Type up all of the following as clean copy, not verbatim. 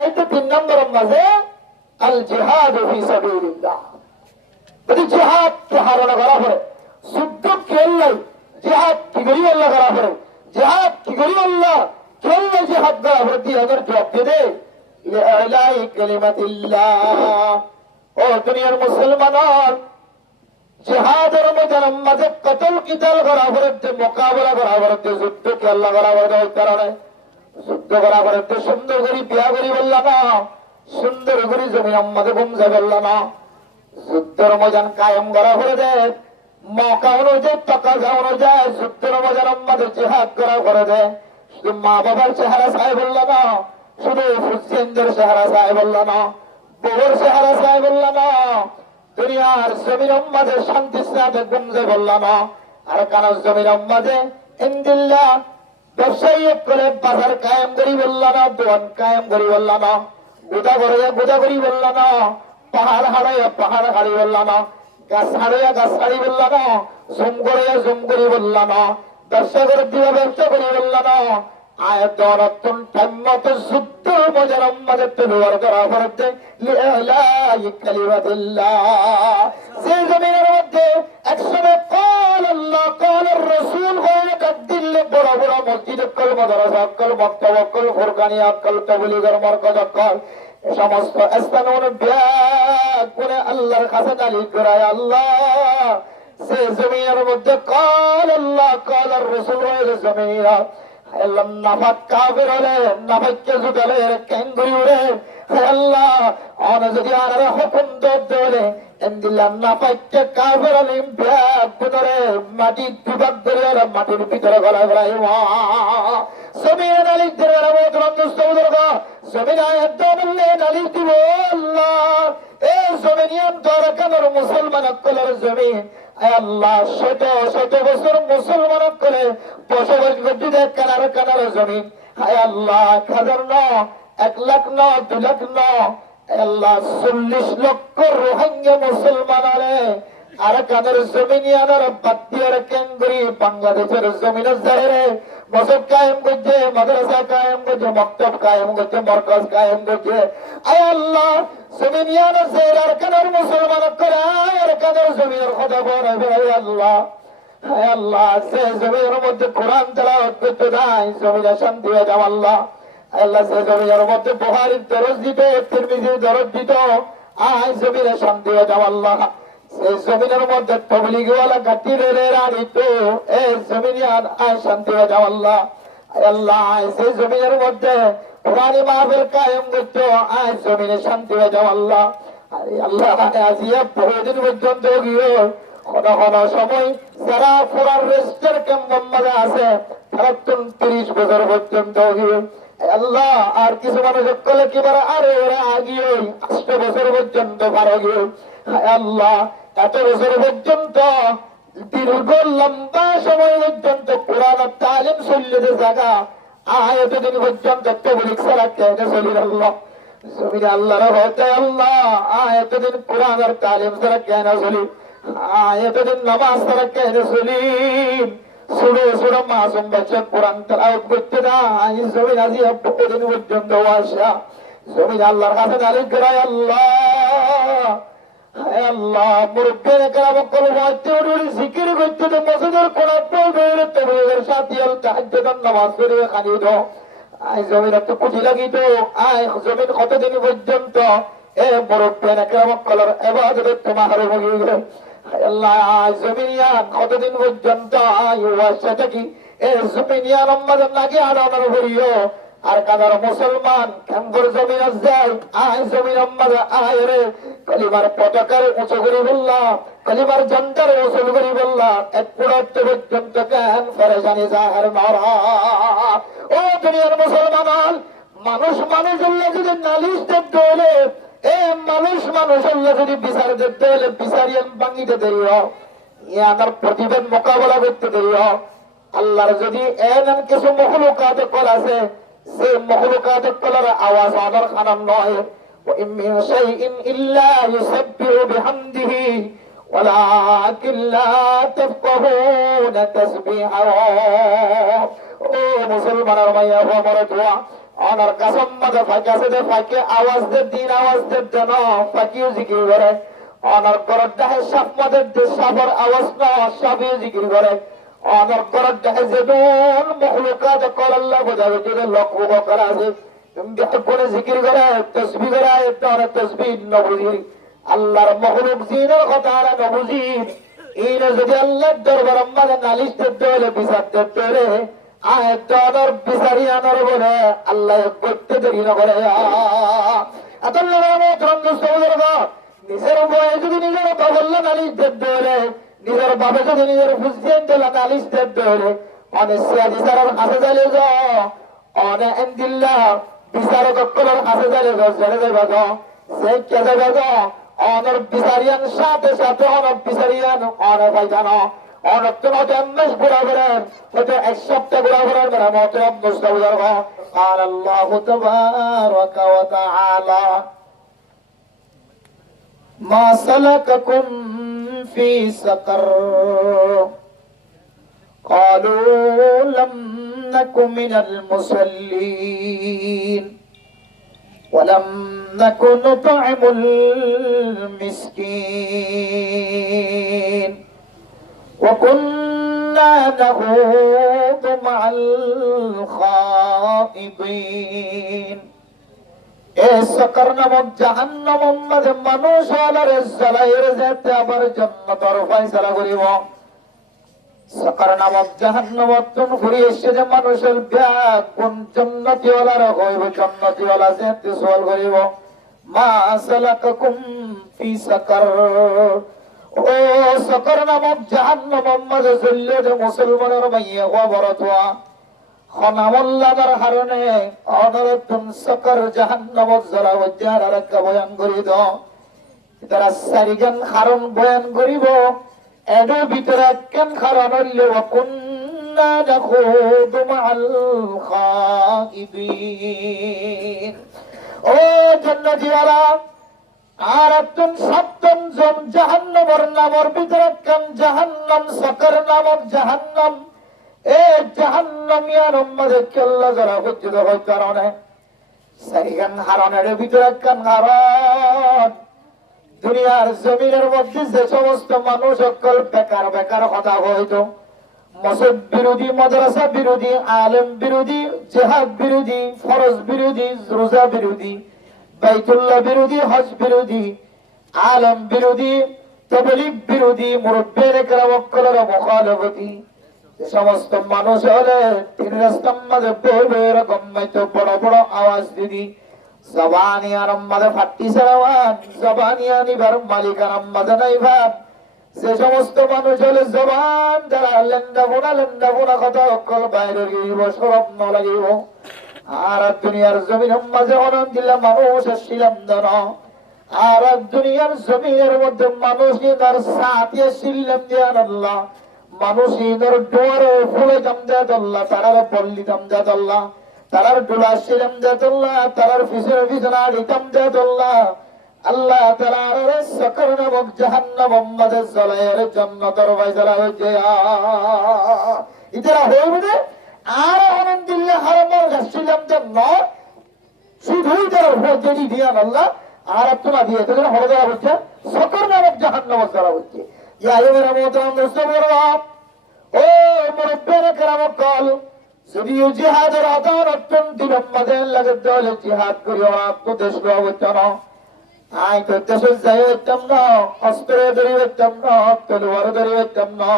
এই 3 নম্বর মাঝে আল জিহাদ ফি সাবিলিল্লাহ। যদি জিহাদ কে হারানো করা পড়ে, যুদ্ধ কেল্লাই জিহাদ কি করি আল্লাহ করা পড়ে, জিহাদ কি করি আল্লাহ কেল্লাই জিহাদ করা পড়ে দিয়ে আগে জবাব দিয়ে দে লিআলাই কালিমাতিল্লাহ। ও দুনিয়ার মুসলমান, জিহাদের ময়দানের মাঝে কতল কিতাল করা পড়ে, মোকাবেলা করা পড়ে, যুদ্ধ কে আল্লাহ করা পড়ে ওই কারণে যুদ্ধ করা পড়ে সুন্দর করে বিয়া করি বললাম না, সুন্দর করে জমি আমাদের ঘুমছে বললাম না, যুদ্ধের ময়দান কায়েম করা করে দেয়, মকা অনুযায়ী টাকা অনুযায়ী যুদ্ধের ময়দান আমাদের জিহাদ করা করে দেয়। শুধু মা বাবার চেহারা চাই বললাম না, শুধু হুসেনদের চেহারা চাই বললাম না, বউর চেহারা চাই বললাম না, দুনিয়ার জমির মাঝে শান্তি সাথে ঘুমছে বললাম না, আর কানার জমির মাঝে ইনদিল্লাহ ব্যবসায়ী করে বাজার কায়েম করি বললাম না, দোকান কায়েম করি বললাম না, গোদা করি বললাম না, পাহাড় হারাইয়া পাহাড় হারি বললাম না, গাছ হারাইয়া গাছ হারি বললাম না, জুম করি বললাম না, ব্যবসা করে দিবা ব্যবসা করি বললাম না। আয়তন টাইম মতো যুদ্ধ মজার মাঝে তলোয়ার করা পড়তে লিআলাই কালিমাতিল্লাহ। সেই জমিনের মধ্যে একসময় কাল আল্লাহ কাল রাসূল হয়ে দিল্লি বড় বড় মসজিদ অক্কল, মাদ্রাসা অক্কল, মক্তব অক্কল, ফুরকানি অক্কল, তাবলীগের মারকাজ অক্কল, সমস্ত স্থান ব্যাগ করে আল্লাহর কাছে নালিশ করায় আল্লাহ। সে জমিনের মধ্যে কাল আল্লাহ কাল রাসূল হয়ে জমিরা নাফাক কাফের হলে নাফাককে জুটালে ক্যাঙ্গুরি উড়ে আল্লাহ অন যদি আর হুকুম দলে এন্দিল্লাহ নাফাককে কাফের হলে ব্যাগ ভিতরে মাটি বিভাগ করে মাটির ভিতরে গলা গলায় জমিন নালিশ দেবে জমিন একদম নালিশ দিব আল্লাহ। এই জমিনিয়ান দরকার মুসলমান কলার জমিন আল্লাহ শত শত বছর মুসলমান করে বসবাস করতে কানার কানার জমিন হায় আল্লাহ 1000 ন 1 লাখ ন 2 লাখ ন আল্লাহ 40 লক্ষ রোহিঙ্গা মুসলমান আরে আর কাদের জমিনিয়ানের বাদ্দিয়ার কেন্দ্রি বাংলাদেশের জমিনের জাহেরে মসজিদ কায়েম করছে, মাদ্রাসা কায়েম করছে, মক্তব কায়েম করছে, মারকাজ কায়েম করছে। আয় আল্লাহ জমিনিয়ানের জাহের কাদের মুসলমান করে আর কাদের জমিনের কথা বলে আল্লাহ। হায় আল্লাহ সে জমিনের মধ্যে কোরআন তেলাওয়াত করতে দেয়, জমিনে শান্তি হয়ে যাও আল্লাহ। আল্লাহ সে জমিনের মধ্যে বুখারীর দরজ দিত, তিরমিজির দরজ দিত, আয় জমিনে শান্তি হয়ে যাও আল্লাহ। সেই জমিনের মধ্যে তবলিগওয়ালা গাটি রেলে রাড়িত, এই জমিনিয়ান আয় শান্তি হয়ে যাও আল্লাহ। আল্লাহ সেই জমিনের মধ্যে কোরআনী মাহফিল কায়েম করতো, আয় জমিনে শান্তি হয়ে যাও আল্লাহ। আরে আল্লাহ আজিয়া বহুদিন পর্যন্ত গিয়ে কোন কোন সময় যারা পুরার রেস্টের ক্যাম্পের মাঝে আছে তারা 30 বছর পর্যন্ত গিয়ে আল্লাহ। আর কিছু মানুষ করলে কি পারে আরে ওরা আগিয়ে 8 বছর পর্যন্ত পারো গিয়ে আল্লাহ। এত বছর পর্যন্ত দীর্ঘ লম্বা সময় পর্যন্ত কোরআন তালিম চললে জায়গা এতদিন পর্যন্ত তবলিগ ছাড়া কেন চলি আল্লাহ জমিনে আল্লাহর হতে আল্লাহ এতদিন কোরআনের তালিম ছাড়া কেন চলি, এতদিন নামাজ ছাড়া কেন চলি, ছোড়ো ছোড়ো মাসুম বাচ্চা কোরআন তেলাওয়াত করতে নাই জমিন আজি বহুদিন পর্যন্ত আসা জমিন আল্লাহর কাছে নালিশ করায় আল্লাহ। আল্লাহ মুরব্বীরা কেরাম কল ওয়াতে উড়ি জিকির করতে তো মসজিদের কোণায় পড়বে তবলিগের সাথী আল তাহাজ্জুদের নামাজ পড়ে খালি দাও। আয় জমিন একটু কুটি লাগিত, আয় জমিন কতদিন পর্যন্ত এ মুরব্বীরা কেরাম কলার ইবাদতে তোমার হয়ে আল্লাহ। জমিনিয়া কতদিন পর্যন্ত আয় ওয়াসটা কি এ জমিনিয়া রমজান নাকি আনানোর হইও আর কাদার মুসলমান কেমন জমিন যায় আয় জমিন আম্মারা আয় রে কালিমার পতাকার উঁচু করে বললাম, কালিমার জন্টার উঁচু করে বললাম, এক পুরাত্ব পর্যন্ত কেন ফেরেশানি যাহার মারা। ও দুনিয়ার মুসলমান, মানুষ মানুষের যদি নালিশ দেখতে হলে এ মানুষ মানুষের যদি বিচার দেখতে হলে বিচারিয়ান ভাঙিতে দেরি আমার প্রতিভেদ মোকাবেলা করতে দেরি। আল্লাহর যদি এমন কিছু মখলুকাত কল আছে সে মখলুকাত কলার আওয়াজ আমার খানার নয়। وإن من شيء إلا يسبح بحمده ولكن لا تفقهون تسبيحه। ও মুসলমানের মাইয়া আমার দোয়া অনার কাসম মাঝে ফাঁকে আছে যে ফাঁকে আওয়াজ দে দিন আওয়াজ দে দেন ফাঁকিও জিকির করে অনার করত দেহে সাপ মাদের দে সাপর আওয়াজ না সাপিও জিকির করে অনার করত দেহে যে দোন মখলুকাত কল আল্লাহ বোঝাবে যে লক্ষ করা আছে তুমি কোনে জিকির করে তসবি করে তার তসবি নবুজি আল্লাহর মখলুক জিনের কথা আর নবুজি ইনে যদি আল্লাহর দরবার মাঝে নালিশ দিতে হলে বিচার দিতে হলে আয়তার বিচারি আনার বলে আল্লাহ করতে দেরি না করে নিজের বয়ে যদি নিজের বাবল্য নালিশ দিতে হলে নিজের বাবা যদি নিজের ফুসিয়ান দিলা নালিশ দিতে হলে অনেক সিয়াদিসারের কাছে চালিয়ে যাও অনেক এন্দিল্লা বিচারক কাছে চালিয়ে যাও ছেড়ে দেবে যাও সে কেটে যাবে অনেক বিচারিয়ান সাথে সাথে অনেক বিচারিয়ান অনেক ভাইজানো অনেক তোমাকে মাস ঘোরা করেন হয়তো এক সপ্তাহ ঘোরা করেন মেরা মহতরম মুস্তাফিজার قال الله تبارك وتعالى ما سلككم في سقر قالوا لم نكن من المصلين ولم نكن نطعم المسكين وكنا نخوض مع الخائضين سقر নামক জাহান্নামের মধ্যে মানুষ আলারে জ্বালাইয়ের যেতে আবার জান্নাতের ফয়সালা করিব সকার নামক জাহান্নামতন ঘুরে এসে যে মানুষের ব্যাগ কোন জান্নাতি ওয়ালার হইব জান্নাতি ওয়ালা যেতে সওয়াল করিব মা সালাকাকুম ফি সাকার ও সকার নামক জাহান্নামের মধ্যে জ্বললে যে মুসলমানের মাইয়া খবরতোয়া খনামুল্লাহর হারনে অনরতুন সকার জাহান্নামত জ্বলা হইয়ার আরেক বয়ান করি দাও তারা সারিগান কারণ বয়ান করিব এর ভিতরে কেন কারণ হইলে ওয়াকুন্না নাখুদু মাআল খাইদিন ও জান্নাতীরা আর একজন সপ্তম জন জাহান্নামের নামের ভিতরে কেন জাহান্নাম সকার নামক জাহান্নাম এ জাহান্নামিয়ার উম্মতে কেল্লা যারা হজ্জিত হয় কারণে সারিগান হারনের ভিতরে কেন হারন দুনিয়ার জমিনের মধ্যে যে সমস্ত মানুষ সকল বেকার বেকার কথা হইত মসজিদ বিরোধী মাদ্রাসা বিরোধী আলেম বিরোধী জিহাদ বিরোধী ফরজ বিরোধী রোজা বিরোধী বাইতুল্লাহ বিরোধী হজ বিরোধী আলেম বিরোধী তাবলীগ বিরোধী মুরব্বির کرام সকলের মুখালফতি সমস্ত মানুষ হলে তিন রাস্তার মাঝে বলবে এরকম বড় বড় আওয়াজ দিদি জবানি আরম্মাদে ফাটি সারাওয়ান জবানি আনিবার মালিকার আম্মাদে নাই ভাব যে সমস্ত মানুষ হলে জবান যারা লেন্দা বোনা কথা অকল বাইরে গিয়েব সরব ন লাগিব আর দুনিয়ার জমিন মাঝে অনন্দিল্লা মানুষ আসছিলাম দেন আর দুনিয়ার জমিনের মধ্যে মানুষ তার সাথে ছিলাম দেন আল্লাহ মানুষ ইনার ডোয়ারে ফুলে জামজাত আল্লাহ তারার পল্লী জামজাত আল্লাহ তারার ডোলা ছিলাম জাত আল্লাহ তারার পিছনে পিছনে আড়িতাম জাত আল্লাহ আল্লাহ তাআলার সকর নামক জাহান্নাম মাঝে জ্বালায়ের জান্নাতের ফয়সালা হয়েছে ইতরা হইবে আর আনন্দিল্লাহ হারামার গাছিলাম যে ন শুধুই তার ফজরি দিয়া আল্লাহ আর তোলা দিয়ে তো হলো দেওয়া হচ্ছে সকর নামক জাহান্নাম করা হচ্ছে ইয়া আইয়ুহাল মুহতারাম মুসলিমরা ও মুরব্বির کرام কল যদি জিহাদের আদান অত্যন্ত মধ্যে লাগে দলে জিহাদ করিও তো দেশ হচ্ছে না আই তো দেশ যায় হচ্ছম না অস্ত্র ধরে হচ্ছম না তলোয়ার ধরে হচ্ছম না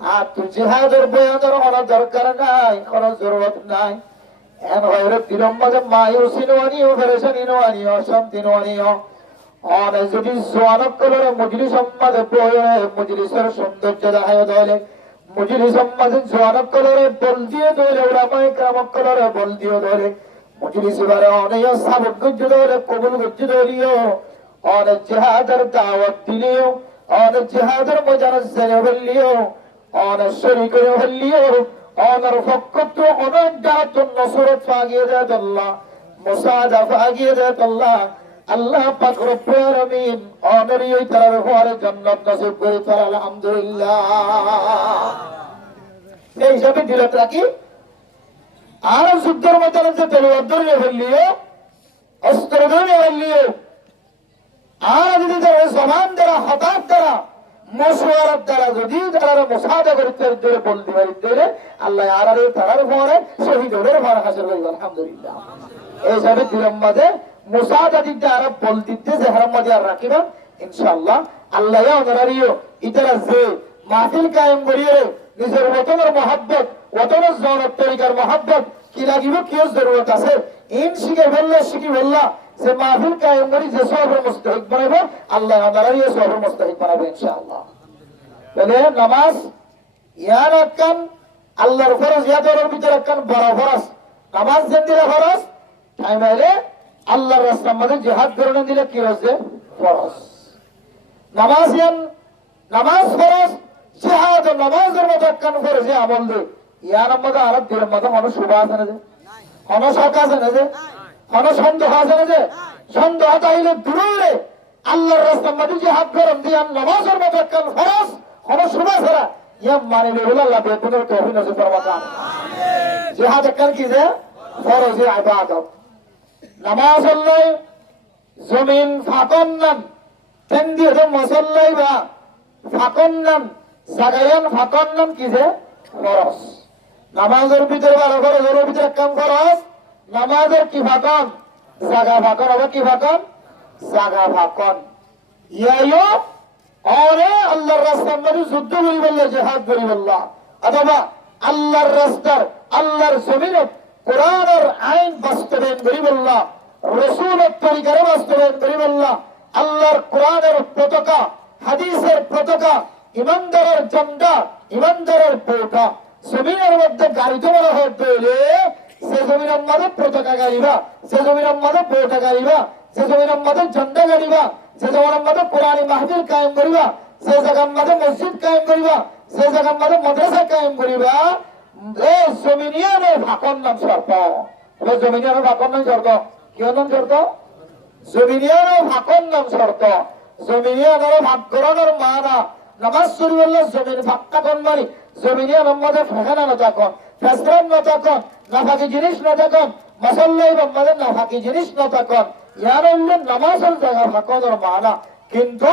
আর তো জিহাদের বয়ানের কোনো দরকার নাই কোনো জরুরত নাই এন হইরে দিলম মাঝে মায়ুসি নোয়ানিও পেরেশানি নোয়ানিও শান্তি নোয়ানিও আর যদি জোয়ানক কলরে মজলিস মাঝে বয়ে মজলিসের সৌন্দর্য দেখায় দলে মজলিস মাঝে জোয়ানক কলরে বল দিয়ে দলে ওলামায়ে کرام কলরে বল দিয়ে দলে মজলিস বারে অনেক সাবক গজ্জ দলে কবুল গজ্জ দলিও আর জিহাদের দাওয়াত দিলিও আর জিহাদের মজার জেনে বললিও আর শরীক হলিও আর ফকত অনেক দাতুন নসরত ফাগিয়ে দেয় আল্লাহ মুসাদা ফাগিয়ে দেয় আল্লাহ আল্লাহ পাক রব্বুল আলামিন অনরি ওই তার ঘরে জান্নাত নসিব করে তার আলহামদুলিল্লাহ এই হিসাবে দিলত রাখি আর যুদ্ধের ময়দানে যে তলোয়ার ধরে ফেললিও, অস্ত্র ধরে ফেললিও, আর যদি তারা জবান দ্বারা, হঠাৎ দ্বারা, মশওয়ারার দ্বারা যদি তারা মুসাদা করতে ধরে বলতে পারে, আল্লাহ আর তারার পরে শহীদ হলের ভাড়া হাসিল করবে। আলহামদুলিল্লাহ। এই সবে দিলের মধ্যে মুসাদা দিতে আর বল দিতে যে হারাম মধ্যে আর রাখিবেন ইনশাআল্লাহ। আল্লাহ ওনারিও ইতারা যে মাহফিল কায়েম করিয়ে নিজের ওতনের মহাব্বত, ওতনের জনের তরিকার মহাব্বত কি লাগিব, কি জরুরত আছে, ইন শিখে বললে শিখি বললা যে মাহফিল কায়েম করি যে সবের মুস্তাহিক বানাবো, আল্লাহ ওনারিও সবের মুস্তাহিক বানাবে ইনশাআল্লাহ। তাহলে নামাজ ইয়ার আকাম আল্লাহর ফরজ, ইয়াদের ভিতরে আকাম বড় ফরজ। নামাজ যেন দিলে ফরজ, টাইম আইলে আল্লাহর রাস্তার মধ্যে জিহাদ করে দিলে কি হচ্ছে ফরজ। নামাজ নামাজ ফরজ, জিহাদ নামাজের মতো একখান ফরজে আমল দে। ইয়ার মধ্যে আরব দিনের মধ্যে কোনো শুভ আছে না, যে কোনো শখ আছে না, যে কোনো সন্দেহ আছে না, যে সন্দেহ চাইলে দূরে আল্লাহর রাস্তার মধ্যে জিহাদ করে দিয়ে নামাজের মতো একখান ফরজ, কোনো শুভ ছাড়া ইয়া মানিলে বলে আল্লাহ বেতনের তৌফিক নসিব ফরমাতা। জিহাদ একখান কি যে ফরজে ইবাদত। নামাজ হলে জমিন ফাঁকন নাম তেন দিয়ে মসল্লাই বা ফাঁকন নাম জাগায়ান ফাঁকন নাম কি যে ফরজ। নামাজের ভিতরে বারো ফরজের ভিতরে কাম ফরজ। নামাজের কি ফাঁকন, জাগা ফাঁকন হবে, কি ফাঁকন, জাগা ফাঁকন। ইয়াইও অরে আল্লাহর রাস্তার মধ্যে যুদ্ধ করি বললে, জিহাদ করি বললা, অথবা আল্লাহর রাস্তার, আল্লাহর জমিনে কোরআনের আইন বাস্তবায়ন করি বললা, রসুলের তরিকারে বাস্তবায়ন করি বললা, আল্লাহর কোরআনের পতাকা, হাদিসের পতাকা, ইমানদারের ঝান্ডা, ইমানদারের পৌঁটা জমিনের মধ্যে গাড়ি তোলা হতে হলে সে জমিনের মধ্যে পতাকা গাড়িবা, সে জমিনের মধ্যে পৌঁটা গাড়িবা, সে জমিনের মধ্যে ঝান্ডা গাড়িবা, সে জমিনের মধ্যে কোরআন মাহফিল কায়েম করিবা, সে জায়গার মধ্যে মসজিদ কায়েম করিবা, সে জায়গার মধ্যে মাদ্রাসা কায়েম করিবা। জমিনিয়ানের ভাকর নাম শর্ত, জমিনিয়ানের ভাকর নাম শর্ত, কি নাম শর্ত, জমিনিয়ানের ভাকর নাম শর্ত। জমিনিয়ানের ভাগ করানোর মানা নামাজ শুরু করলে জমিন ভাগটা কন মারি, জমিনিয়ানের মধ্যে ফেখানা না থাকুন, ফেসরান না থাকুন, নাফাকি জিনিস না থাকুন, মশল্লাই মধ্যে নাফাকি জিনিস না থাকুন, ইয়ার নামাজের জায়গা ভাকনের মানা। কিন্তু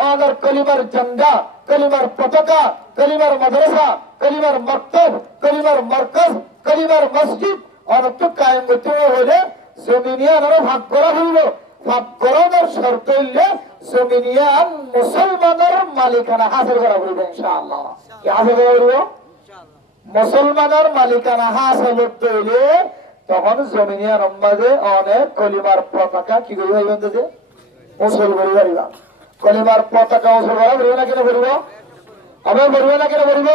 আমাদের কলিমার ঝান্ডা, কলিমার পতাকা, কলিমার মাদ্রাসা, কলিমার মক্তব, কলিমার মার্কাজ, কলিমার মসজিদ অনেক কায়েম করতে হলে জমিনিয়ানেরও ভাগ করা হইল। ভাগ করানোর শর্ত হইলে জমিনিয়ান মুসলমানের মালিকানা হাসিল করা হইব ইনশাআল্লাহ। কি হাসিল করা হইব? মুসলমানের মালিকানা হাসিল করতে হইলে তখন জমিনিয়ান মাঝে অনেক কলিমার পতাকা কি করি হইবেন, যে মুসল করি পারিবা। কলিমার পতাকা মুসল করা বলব না, কেন বলব, আবার বলব না, কেন বলব।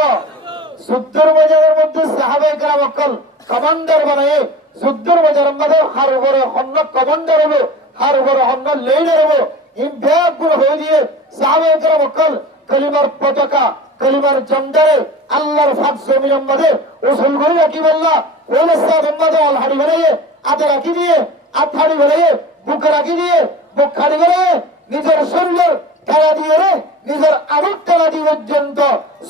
যুদ্ধের ময়দানের মধ্যে সাহাবায়ে কেরাম অকল কমান্ডার বানায়, যুদ্ধের ময়দানের মধ্যে হার উপরে অন্য কমান্ডার হবো, হার উপরে অন্য লিডার হবো, এই ব্যাগগুলো হয়ে দিয়ে সাহাবায়ে কেরাম অকল কলিমার পতাকা, কলিমার ঝান্ডারে আল্লাহর ফাঁক জমিনের মধ্যে উসুল করে রাখি বললা, ওই সাহেবের মধ্যে অলহাড়ি বেড়াইয়ে আতে রাখি দিয়ে, আত হাড়ি বেড়াইয়ে বুকে রাখি দিয়ে, বুক হাড়ি বেড়াইয়ে নিজের শরীরের টাকা দিয়ে রে, নিজের আরো টাকা দিয়ে পর্যন্ত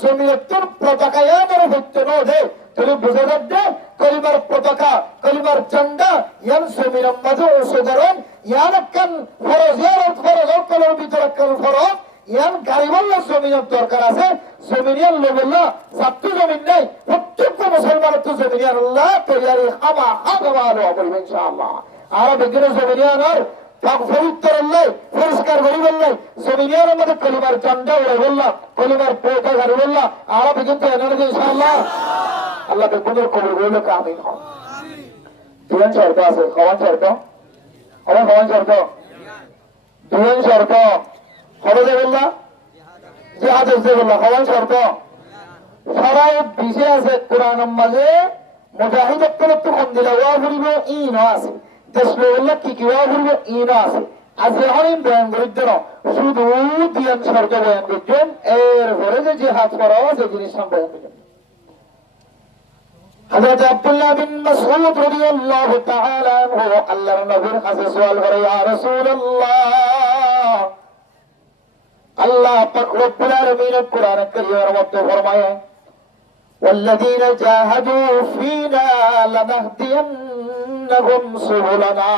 জমিনের পতাকা এমন হচ্ছে না দে, তুমি বুঝে যাচ্ছে কলিমার পতাকা, কলিমার ঝান্ডা ইয়ান জমিনের মধ্যে উসুকরণ, ইয়ান একখান ফরজ, ইয়ান ফরজ অকলের ভিতরে একখান ফরজ, ইয়ান গাড়ি বললা জমিনের দরকার আছে। জমিনিয়ান লোবল্লা সাপ্তু জমিন নেই, প্রত্যেক মুসলমানের তো জমিনিয়ান আল্লাহ তৈরি হামা হামা আলো করবে ইনশাআল্লাহ। আর বেগিনে জমিনিয়ানের পবিত্র আল্লাহ পরিষ্কার করি বললে জমিনিয়ানের মধ্যে কলিমার ঝান্ডা উড়াই বললাম, কলিমার পৌঁছা গাড়ি বললাম, আর বেগিন তো এনে ইনশাআল্লাহ। আল্লাহ বেগুনের কবর বললো কামিন হন। দুজন শর্ত আছে, কমান শর্ত হবে, কমান শর্ত, দুজন শর্ত হবে যে বললা, জিহাদ হচ্ছে বললা, কমান শর্ত, সবাই বিষে আছে কোরআনের মাঝে মুজাহিদ একটু কম দিলে ওয়া ফুরিব ইন আছে, দেশ বললে কি কি ওয়া ফুরিব ইন আছে। আজ এখন বয়ান করিদ্র শুধু দিয়ান শর্ত বয়ান করছেন, এর পরে যে জিহাদ করা যে জিনিস বয়ান করছেন। হযরত আব্দুল্লাহ বিন মাসউদ রাদিয়াল্লাহু তাআলা আনহু আল্লাহর নবীর কাছে সওয়াল করে, ইয়া রাসূলুল্লাহ, আল্লাহ পাক রব্বুল আলামিন কোরআন কারীমের মধ্যে ফরমায়, والذين جاهدوا فينا لنهدينهم سبلنا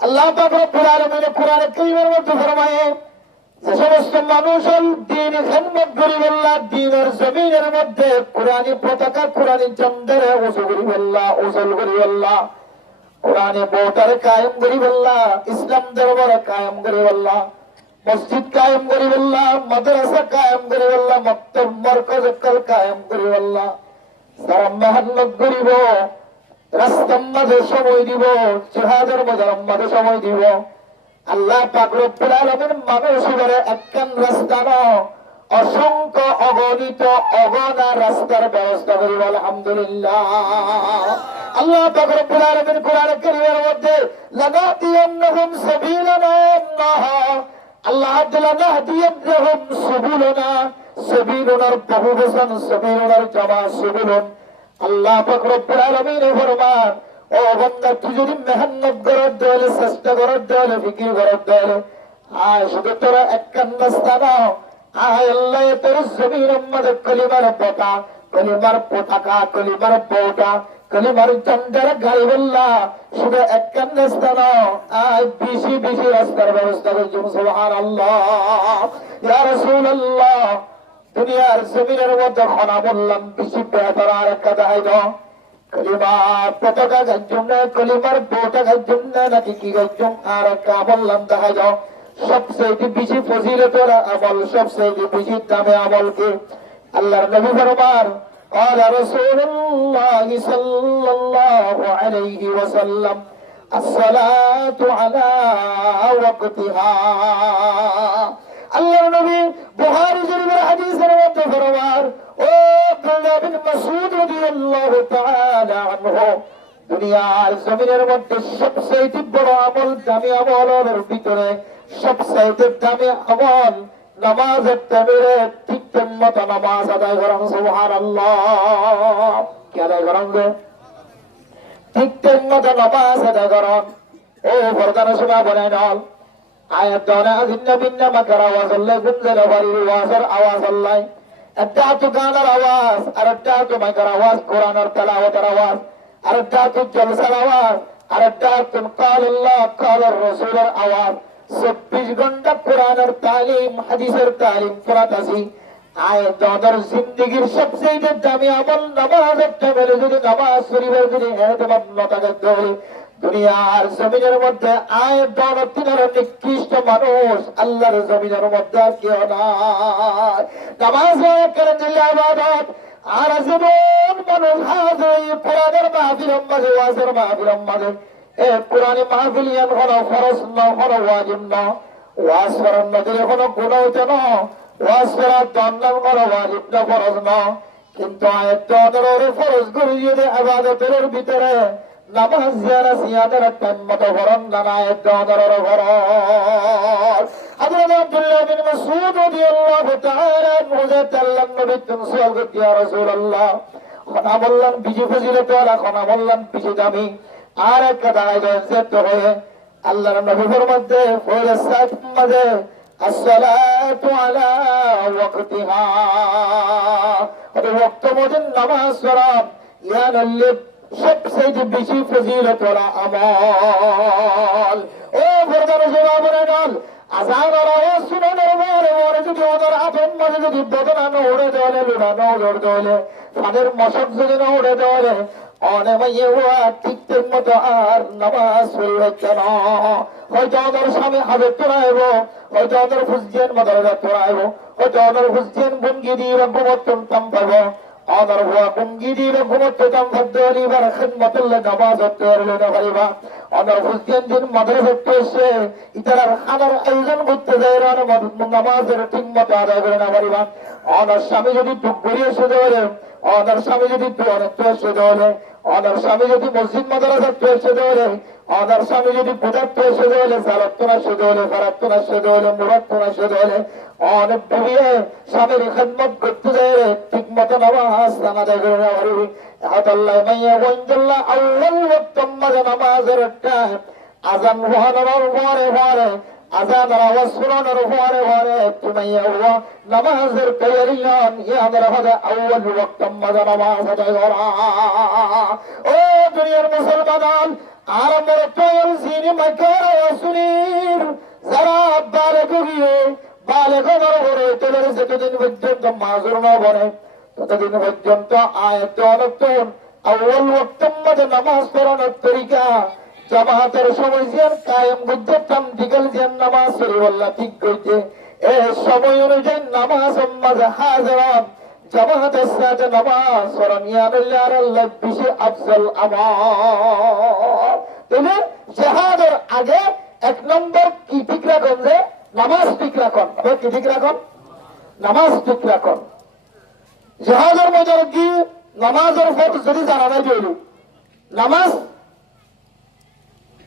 আল্লাহ পাক রব্বুল আলামিন কোরআনে কারীমের মধ্যে ফরমায় যে সমস্ত মানুষ দ্বীন খিদমত করিবে আল্লাহ দ্বীনের জমিনের মধ্যে কোরআনী পতাকা কোরআনী ঝান্ডা উঁচু করিবে আল্লাহ উজ্জ্বল করিবে আল্লাহ কোরআনী বর্ডার কায়েম করিবে আল্লাহ ইসলাম দরবার কায়েম করিবে আল্লাহ মসজিদ কায়েম করিবে আল্লাহ মাদ্রাসা কায়েম করিবে আল্লাহ মক্তব মারকাজ কায়েম করিবে আল্লাহ সারা মেহনত করিব রাস্তার মাঝে সময় দিব জিহাদের মাঝে সময় দিব আল্লাহ পাক রব্বুল আলামিন মানুষের একখান রাস্তা নয় অসংখ্য অগণিত অগণা রাস্তার ব্যবস্থা করিব আলহামদুলিল্লাহ আল্লাহ পাক রব্বুল আলামিন কোরআন কারীমের মধ্যে লানাদিয়ান্নাহুম সাবিলানা আল্লাহ লানাদিয়ান্নাহুম সুবুলানা সাবিলুনার বহুবচন সাবিলুনার জামা সুবুলুন আল্লাহ পাক রব্বুল আলামিন ফরমান ও বান্দা তুই যদি মেহনত করার দলে চেষ্টা করার দলে ফিকির করার দলে আয় শুধু তোরা একখান রাস্তা নাও আয় আল্লাহ তোর জমিনের মধ্যে কলিমার পতাকা কলিমার বউটা কলিমার ঝান্ডার গাড়ি বললা শুধু একখান রাস্তা নাও আয় বেশি বেশি রাস্তার ব্যবস্থা করছি সুবহানাল্লাহ ইয়া রাসূলুল্লাহ দুনিয়ার জমিনের মধ্যে খনা বললাম বেশি বেহতর আর একটা দেখাই দাও কলিমার পতাকা গাইজুম না কলিমার বউটা গাইজুম না নাকি কি গাইজুম আর একটা বললাম দেখা যাও সবচেয়ে বেশি ফজিলতের আমল সবচেয়ে বেশি দামে আমলকে আল্লাহর নবী ফরমান قال رسول الله صلى الله عليه وسلم الصلاة على وقتها আল্লাহর নবী বুখারী শরীফের হাদিসের মধ্যে ফরমান ও আব্দুল্লাহ বিন মাসউদ রাদিয়াল্লাহু তাআলা আনহু দুনিয়ার জমিনের মধ্যে সবচেয়ে বড় আমল দামি আমলের ভিতরে সবচেয়ে দামি আমল নামাজের টাইমে ঠিক মতো নামাজ আদায় করা সুবহানাল্লাহ কি আদায় করা ঠিক মতো নামাজ আদায় করা ও ফরদানা সুমা বলে নল আয়াত দানা জিন্না বিন্না মাকার আওয়াজ আল্লাহ গুনজেলা বাড়ির ওয়াজের আওয়াজ আল্লাহ একটা তো গানের আওয়াজ আর একটা তো মাইকার আওয়াজ কোরআনের তেলাওয়াতের আওয়াজ আর একটা তো জলসার আওয়াজ আর একটা তো কাল আল্লাহ কাল রাসূলের আওয়াজ 24 ঘন্টা কোরআনের তালিম হাদিসের তালিম পড়াতাছি আয়াত দানার জিন্দেগীর সবচেয়ে দামি আমল নামাজের টাইমে যদি নামাজ শরীফের যদি এহতেমাম না থাকে দুনিয়ার জমিনের মধ্যে আয়াত দানার তিনার নিকৃষ্ট মানুষ আল্লাহর জমিনের মধ্যে কেউ নাই নামাজ করে দিলে ইবাদত আর জীবন মানুষ হাজির কোরআনের মাহফিলের মাঝে ওয়াজের মাহফিলের মাঝে এ কোরআনের মাহফিল ইয়ান হলো ফরজ না হলো ওয়াজিব না ওয়াজ করার মধ্যে কোনো গুনাহ হইতো না ওয়াজ করার দন্ডন হলো ওয়াজিব না ফরজ না কিন্তু আয়াত দানার ফরজ করে যদি ইবাদতের ভিতরে নামাজ যারা সিয়াদের মতো ফরজ না আয়াত দানার ফরজ হযরত আব্দুল্লাহ বিন মাসউদ রাদিয়াল্লাহু তাআলা মুজাত আল্লাহ নবী সাল্লাল্লাহু আলাইহি ইয়া রাসূলুল্লাহ খনা বললেন বিজি ফজিলত ওয়ালা খনা বললেন বিজি দামি আর একটা দাঁড়ায় যেতে হয়ে আল্লাহর নবী ফরমাতে ফরসাত মাঝে আসসালাতু আলা ওয়াক্তিহা ওই ওয়াক্ত মধ্যে নামাজ পড়া ইয়ানাল সবচেয়ে বেশি ফজিলত ওয়ালা আমল ও ফরদার জবাবের নাল আজান আওয়াজ শুনানোর পরে যদি ওদের আতম মাঝে যদি বদনানো উড়ে দেওয়ালে লুড়ানো উড়ে দেওয়ালে তাদের মশক যদি না উড়ে দেওয়ালে অনেক ঠিক মতো আর নামাজ হচ্ছে না হয়তো ওদের স্বামী হাজত তোলাইব হয়তো ওদের ফুসজিয়ান মাদারাজাত তোলাইব হয়তো ওদের ফুসজিয়ান ভঙ্গি দিয়ে ঘুমত্তম তাম পাবো ওদের ভঙ্গি দিয়ে ঘুমত্ত তাম ভাদ্য এবার খিদমতুল্লাহ নামাজ হতে পারলে না পারিবা ওদের ফুসজিয়ান দিন মাদ্রাসা এসে ইতার খানার আয়োজন করতে যায় নামাজের ঠিক মতো আদায় করে না পারিবা ওদের স্বামী যদি টুক করিয়ে শুধু ওদের স্বামী যদি অনেক শুধু হলে ওদের স্বামী যদি মসজিদ মাদ্রাসা শুধু হলে ওদের স্বামী যদি পূজার শুধু হলে সালাত্তনা শুধু হলে ফারাত্তনা শুধু হলে মুরাত্তনা শুধু হলে অনেক ডুবিয়ে স্বামীর খেদমত করতে যায় ঠিক মতো নামাজ আদায় করে না পারবি আল্লাহ মাইয়া ওয়াইদুল্লাহ আউয়াল ওয়াক্ত মাঝে নামাজের টাইম আজান হওয়ার পরে পরে আজানের আওয়াজ শোনানোর পরে পরে তুমাইয়া হুয়া নামাজের তৈরিয়ান ইয়াদের হাতে আউয়াল ওয়াক্ত মাঝে নামাজ আদায় করা। ও দুনিয়ার মুসলমান আর আমার তোর জিনি মাকার রাসূলের যারা বালেগ গিয়ে বালেগ বড় তোদের যতদিন পর্যন্ত মাজুর না বনে ততদিন পর্যন্ত আয়াত অনতন আউয়াল ওয়াক্ত মাঝে নামাজ পড়ানোর তরিকা জামাতের সময় যেন কায়েম করতে তান্তিকাল যেন নামাজ শরীফুল্লাহ ঠিক করতে এই সময় অনুযায়ী নামাজ মাঝে হাজারান জামাতের সাথে নামাজ সরানিয়ার আল্লাহ বেশি আফজল আমার। তাহলে জিহাদের আগে এক নম্বর কি ঠিক রাখুন যে নামাজ ঠিক রাখুন। আবার কি ঠিক রাখুন? নামাজ ঠিক রাখুন। জিহাদের মধ্যে কি নামাজের ফট যদি জানা নাই তৈরি নামাজ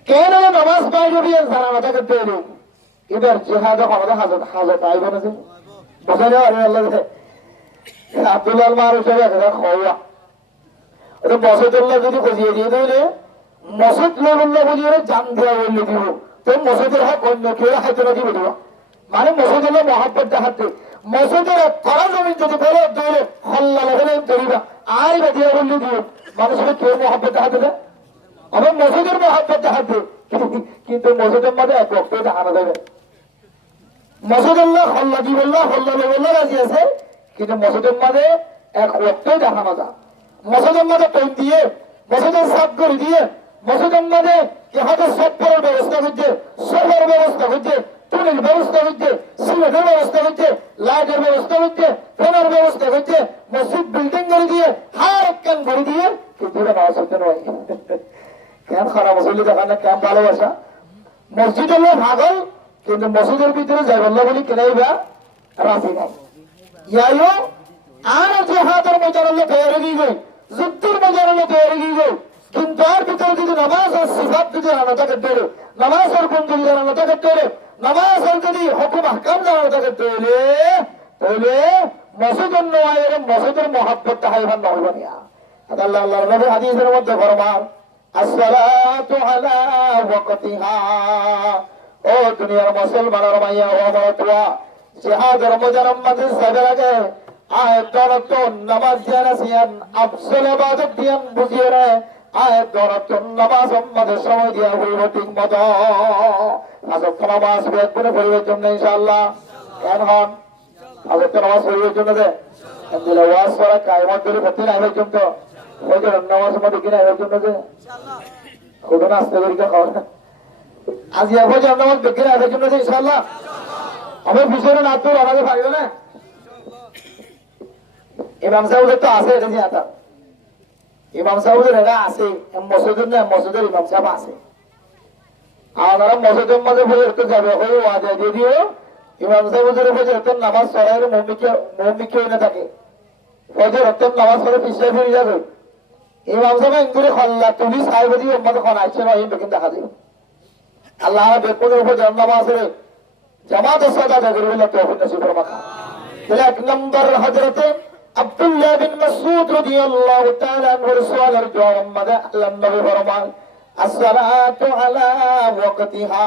কেন নামাজ বাইরে দিয়ে জানা মাথা করতে এলো এবার জিহাদে আমাদের হাজত আইব না যে বোঝা যায় আল্লাহ আব্দুল্লাহ মারুফের একটা খাওয়া ওটা মসজিদুল্লাহ যদি বুঝিয়ে দিয়ে দিলে মসজিদ লুল্লাহ বুঝিয়ে জান দেওয়া বললে দিব তো মসজিদের হক অন্য কেউ হাতে না দিব দিব মানে মসজিদুল্লাহ মহাব্বত দেখাতে মসজিদের করা জমি যদি বলে দৌড়ে হল্লা লাগালে ধরিবা আর বা দিয়ে বললে দিব মানুষের কেউ মহাব্বত দেখাতে দেয় আমার মসজিদের মহাব্বত দেখাতে কিন্তু মসজিদের মধ্যে এক বক্ত দেখানো যাবে মসজিদুল্লাহ হল্লা দিবল্লাহ হল্লা বললে রাজি আছে কিন্তু মসজিদের মাঝে এক ওয়াক্তই দেখানো যায় মসজিদের মাঝে পেন দিয়ে মসজিদের সাফ করে দিয়ে মসজিদের মাঝে ইহাদের সফরের ব্যবস্থা করছে সফরের ব্যবস্থা করছে টুনির ব্যবস্থা করছে সিমেন্টের ব্যবস্থা করছে লাইটের ব্যবস্থা করছে ফ্যানের ব্যবস্থা করছে মসজিদ বিল্ডিং করে দিয়ে হার কেন করে দিয়ে কিন্তু নামাজ হতে নয় কেন খারাপ মসজিদ দেখা না কেন ভালোবাসা মসজিদের লোক ভাগল কিন্তু মসজিদের ভিতরে যাইবল্লা বলি কেনাইবা রাজি নাই ইয়াইও আর জিহাদের ময়দানে তৈরি হয়ে গই যুদ্ধের ময়দানে তৈরি হয়ে গই কিন্তু আর ভিতরে যদি নামাজ আর সিফাত যদি আলাদা করতে হলে নামাজ আর গুণ যদি আলাদা করতে হলে নামাজ আর যদি হুকুম আহকাম আলাদা করতে হলে তাহলে মসজিদের নয় মসজিদের মহাব্বত হাইবান না হইবা নিয়া আল্লাহ আল্লাহর নবী হাদিসের মধ্যে ফরমান আসসালাতু আলা ওয়াক্তিহা। ও দুনিয়ার মুসলমানের মাইয়া ও বাবা জিহাদের ময়দানের মাঝে যাবার আগে আয়াত তো নামাজ জানাছিলেন আফসল ইবাদত দিয়ান বুঝিয়ে রে আয়াত তো নামাজ মাঝে সময় দিয়া হইব ঠিক মতো আজব নামাজ একবারে পরিবের জন্য ইনশাআল্লাহ কেন হন আজব নামাজ পরিবের জন্য যে দিলে ওয়াজ করা কায়মত করে করতে নাই পর্যন্ত ওই যে নামাজ মধ্যে কিনা এর জন্য যে কোনো নাস্তা করি খাওয়া আজ এখন নামাজ দেখে না এর জন্য যে ইনশাআল্লাহ আমার পিছনে না তো আমাকে পারবে না ইমাম সাহেবের তো আছে এটা জিয়াটা ইমাম সাহেবের এটা আছে মসজিদের না মসজিদের ইমাম সাহেব আছে আপনারা মসজিদের মাঝে বলে একটু যাবে ওই ওয়াজে যদিও ইমাম সাহেবের উপরে একটু নামাজ পড়াইলে মৌমিকে না থাকে ফজর একটু নামাজ পড়ে পিছিয়ে ফিরে যাবে ইমাম সাহেব ইন্দুরে খল্লা তুমি সাহেব দিয়ে উম্মত খন আসছে না এই বেকিন দেখা দিও আল্লাহ বেকুনের উপর নামাজ জামাতের সাথে আদায় করবে না তৌফিক নসিব ফরমাকা। তাহলে এক নম্বর হযরতে আব্দুল্লাহ বিন মাসউদ রাদিয়াল্লাহু তাআলা আনহুর সুয়ালের জবাব মাদা আল্লাহ নবী ফরমান আসসালাতু আলা ওয়াক্তিহা।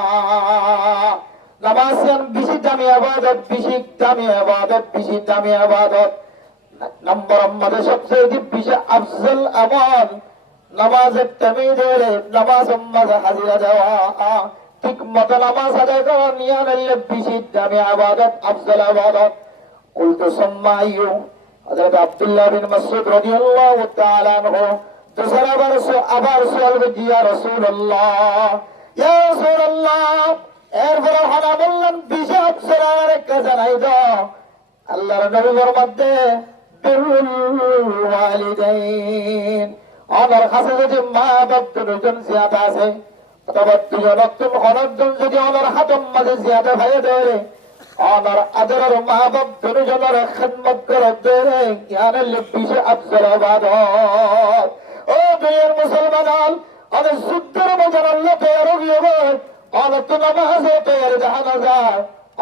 নামাজ বেশি দামি ইবাদত বেশি দামি ইবাদত বেশি দামি ইবাদত নম্বর আমাদের সবচেয়ে বেশি আফজল আমল নামাজের টাইমে ধরে নামাজ মাঝে হাজিরা দেওয়া ঠিক মতো নামাজ আদায় করা নিয়ে নিলে বেশি দামি ইবাদত আফজল ইবাদত। কুলতু সুম্মা আইয়ু হযরত আব্দুল্লাহ বিন মাসউদ রাদিয়াল্লাহু তাআলা আনহু दूसरा बरस আবার সওয়াল করছি ইয়া রাসূলুল্লাহ ইয়া রাসূলুল্লাহ এরপর হানা বললেন বেশি আফজল আমার একটা জানাই দাও আল্লাহর নবীর মধ্যে বিরুল ওয়ালিদাইন আমার কাছে যদি মা বাপ দুজন জিয়াদা আছে তবে দুজন নতুন অনজন যদি আমার হাতের মাঝে জিয়াদা ভাইয়ে দেয় আমার আদরের মা বাপ দুজনের খিদমত করে দেয় জ্ঞানের বেশি আফজল ইবাদত। ও দুনিয়ার মুসলমান অনেক যুদ্ধের মধ্যে আল্লাহ তৈরি হয়ে গেল অনেক তো নামাজে তৈরি দেখানো যায়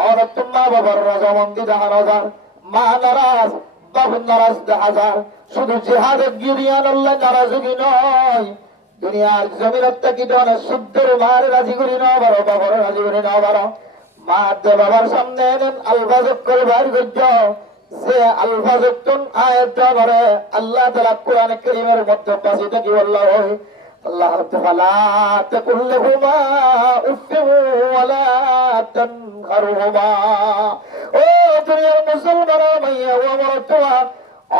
অনেক তো মা বাবার রাজামন্দি দেখানো যায় মা নারাজ বাবু নারাজ দেখা যায় শুধু জিহাদের গিরিয়ান আল্লাহ নারাজগি নয় দুনিয়ার জমিনত কি অনেক শুদ্ধের মারে রাজি করি না পারো বাবার রাজি করি না পারো মা বাবার সামনে এনেন আলফাজত করে বাইর করছ যে আলফাজতুন আয়াতটা করে আল্লাহ তাআলা কোরআন কারীমের মধ্যে পাশে কি বলল হয় আল্লাহ তাআলা তাকুল লাহুমা উফফি ওয়ালা তানহারহুমা ও দুনিয়ার মুসলমানরা মাইয়া ও মরতুয়া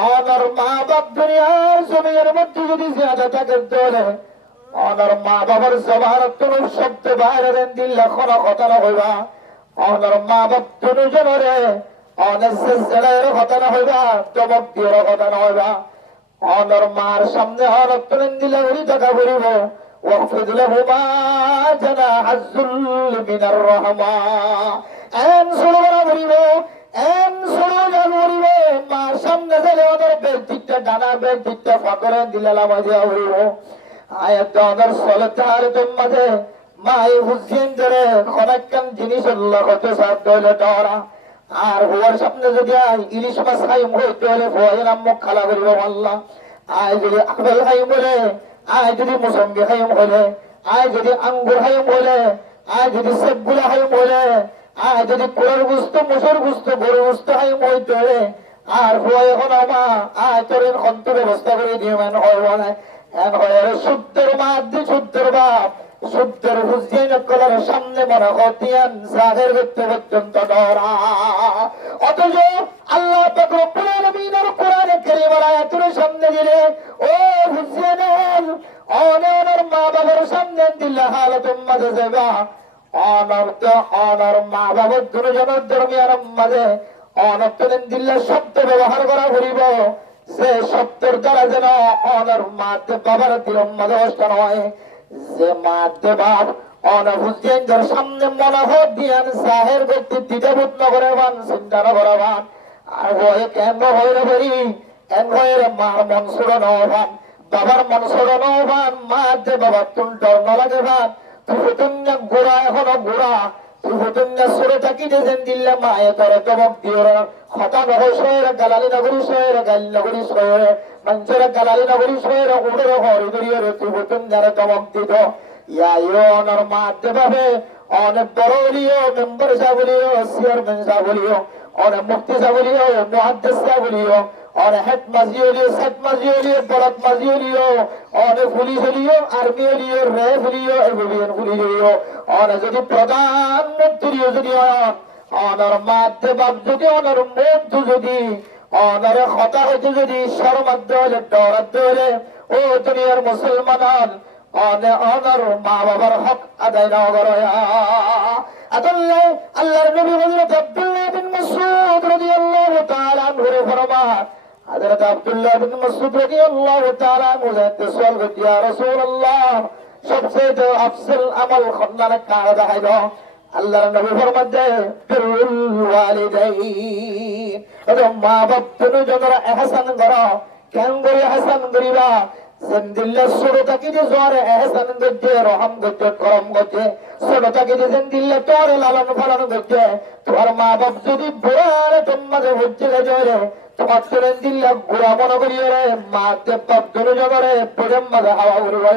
আমার মা বাপ দুনিয়ার জমির মধ্যে যদি জিয়াদা থাকে দলে আমার মা বাবার জবান কোন শব্দ বাইরে দেন দিল্লা কোনো কথা না হইবা আমার মা বাপ দুজনের অনেক জেলের কথা না হইবা চমক দিয়ে কথা না হইবা আমার মার সামনে অনেক তুলেন দিলে উড়ি টাকা করিব ওয়াকফিদ লাহুমা জানাহাজ্জুল মিনার রাহমা এন সুরবরা করিব এন সুরবরা করিব মার সামনে গেলে ওদের ব্যক্তিটা ডানা ব্যক্তিটা ফাঁকরে দিলে লামাজিয়া করিব আয়াত ওদের সলতার তোমাদের মাই হুসেন ধরে অনেকক্ষণ জিনিস হতে সাধ্য হলে ডরা আর হওয়ার সামনে যদি ইলিশ মাছ খাইম হইতে হলে ভয়ের মুখ খালা করিব আল্লাহ আয় যদি আপেল খাইম হলে আয় যদি মুসম্বি খাইম হলে আয় যদি আঙ্গুর খাইম হলে আয় যদি সেবগুলা খাইম হলে আয় যদি কুড়ার গুস্ত মুসুর গুস্ত গরু গুস্ত খাইম হইতে হলে আর ভয় এখন আমা আয় তোর অন্ত ব্যবস্থা করে দিয়ে মানে হয় বলে শুদ্ধের মা দি শুদ্ধের বাপ শুদ্ধের হুসেন কলার সামনে মনে হতিয়ান জাহের করতে পর্যন্ত ডরা অথচ আল্লাহ পাক রব্বুল আলামিনের কোরআনে কারীমের আয়াতের সামনে দিলে ও হুসেন অনার মা বাবার সামনে দিলে হালত মাঝে যাবা অনার মা বাবার দুজনের দরমিয়ার মাঝে অনর্থন দিলে শব্দ ব্যবহার করা করিব যে শব্দের দ্বারা যেন অনার মাতে বাবার দিলম মাঝে অবস্থান হয় যে মাতে বাপ অনহুসেনদের সামনে মনে হোক দিয়ান জাহের করতে দ্বিধাবোধ নগরে বান চিন্তা নগরে বান আর হয়ে কেন হয়ে পারি এন হয়ে মার মন ছড়ানো ভান বাবার মন ছড়ানো ভান মাতে বাবার তুল নলাগে ভান তুই তুমি গোড়া এখনো গোড়া তুই সরে থাকি যেন দিল্লা মায়ে করে চমক দিও হতা নহর শহরে গালালি নগরী শহরে গালি নগরী শহরে মঞ্চের গালালি নগরী শহরে উড়ে হরি দরিয়ে তুই তুমি চমক দিত ইয়ার মাতে ভাবে অনেক বড় বলিও মেম্বার সাহেব বলিও চেয়ারম্যান সাহেব বলিও অনেক মুফতি সাহেব বলিও মুহাদ্দিস সাহেব বলিও অনেক হেড মাঝি হলিও সেট মাঝি হলিও বড়ক মাঝি হলিও অনেক পুলিশ হলিও আর্মি হলিও রেফ হলিও এভিয়েন পুলিশ হলিও অনেক যদি প্রধানমন্ত্রীও যদি অনার মাধ্যে বাপ যদি অনার মধ্যে যদি অনার হতা হইতে যদি শরমাধ্য হলে ডরাধ্য হলে ও দুনিয়ার মুসলমান অনার মা বাবার হক আদায় না করে আল্লাহর নবী হযরত আব্দুল্লাহ বিন মাসউদ রাদিয়াল্লাহু তাআলা আনহু ফরমান হযরত আব্দুল্লাহ বিন মাসউদ রাদিয়াল্লাহু তাআলা আনহু সওয়াল করতে ইয়া রাসূলুল্লাহ সবচেয়ে আফজল আমল খন্দানে কার দেখাইলো আল্লাহর নবী ফরমাতে বিরুল ওয়ালিদাইন ওদের মা বাপ দুজনের ইহসান করো কেন করে ইহসান করিবা জিন্দিল্লা ছোটটাকে যে জোরে ইহসান করতে রহম করতে করম করতে ছোটটাকে যে জিন্দিল্লা তোর লালন পালন করতে তোমার মা বাপ যদি বুড়ারে তোমাকে হচ্ছে জোরে তোমার তোরেন দিল্লা বুড়া মনে করিও রে মা বাপ দুজনের প্রেম মাঝে হাওয়া উড়বে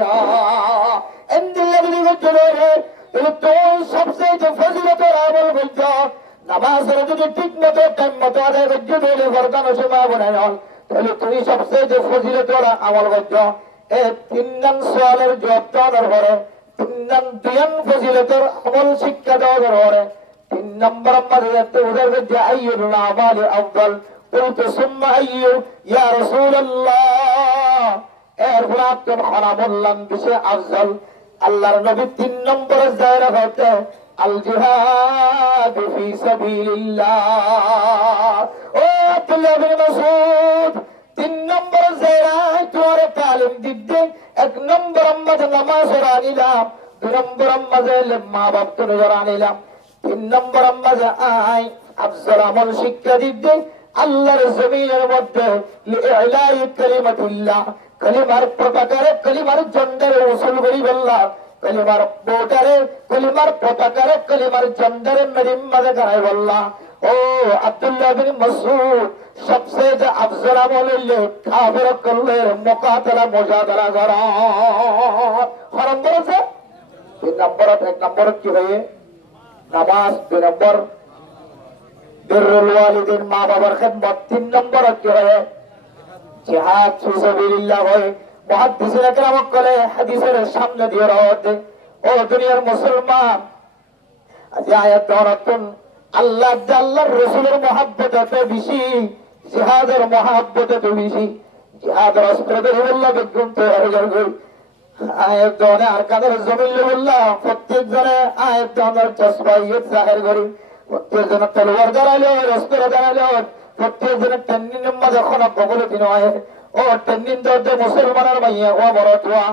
এন্দিল্লা যদি করতে রে তোর সবচেয়ে ফজিলতের আমল করছ নামাজের যদি ঠিক মতো টাইম মতো আদায় করতে দিলে ফরকানো সময় বনে নল তাহলে তুমি সবচেয়ে ফজিলতের আমল করছ এ 3 নং সওয়ালের জবাব দেওয়ার পরে 3 নং দুয়ান ফজিলতের আমল শিক্ষা দেওয়ার পরে 3 নম্বর আমাদের দেখতে উদার যে আইয়ুল আমালি আফদল বলতে সুম্মা আইয়ু ইয়া রাসূলুল্লাহ এরপর আপনি খানা বললাম বিশে আফজল আল্লাহর নবী 3 নম্বরে জায়গা হতে আল জিহাদ ফি সাবিলিল্লাহ ও আব্দুল্লাহ বিন মাসউদ 3 নম্বর জায়গা তোরে তালিম দিতে 1 নম্বর আমাদের নামাজ রানিলাম 2 নম্বর আমাদের মা বাপ তো রানিলাম 3 নম্বর আমাদের আই আফজল আমল শিক্ষা দিতে আল্লাহর জমিনের মধ্যে লিইলাই কালিমাতুল্লাহ কলিমার পতাকারে কলিমার ঝন্ডারে উসুল করি বললা কলিমার বোটারে কলিমার পতাকারে কলিমার ঝন্ডারে মেরিম্মাদে করাই বললা ও আব্দুল্লাহ বিন মাসউদ সবচেয়ে যে আফজল আমল হইলে কাফের করলে মুকাতালা মুজাদালা করা হরম বলেছে 3 নম্বর 1 নম্বর কি হয়ে নামাজ 2 নম্বর, বিররুল ওয়ালিদিন মা বাবার খেদমত 3 নম্বর কি হয়, জিহাদ ফি সাবিলিল্লাহ হয়। মুহাদ্দিসিনে কেরাম বলে হাদিসের সামনে দিয়ে রাওয়াত দেয়, ও দুনিয়ার মুসলমান, আজ আয়াত অর্থন আল্লাহ আল্লাহর রাসূলের মহব্বত এত বেশি, জিহাদের মহব্বত এত বেশি, জিহাদের অস্ত্রদের আল্লাহ বিজ্ঞান তৈরি করে আয়াত দনে আর কাদের জমিন আল্লাহ প্রত্যেক জনে আয়াত দনের তসবাইয়ত জাহির করে, প্রত্যেক জন তলোয়ার দাঁড়াইলো, অস্ত্র দাঁড়াইলো, প্রত্যেক জনের তেন্নিন মাঝে খনক বগলে দিন হয়, ও তেন্নিন দর্দে মুসলমানের মাইয়া ও বড় তোয়া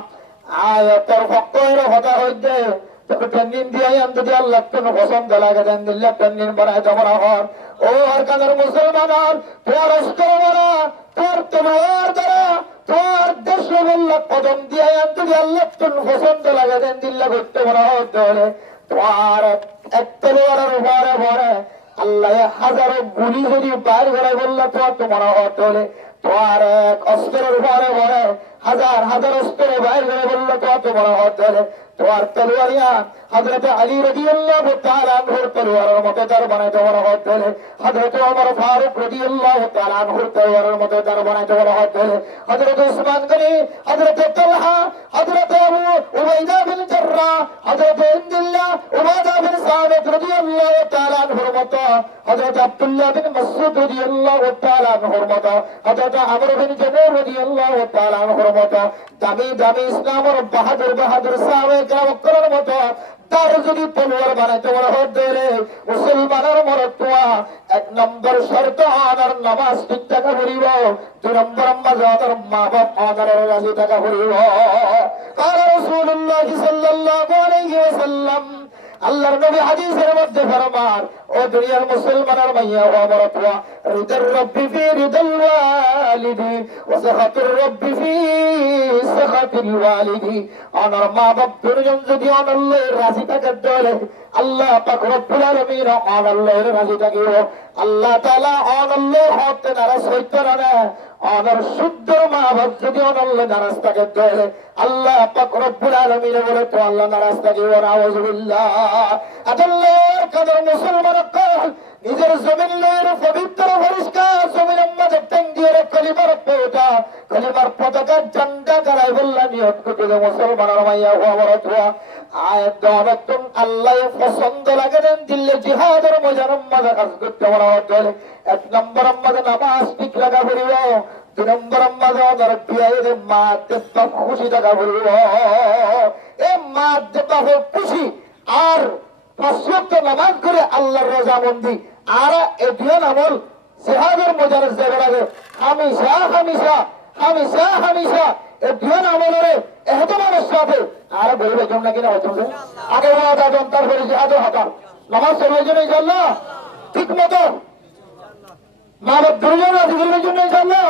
আয়াতের ভক্তের হতা হইতে তবে তেন্নিন দিয়ে যদি আল্লাহ কোনো পছন্দ লাগে দেন দিল্লা তেন্নিন বানায় তোমরা হন, ও আর কাদের মুসলমান তোর অস্ত্র মারা, তোর তলোয়ার দ্বারা তোর দেশ বললা কদম দিয়ে যদি আল্লাহ কোনো পছন্দ লাগে দেন দিল্লা করতে বলা হতে হলে তোমার এক তলোয়ারের উপরে ভরে আল্লাহ হাজারো গুলি যদি বাইর করে বললে তোমার হতে হলে তোমার এক অস্ত্রের উপরে ভরে হাজার হাজার অস্ত্র বাইর করে বললে তোমার হতে হলে তোমার তলোয়ারিয়া হযরত আলী রাদিয়াল্লাহু তাআলা আনহুর তলোয়ারের মতো তার বানাইতে বলা হতে হলে, হযরত ওমর ফারুক রাদিয়াল্লাহু তাআলা আনহুর তলোয়ারের মতো তার বানাইতে বলা হতে হলে, হযরত উসমান গনি, হযরত তালহা, হযরত আবু উবাইদা বিন জাররাহ, হযরত আব্দুল্লাহ উবাদা বিন সামিত রাদিয়াল্লাহু তাআলা আনহুর মতো, হযরত আব্দুল্লাহ বিন মাসউদ রাদিয়াল্লাহু তাআলা আনহুর মতো, হযরত আমর বিন জামূহ রাদিয়াল্লাহু তাআলা আনহুর মতো দামি দামি ইসলামের বাহাদুর বাহাদুর সাহাবায়ে কেরামের মতো তার যদি তলোয়ার বানাইতে বলা হতে মুসলমানের মরতুয়া 1 নম্বর শর্ত আনার নামাজ ঠিক থাকা করিব, 2 নম্বর মাজার মা বাপ আনারের রাজি থাকা করিব। قال رسول الله صلى الله عليه وسلم, আল্লাহর নবী হাদিসের মধ্যে ফরমান, ও দুনিয়ার মুসলমানের মাইয়া ও মরতুয়া, রিদার রব্বি ফি রিদাল ওয়ালিদি ওয়া সাখাতুর রব্বি ফি সাখাতিল ওয়ালিদি, আনার মা বাপ দুজন যদি আল্লাহর রাজি থাকে দলে আল্লাহ পাক রব্বুল আলামিন আল্লাহর রাজি থাকে, আল্লাহ তাআলা আল্লাহর হতে নারাজ হইতে না, আনার শুদ্ধ মা বাপ যদি আল্লাহর নারাজ থাকে দলে আল্লাহ পাক রব্বুল আলামিন বলে তো আল্লাহ নারাজ থাকে। ওয়া নাউযুবিল্লাহ। আল্লাহর কদর মুসলমান কল নিজের জমিনের পবিত্র পরিষ্কার জমিনের মাঝে টঙ্গিয়ে কলিমার পতাকা, কলিমার পতাকা ঝান্ডা গাড়াই বললাম নিয়ত করে মুসলমানের মাইয়া ও মরতুয়া আয়াত দাওয়াতুন আল্লাহ পছন্দ লাগে দেন দিলে জিহাদের ময়দানের মাঝে কাজ করতে বলা হতে, 1 নম্বর মাঝে নামাজ ঠিক লাগা করিব, 2 নম্বর মাঝে আমার বিয়ের মা দেবতা খুশি থাকা করিব, এ মা দেবতা হোক খুশি আর 5 ওয়াক্ত নামাজ করে আল্লাহর রজামন্দি আর এ দুই আমল জিহাদের ময়দানের জায়গা লাগে হামেশা হামেশা হামেশা হামেশা এ দুই আমলের এহতেমামের সাথে আর বলবে কেমন কিনা হচ্ছে আগে ওয়াদা জনতার করে জিহাদের হতাম নামাজ চলার জন্য ইনশাআল্লাহ ঠিক মতো মা বাপ দুজন রাজিগুলোর জন্য ইনশাআল্লাহ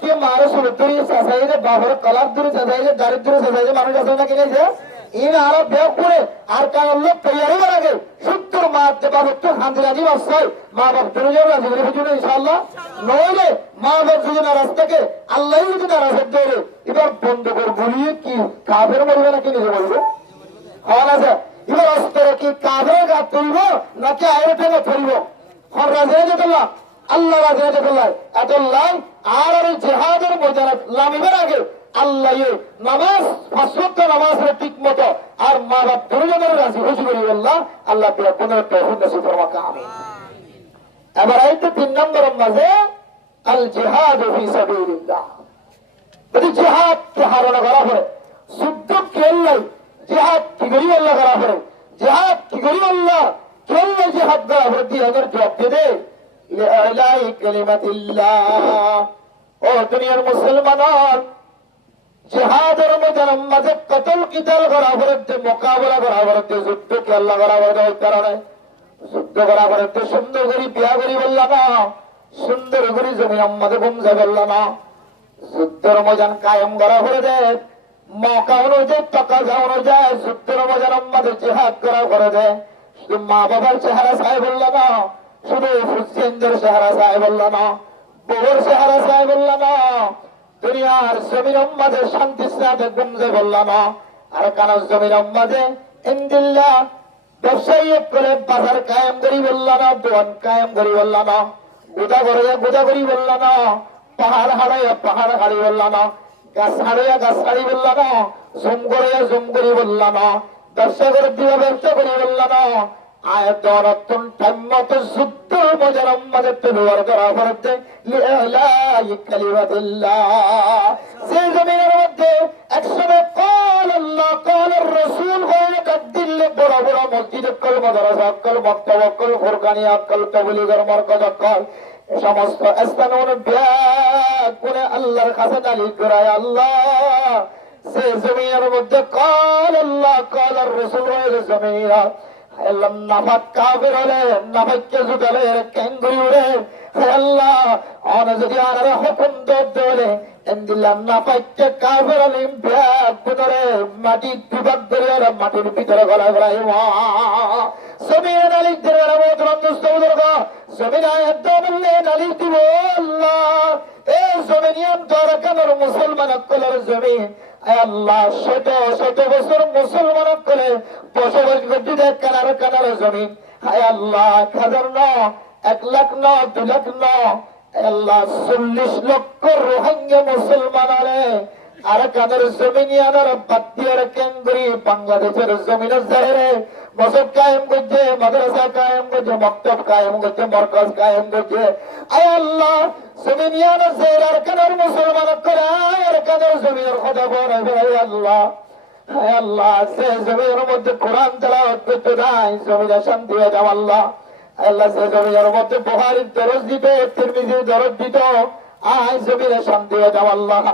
কে মারে সুরতুরি সাসাইলে বাবার কলার দূরে সাসাইলে দারিদ্র সাসাইলে মানুষ আছে না কিনেছে ইন আরো বেগ করে আর কারণ লোক তৈরি লাগে সত্তর মারতে বাবা তো শান্তি রাজি বাসাই মা বাপ দুজন রাজিগুলোর জন্য ইনশাআল্লাহ নইলে মা বাপ দুজন রাস্তাকে আল্লাহ যদি নারাজ হতে এবার বন্ধ করে বলিয়ে কি কাফের বলবে না কি নিজে বলবে হওয়া আছে এবার অস্ত্র কি কাফের গা তুলব নাকি আয়ো টেনে ধরব হর রাজে যেতল্লাহ আল্লাহ রাজে যেতল্লাহ এতল্লাহ আর ওই জিহাদের ময়দানে নামিবার আগে আল্লাহ নামাজ 5 ওয়াক্ত নামাজের ঠিক মতো আর মা বাপ দুজনের রাজি খুশি করি আল্লাহ আল্লাহ তাআলা পুনর তৌফিক নসিব ফরমাক আমিন। এবার আইতে 3 নম্বরের মাঝে আল জিহাদ ফি সাবিলিল্লাহ, যদি জিহাদ কে হারানো করা হয় যুদ্ধ কেল্লাই জিহাদ কি করি আল্লাহ করা হয় জিহাদ কি করি আল্লাহ কেল্লাই জিহাদ করা হয় দিয়ে আগে জবাব দে লিআলাই কালিমাতিল্লাহ। ও দুনিয়ার মুসলমান জিহাদের ময়দানের মাঝে কতল কিতাল করা হচ্ছে মোকাবেলা করা হচ্ছে যুদ্ধ কে আল্লাহ করা হচ্ছে কারণে যুদ্ধ করা হচ্ছে সুন্দর করে বিয়া করি বলল না সুন্দর করে জমি আমাদের বমজা বলল না যুদ্ধের ময়দান কায়েম করা হয়ে যায় মকা অনুযায়ী টাকা যা অনুযায়ী যুদ্ধের ময়দান আমাদের জিহাদ করা করে দেয় শুধু মা বাবার চেহারা চাই বলল না শুধু হুসেনদের চেহারা চাই বলল না বউর চেহারা চাই বলল না দুনিয়ার জমির মাঝে শান্তি সাথে গুমজে বলল না আর কানার জমির মাঝে ইনদিল্লাহ ব্যবসায়ী করে বাজার কায়েম করি বলল না, দোকান কায়েম করি বলল না, গোদা করি বলল না, পাহাড় হারাইয়া পাহাড় হারি বলল না, গাছ হারাইয়া গাছ হারি বলল না, জুম করি বলল না, ব্যবসা করে দিবা ব্যবসা করি বলল না। আয়তন অত্যন্ত টাইম মতো যুদ্ধ মজার মাঝে ব্যবহার করা হচ্ছে যে জমিনের মধ্যে একসময় কল আল্লাহ কল রসুল দিল্লি বড় বড় মসজিদ অক্কল মাদ্রাসা অক্কল মক্তব অক্কল ফুরকানি অক্কল তবলিগের মরকজ অক্কল সমস্ত স্থান ব্যাগ করে আল্লাহর কাছে নালিশ করায় আল্লাহ সে জমিনের মধ্যে কল আল্লাহ কল রসুল হয়ে জমিরা নাফাক কাফের হলে নাফাককে জুটালে কেঙ্গুরি উড়ে আল্লাহ অন যদি আনারে হুকুম দলে দিলাম নাফাককে কাফের হলে ব্যাগ ভিতরে মাটি বিভাগ করে মাটির ভিতরে গলা গলাই জমিনে নালিশ দিবে জমিনে একদম নালিশ দিব আল্লাহ এই জমিনিয়ান দরকার মুসলমান কলার জমিন আল্লাহ শত শত বছর মুসলমান করে বসবাস করতে কানার কানার জমিন হায় আল্লাহ 1,000 ন 1 লাখ ন 2 লাখ ন আল্লাহ 40 লক্ষ রোহিঙ্গা মুসলমান আর কাদের জমিনিয়ানের বাদ্যের কেন্দ্রী বাংলাদেশের জমিনের জাহেরে মসজিদ কায়েম করছে, মাদ্রাসা কায়েম করছে, মক্তব কায়েম করছে, মরকজ কায়েম করছে। আয় আল্লাহ জমিনিয়ানের জাহের কাদের মুসলমান করে আর কাদের জমিনের কথা বলে আল্লাহ হায় আল্লাহ সে জমিনের মধ্যে কোরআন তেলাওয়াত করতে নাই জমিনে শান্তি হয়ে যাও আল্লাহ। আল্লাহ সে জমিনের মধ্যে বুখারীর দরজ দিত, তিরমিজির দরজ দিত, আয় জমিনে শান্তি হয়ে যাও আল্লাহ।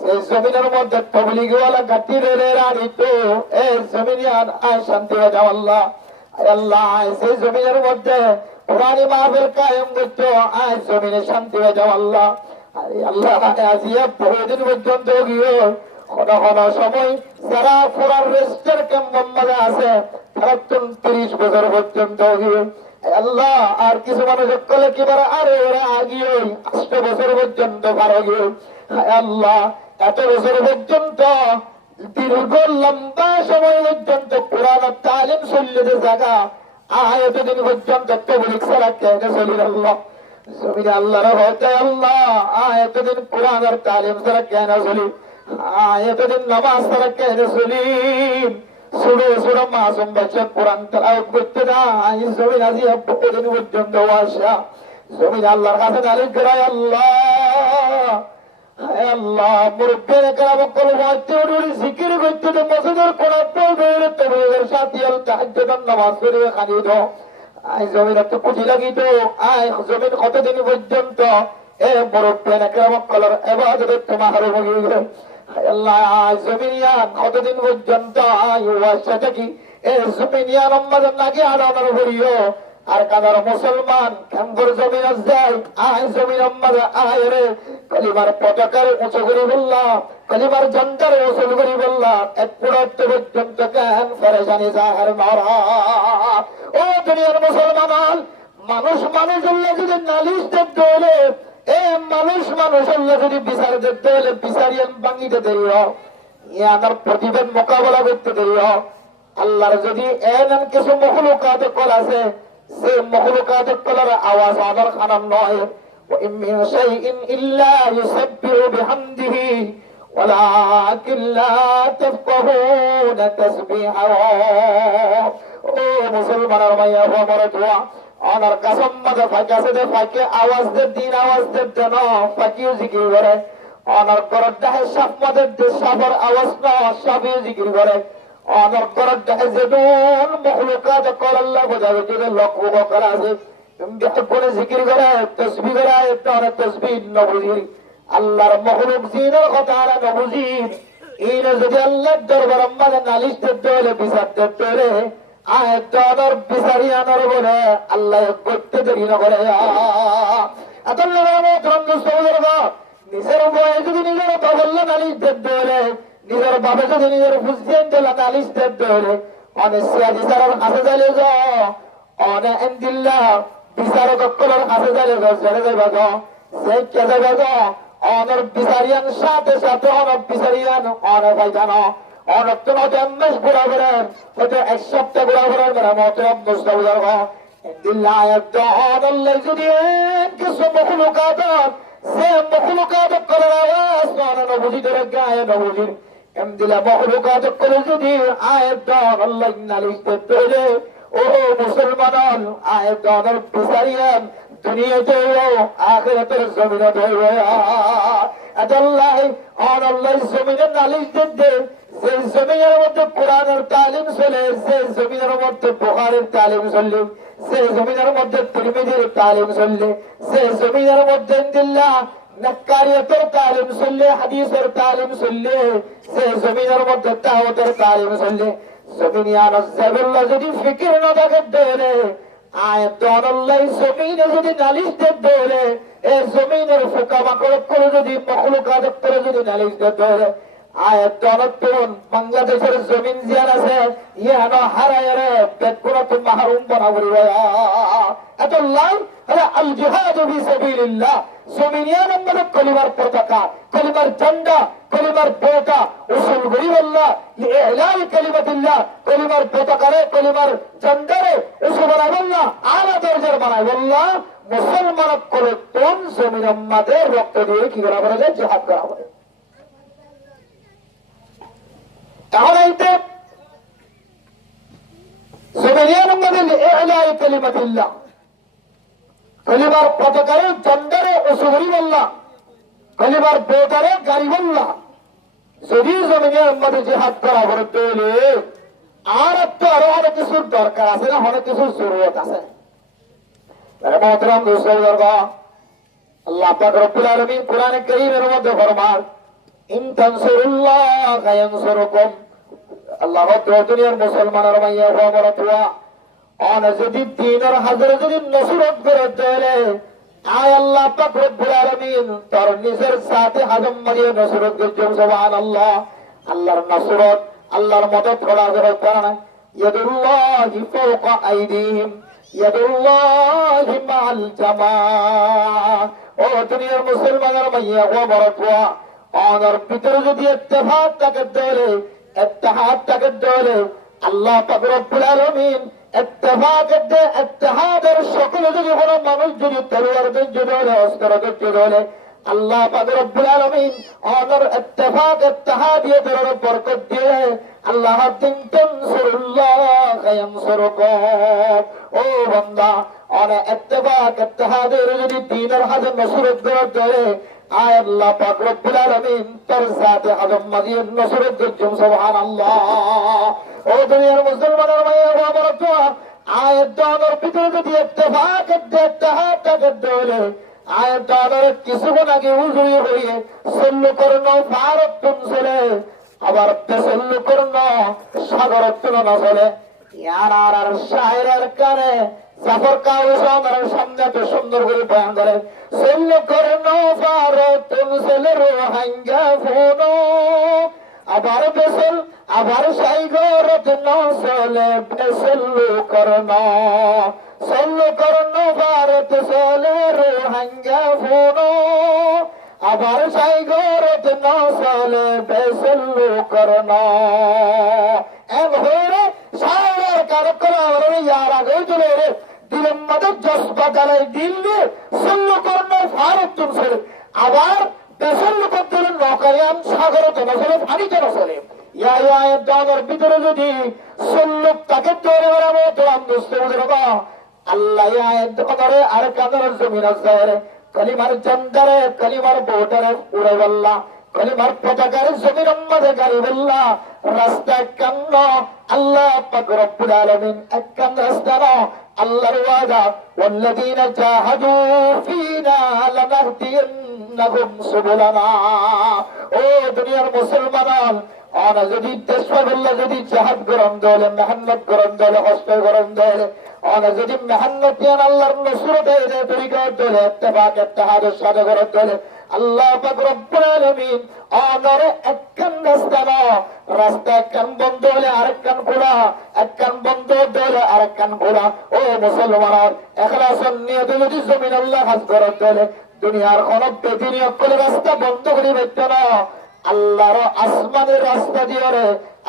সেই জমিনের মধ্যে তবলিগওয়ালা গাটি রে রানিত এই জমিনিয়ান আয় শান্তি হয়ে যাও আল্লাহ। আল্লাহ সেই জমিনের মধ্যে কোরআন মাহফিল কায়েম করতো আয় জমিনে শান্তি হয়ে যাও আল্লাহ। আল্লাহ আজিয়া বহুদিন পর্যন্ত গিয়ে কোন কোন সময় যারা পুরার রেস্টের ক্যাম্পের মাঝে আছে তারা 30 বছর পর্যন্ত গিয়ে আল্লাহ আর কিছু মানুষ কলে কিবার আরে ওরা আগিয়ে 8 বছর পর্যন্ত পারো গিয়ে আল্লাহ এত বছর পর্যন্ত দীর্ঘ লম্বা সময় পর্যন্ত কোরআন তালিম চললে জায়গা এতদিন পর্যন্ত তবলিগ ছাড়া কেন চলি আল্লাহ জমিনে আল্লাহর হতে আল্লাহ এতদিন কোরআনের তালিম ছাড়া কেন চলি এতদিন নামাজ ছাড়া কেন চলি ছোড়ো ছোড়ো মাসুম বাচ্চা কোরআন তেলাওয়াত করতে নাই জমিন আজি বহুদিন পর্যন্ত আসা জমিন আল্লাহর কাছে নালিশ করায় আল্লাহ আল্লাহ মুরব্বীর কেরাম কলমাতে উড়ি জিকির করতে তো মসজিদের কোণাত বেরে তবলিগের সাথী আল তাহাজ্জুদের নামাজ পড়ে খালি দাও আয় জমিন একটু কুটি লাগিত আয় জমিন কতদিন পর্যন্ত এ মুরব্বীর কেরাম কলর ইবাদত তোমার হয়ে গেল আল্লাহ জমিনিয়া কতদিন পর্যন্ত আয় ওয়াসটা কি এ জমিনিয়া রমজান নাকি আনানোর হইও আর কাদার মুসলমান কেমন জমিন যায় আয় জমিন আম্মারে আয় রে কলিমার পতাকার উঁচু করি বললাম কলিমার জন্টার উঁচু করি বললাম এক পুরত্ব পর্যন্ত কেন পরেশানি যাহার মারা ও দুনিয়ার মুসলমান মানুষ মানুষের যদি নালিশ দেখতে হলে এ মানুষ মানুষের যদি বিচার দেখতে হলে বিচারিয়ান ভাঙিতে দেরি হোক ইয়ার প্রতিভেদ মোকাবেলা করতে দেরি হোক আল্লাহর যদি এমন কিছু মখলুকাত কল আছে সে মখলুকাত কলার আওয়াজ আমার খানার নয় وإن من شيء إلا يسبح بحمده ولكن لا تفقهون تسبيحهم ও মুসলমানের মাইয়া আমার দোয়া আমার কাসম মাঝে ফাঁকাছে যে ফাঁকে আওয়াজ দে দিন আওয়াজ দে দেন ফাঁকিও জিকির করে অনার করত দেহে সাপ মাঝে সাপের আওয়াজ না সাপিও জিকির করে অনার করত দেহে যেদুন মখলুকাত কর আল্লাহ বোঝাবে যদি লক্ষ্য করা আছে কোনে জিকির করে তসবিহ করে তাহলে তসবিহ নবুজির আল্লাহর মখলুক জিনের কথা আর নবুজির এই যদি আল্লাহর দরবার আমাদের নালিশ দিতে হলে বিচার দিতে হলে আয়তর বিচারি আনার বলে আল্লাহ করতে দেরি না করে নিজের বয়ে যদি নিজের বাবল্লা নালিশ দিতে হলে নিজের বাবা যদি নিজের বুঝতেন দিলা নালিশ দিতে হলে অনেক সিয়াদি সারার কাছে চালিয়ে যাও অনেক এন্দিল্লা বিচারক কলার কাছে চালিয়ে যাও ছেড়ে যাইবা যাও সে কেজে যাও অনেক বিচারিয়ান সাথে সাথে অনেক বিচারিয়ান অনেক পাইতানো অনত্য হয়তো 1 মাস ঘোরা করেন, হয়তো 1 সপ্তাহ ঘোরা করেন, মহতরম দোস্ত যদি কিছু মখলুকাত সে মখলুকাত করার আওয়াজ নবুজি ধরে গায়ে নবুজির এমদিলা মখলুকাত করে যদি আয়াত দান আল্লাহ নালিশ করতে হলে ও মুসলমান আয়াত দানের বিচারিয়ান দুনিয়াতে আখিরাতের জমিনে হইবে আল্লাহ আর আল্লাহ জমিনে নালিশ দিতে যে জমিনের মধ্যে কোরআনের তালিম চলে, যে জমিনের মধ্যে বুখারীর তালিম চললে, যে জমিনের মধ্যে তিরমিজির তালিম চললে, যে জমিনের মধ্যে ইনশাআল্লাহ নাক্কারিয়াতের তালিম চললে, হাদিসের তালিম চললে, যে জমিনের মধ্যে তাওহীদের তালিম চললে, জমিনিয়ান জাবিল্লাহ যদি ফিকির না থাকে দেলে আয়াত আল্লাহ জমিনে যদি নালিশ দেলে এই জমিনের ফুকামাকড় করে যদি মখলুকাত করে যদি নালিশ দেলে আয়াত অনত্তন বাংলাদেশের জমিন জিয়ার আছে ইয়ানো হারায়রে বেকুরাত মাহরুম বানাবরি আল্লাহ আল জিহাদ ফি সাবিলিল্লাহ জমিনিয়ান আমাদের কলিমার পতাকা, কলিমার ঝান্ডা, কলিমার পতাকা উসুল গরিবাল্লাহ লিইলাই কালিমাতিল্লাহ কলিমার পতাকারে কলিমার ঝান্ডারে উসুল বানাবল্লাহ আলা দরজার বানাবল্লাহ মুসলমান করে কোন জমিন আমাদের রক্ত দিয়ে কি করা হবে জিহাদ করা হবে। তাহলে এইতে জমিনিয়ান আমাদের লিইলাই কালিমাতিল্লাহ কলিমার পতাকারে ঝান্ডারে উসুল গরিবাল্লাহ কলিমার পতাকারে গারিবাল্লাহ যদি জমিনে আমাদের জিহাদ করা করতে হলে আর তো আরো অনেক কিছুর দরকার আছে না, অনেক কিছুর জরুরত আছে। মহতরম দোস্ত আল্লাহ পাক রব্বুল আলামিন কোরআনে কারীমের মধ্যে ফরমান ইন তানসুরুল্লাহ ইয়ানসুরকুম আল্লাহ দুনিয়ার মুসলমানের মাইয়া ওয়া অন যদি দ্বীনের হাজারে যদি নসরত করে দেয় আয় আল্লাহ পাক রব্বুল আলামিন তার নিজের সাথে হাজম মারিয়ে নসরত দিয়েছেন সুবহানাল্লাহ। আল্লাহর নসরত আল্লাহর মদদ করা যাবে কারণ ইয়াদুল্লাহি ফাওকা আইদিহিম ইয়াদুল্লাহি মাআল জামাআ ও দুনিয়ার মুসলমানের মাইয়া ও বড়রা অনার ভিতরে যদি ইত্তেফাক থাকে দলে ইত্তেহাদ থাকে দলে আল্লাহ পাক রব্বুল আলামিন ইত্তেহাদের সকল যদি কোনো মানুষ যদি তলোয়ার ধৈর্য ধরে অস্ত্র ধৈর্য ধরে আল্লাহ পাক রব্বুল আলামিন অনার ইত্তেহাদিয়তের বরকত দিয়ে আল্লাহ দিন তানসুরুল্লাহ ইয়ানসুরকুম ও বান্দা অনে ইত্তেহাদের যদি দ্বীনের হাজার নসরত ধরে আয় আল্লাহ পাক রব্বুল আলামিন তার সাথে হাজম মাজিয়ে নসরত দিয়েছেন সুবহানাল্লাহ। ও দুনিয়ার মুসলমানের মায়ের বাবারা আয়াত দানের ভিতরে যদি ইত্তেহাদ থাকে দলে আয়াত দানের কিছুক্ষণ আগে হুজুরি হয়ে সল্লু করনো ফারতুন চলে আবার বেসল্লু করনো সাগরত্ন না চলে ইয়ার শায়ের কানে জাফর কাউসানের সামনে তো সুন্দর করে বয়ান করে সল্লু করনো ফারতুন চলে রোহাঙ্গা ফোনো আবার বেসল আবার সাইগরত নসলে বেসল্লু করনো সল্লু করনো ভারত চলে রোহাঙ্গা ফোনো আবার সাইগরত নসলে বেসল্লু করনো এম হরে সাইর কারকরা ওরে ইয়ারা গইলে রে দিলের মধ্যে জজবা জ্বালাই দিল্লি সল্লু করনো ভারত চলে আবার বেসল্লু করতে নৌকায়ান সাগরত নসলে পানিতে নসলে ইয়ার ভিতরে যদি সল্লুক তাকে তৈরি করা মতো আল্লাহ ধরে আর কাঁদরের জমিন আছে কলিমার চন্দারে কলিমার বোটারে উড়ে বললা কলিমার পতাকার জমির মধ্যে গাড়ি বললা রাস্তা কান্ন আল্লাহ পাক রব্বুল আলামিন একখান রাস্তা না আল্লাহর ওয়াদা ওয়াল্লাযীনা জাহাদু ফীনা লানাহদিয়ান্নাহুম সুবুলানা ও দুনিয়ার মুসলমান আর যদি দেশবাল্লাহ যদি জিহাদ গ্রহণ দলে মেহনত গ্রহণ দলে কষ্ট গ্রহণ দলে আর যদি মেহনত আল্লাহর নসরত তরিকা দলে ইত্তেহাদের সাথে গ্রহণ দলে আল্লাহ পাক রব্বুল আলামিন অনরে একখান রাস্তা না রাস্তা একখান বন্ধ হলে আরেকখান খোলা একখান বন্ধ দলে আরেকখান খোলা ও মুসলমান ইখলাস নিয়তে যদি জমিন আল্লাহ কাজ গ্রহণ দলে দুনিয়ার কোন বেদিনী করে রাস্তা বন্ধ করে দিতে না আল্লাহর আসমানের রাস্তা দিয়ে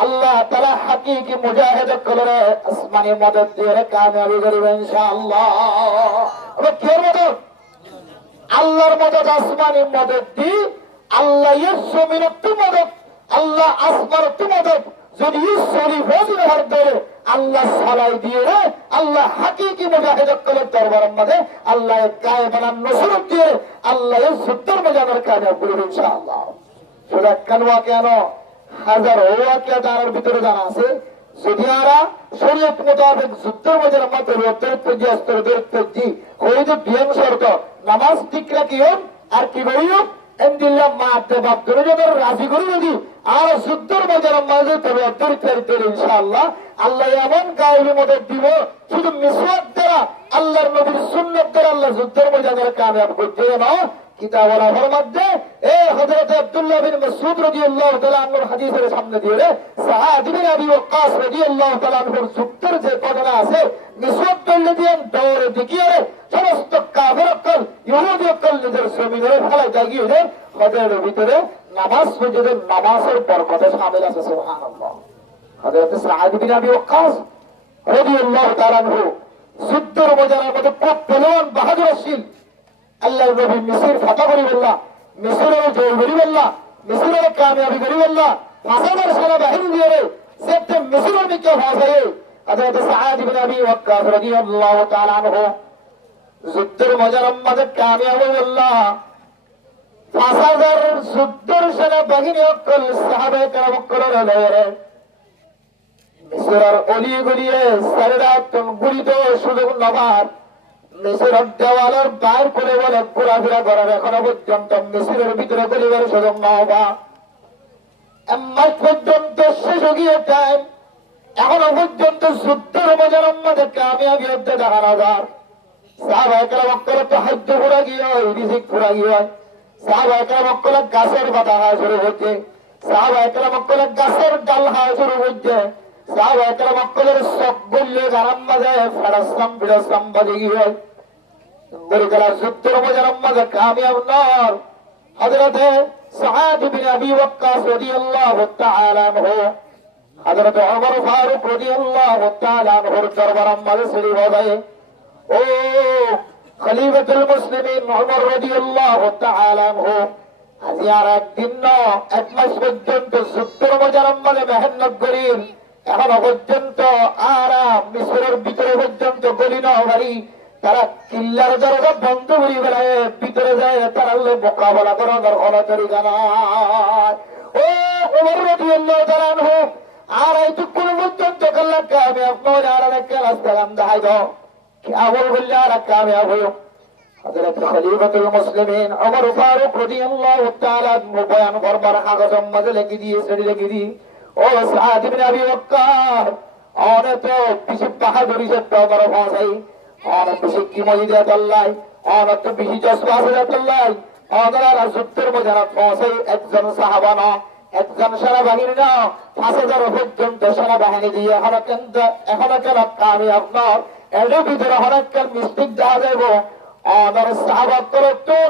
আল্লাহ তাআলা হাকিকি মুজাহিদ করে আসমানি মদদ দিয়ে কামিয়াবি করবে ইনশাআল্লাহ। আবার কি মদদ? আল্লাহর মদদ, আসমানি মদদ দি আল্লাহ জমিনের তো মদদ, আল্লাহ আসমানের তো মদদ। যদি শরীফ হার ধরে আল্লাহ সালাই দিয়ে আল্লাহ হাকিকি মুজাহিদ করে দরবারের মধ্যে আল্লাহ গায়ে বানান নসরত দিয়ে আল্লাহ সত্তর মজানের কামিয়াব করবে ইনশাআল্লাহ। সেটা কেন হাজার ওয়াকিয়া তার ভিতরে জানা আছে। যদি আরা শরীয়ত মোতাবেক যুদ্ধের মধ্যে মাত্র বিয়ান শর্ত নামাজ ঠিক রাখিও আর কি করিও এন্দিল্লাহ মাতে বাপ ধরে যাদের রাজি করি যদি আর যুদ্ধের মধ্যে মাঝে তবে অন্তরিত ইনশাআল্লাহ আল্লাহ এমন গায়েবী মদদ দিব শুধু মিসওয়াক দ্বারা আল্লাহর নবীর সুন্নাত দ্বারা আল্লাহ যুদ্ধের মধ্যে কামিয়াব করতে না। কিতাবের মধ্যে হযরত আব্দুল্লাহ বিন মাসউদ রাদিয়াল্লাহু তাআলা আনহুর হাদিসের সামনে দিয়ে সাআদ বিন আবি ওয়াক্কাস রাদিয়াল্লাহু তাআলা আনহুর যুদ্ধের যে ঘটনা আছে মিসওয়াক করলে দিয়ে দৌড়ে দেখিয়ে সমস্ত কাফের অকল ইহুদি অকল নিজের জমিনে ফেলাই গিয়ে হজরের ভিতরে নামাজ পড়ে নামাজের বরকতে শামিল আছে সুবহানাল্লাহ। হযরত সাআদ বিন আবি ওয়াক্কাস রাদিয়াল্লাহু তাআলা আনহু যুদ্ধের ময়দানের মধ্যে খুব পেলওয়ান বাহাদুর ছিল। আল্লাহ নবী মিসর ফাতা করি বললা, মিসরের জয় করি বললা, মিসরের কামিয়াবি করি বললা, 5000 সেনা বাহিনী দিয়ে সেতে মিসরের দিকে ভাসায়ে হযরত সাআদ ইবনে আবি ওয়াক্কাস রাদিয়াল্লাহু তাআলা আনহু যুদ্ধের ময়দানের মধ্যে কামিয়াব বললা। 5000 যুদ্ধের সেনা বাহিনী অকল সাহাবায়ে কেরাম করে লয়ে মিসরের অলি গলিয়ে সারেরা গুলিতে সুযোগ নবার মিসরের দেওয়ালের বাইর করে বলে ঘোরাফেরা করার এখনো পর্যন্ত মিসরের ভিতরে গলিবার সুযোগ না হবা মাস পর্যন্ত শেষ গিয়ে টাইম এখনো পর্যন্ত যুদ্ধের ময়দানের মধ্যে কামিয়াবি হতে দেখা না যার সাহাবায়ে কেরাম করে তো হাজ্য ঘোরা গিয়ে হয়, রিজিক ঘোরা গিয়ে হয়। সাহাবায়ে কেরাম করে গাছের পাতা খাওয়া শুরু হচ্ছে, সাহাবায়ে কেরাম করে গাছের ডাল খাওয়া শুরু হচ্ছে, সাহাবায়ে কেরাম করে সব বললে গারাম মাঝে ফেরাসলাম ফিরাসলাম বাজে গিয়ে হয়। যুদ্ধের ময়দানের মধ্যে কামিয়াব নর হযরত সাআদ বিন আবি ওয়াক্কাস রাদিয়াল্লাহু তাআলা আনহু হযরত ওমর ফারুক রাদিয়াল্লাহু তাআলা আনহুর দরবারের মধ্যে সিঁড়ি বাজায় ও খলিফাতুল মুসলিমিন ওমর রাদিয়াল্লাহু তাআলা আনহু আজ আর একদিন না এক মাস পর্যন্ত যুদ্ধের ময়দানের মধ্যে মেহনত করেন এখনো পর্যন্ত আরাম মিসরের ভিতরে পর্যন্ত গলি না বাড়ি তারা কিল্লার দরজা বন্ধ করে বেড়ায় ভিতরে যায় তারা মোকাবেলা করার তরিকা নাই। ও ওমর রাদিয়াল্লাহু তাআলা আনহু আর এইটুকুন পর্যন্ত কাল্লা কামিয়াব নয় আর একটা রাস্তা গান দেখাই দাও কি আমল বললে আর কামিয়াব হইও। হযরত খলিফাতুল মুসলিমিন ওমর ফারুক রাদিয়াল্লাহু তাআলা বয়ান করবার কাগজের মধ্যে লিখে দিয়ে সেটি লিখে দি ও সাআদ ইবনে আবি ওয়াক্কাস আরে তো পিছে বাহাদুরি সে তোমার ভাষাই আর বেশি কি মজিদাত আল্লাহ আর তো বেশি জসবাসত আল্লাহ আদারা যুদ্ধের মধ্যে পৌঁছে একজন সাহাবা না একজন সেনাবাহিনী না 5000 পর্যন্ত সেনাবাহিনী দিয়ে এখনো কেন কামিয়াব না এর ভিতরে অনেকটা মিস্টেক দেখা যাইব। আমার সাহাবা করতুন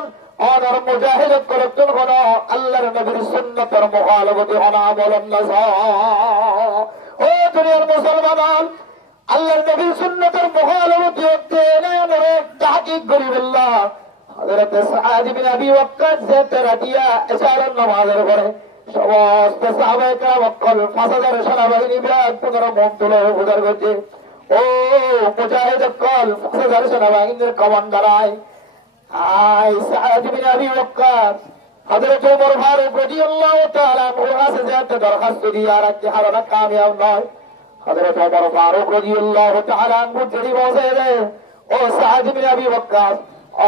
আমার মুজাহিদ করতুন কোন আল্লাহর নবীর সুন্নতের মুখালফতি হনা বলেন না ও দুনিয়ার মুসলমান আল্লাহর নবীর সুন্নতের মুখালফতি হতে না আমরা তাহকিক করি বললা। হযরত সাআদ ইবনে আবি ওয়াক্কাস যে রাতিয়া ইশারার নামাজের পরে সমস্ত সাহাবায়ে কেরাম 5000 সেনাবাহিনী বিরাট 15 মন তুলে উদার করছে ও মুজাহিদ কল 5000 সেনাবাহিনীর কমান্ডার আই সাআদ ইবনে আবি ওয়াক্কাস হযরত ওমর ফারুক রাদিয়াল্লাহু তাআলা আনহু কাছে যেতে দরখাস্ত দিয়ে আর একটা হারানো কামিয়াব নয়। হযরত ওমর ফারুক রাদিয়াল্লাহু তাআলা আনহু যদি বসে যায় ও সাআদ ইবনে আবি ওয়াক্কাস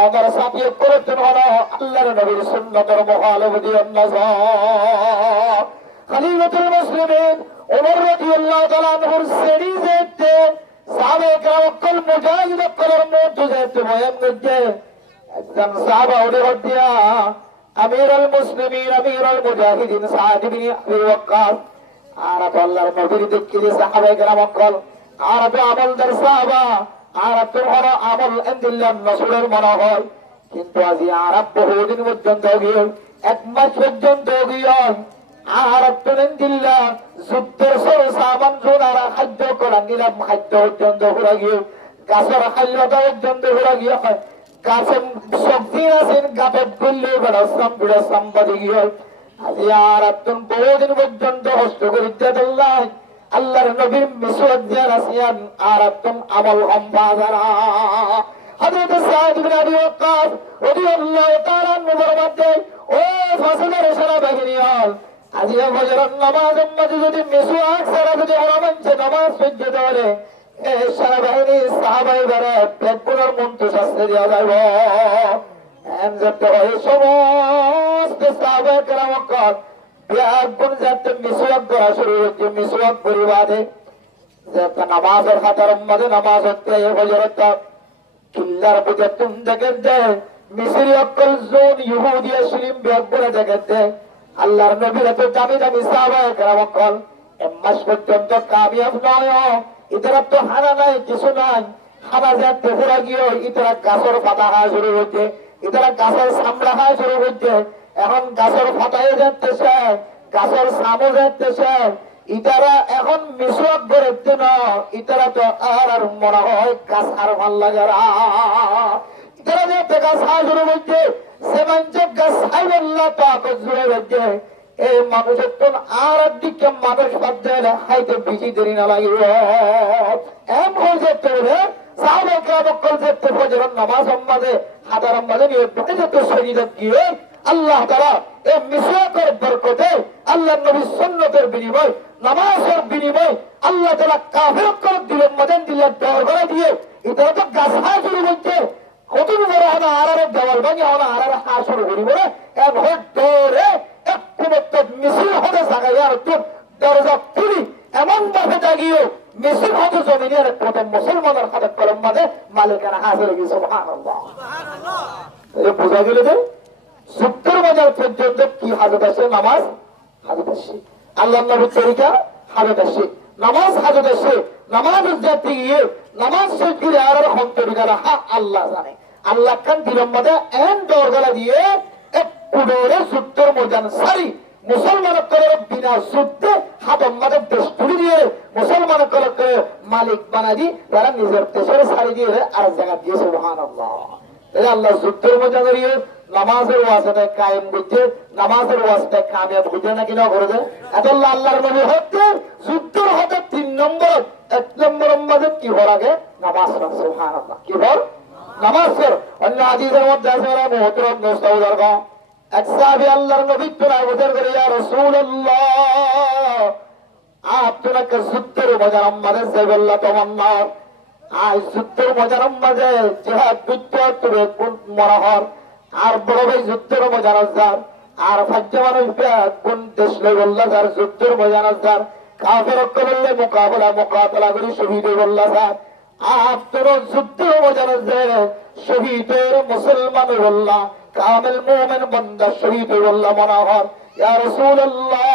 আমার সাথে করতেন হলো আল্লাহর নবীর সুন্নতের মুখালফতি আন-নাসার খলিফাতুল মুসলিমিন ওমর রাদিয়াল্লাহু তাআলা আনহুর সেরি যেতে সাহাবায়ে কেরাম কল মুজাহিদ কলর মধ্যে যেতে বয়ান করতে একজন সাহাবা ওরে হতিয়া আমিরুল মুসলিমিন আমিরুল মুজাহিদিন সাআদ ইবনে আবি ওয়াক্কাস আর আল্লাহর নবীর দিকে সাহাবায়ে কেরাম কল আর আমলদার সাহাবা আর তোমার আমল আলহামদুলিল্লাহ নসরের মনে হয় কিন্তু আজ আরব বহুদিন পর্যন্ত গিয়ে এক মাস পর্যন্ত গিয়ে আর তুলেন দিল্লা যুদ্ধের সর সামান জোনারা খাদ্য করা নিলাম খাদ্য পর্যন্ত ঘুরা গিয়ে গাছের খাল্যতা পর্যন্ত ঘুরা গিয়ে হয় গাছের সবজি আছেন গাপে গুললে বেড়াচ্লাম বেড়াচ্লাম বাদে গিয়ে আজি আর একজন বহুদিন পর্যন্ত হস্ত করিতে দিল্লাই আল্লাহর নবীর মিসওয়াক জিয়ার আসিয়ান আর একজন আমল সম্পাদারা হযরত সাঈদ ইবনে আবি ওয়াক্কাস রাদিয়াল্লাহু তাআলা আনহুর মধ্যে ও ফজলের সারা বাহিনী হল আজিয়া ফজরের নামাজের মধ্যে যদি মিসওয়াক ছাড়া যদি ওরামানছে নামাজ পড়তে দেওয়ালে এই সারা বাহিনী সাহাবায়ে বারে পেটপুরের মন্ত্র শাস্ত্রে দেওয়া যাইব এমজেতে এই সমস্ত সাহাবায়ে কেরামকল বিয়াগুন যাতে মিসওয়াক করা শুরু হচ্ছে মিসওয়াক পরিবাদে যাতে নামাজের খাতার মধ্যে নামাজ হচ্ছে এই ফজরত কিল্লার বুঝে তুম দেখে দে মিসরি অকল জোন ইহুদি মুসলিম বিয়াগুন দেখে দে আল্লাহর নবীর এত দামি দামি সাহাবায়ে কেরামকল এমাস পর্যন্ত কামিয়াব নয় ইতারা তো হানা নাই কিছু নাই হানা যাতে ঘোরা গিয়ে ইতারা গাছের পাতা খাওয়া শুরু হচ্ছে ইতারা গাছের চামড়া খাওয়া শুরু হচ্ছে এখন গাছের পাতায় যাচ্ছে গাছের সামো যাচ্ছে ইতারা এখন মিসওয়াক করতে না ইতারা তো আর মনে হয় গাছ আর ভাল লাগে ইতারা যাতে গাছ খাওয়া শুরু হচ্ছে সে মানুষ গাছ খাইবেল্লা তো আকজ জুড়ে হচ্ছে এই মানুষের তো আর দিকে মানুষ বাধ্য খাইতে বেশি দেরি না লাগিব এম হয়ে যেতে হলে সাহাবায়ে কেরামকল যেতে ফজরের নামাজ সম্মাদে হাজার সম্মাদে নিয়ে ঢুকে যেত শরীরত গিয়ে আল্লাহ তাআলা এই মিসওয়াকের বরকতে আল্লাহর নবীর সুন্নতের বিনিময় নামাজের বিনিময় আল্লাহ তাআলা কাফিরকে দিলেন মদন দিলেন দর করে দিয়ে এটা তো গাছ খাওয়া শুরু করছে কত বড় হলো আরারে দেওয়াল ভাঙে হলো আরারে খাওয়া শুরু করি বলে এক হট ধরে এক কুমত্ত মিছিল হতে জায়গায় আর তো দরজা খুলি এমন ভাবে জাগিয়ে মিছিল হতে জমিনের প্রথম মুসলমানের হাতে কলম মানে মালিকানা হাজির গেছে সুবহানাল্লাহ বোঝা গেল যে সত্তর বাজার পর্যন্ত কি হাজত আছে নামাজ হাজত আছে আল্লাহ নবীর তরিকা হাজত আছে নামাজ হাজত আছে নামাজ যাতে গিয়ে নামাজ শেষ করে আর অন্তরিকা রাখা আল্লাহ জানে আল্লাহ খান দিলের মধ্যে এন দরগলা দিয়ে এক কুডোরে সত্তর মজান সারি মুসলমানের করে বিনা সূত্রে হাতের মাঝে দেশ তুলে দিয়ে মুসলমানের করে মালিক বানা দি তারা নিজের দেশের সারি দিয়ে আর জায়গা দিয়ে সুবহানাল্লাহ আল্লাহ সত্তর মজা করিয়ে নামাজের ওয়াজটা কায়েম করছে নামাজের ওয়াজটা কামিয়াব হচ্ছে নাকি না করে দেয় এত আল্লাহর নবী হচ্ছে যুদ্ধর হতে 3 নম্বর 1 নম্বর মধ্যে কি হওয়ার আগে নামাজ সুবহানাল্লাহ কি বল নামাজ অন্য হাদিসের মধ্যে আছে ওরা মুহতরম নস্তাউদার এক সাহাবী আল্লাহর নবী তোরা ওদের করে ইয়া রাসূলুল্লাহ আপনাকে যুদ্ধের মজা আমাদের সাইবুল্লাহ তামান্না আজ যুদ্ধের মজার মাঝে জিহাদ যুদ্ধ তোরে কোন মনোহর আর বড় ভাই যুদ্ধের মজার যার আর ভাগ্য মানুষ কোন দেশ লইবল্লা যার যুদ্ধের মজার যার কাফের করলে মোকাবেলা করে শহীদ হইবল্লা যার আপনার যুদ্ধের মজার যার শহীদের মুসলমান বললা কামেল মুমিন বান্দা শহীদ হইবল্লা মনোহর ইয়া রাসূলুল্লাহ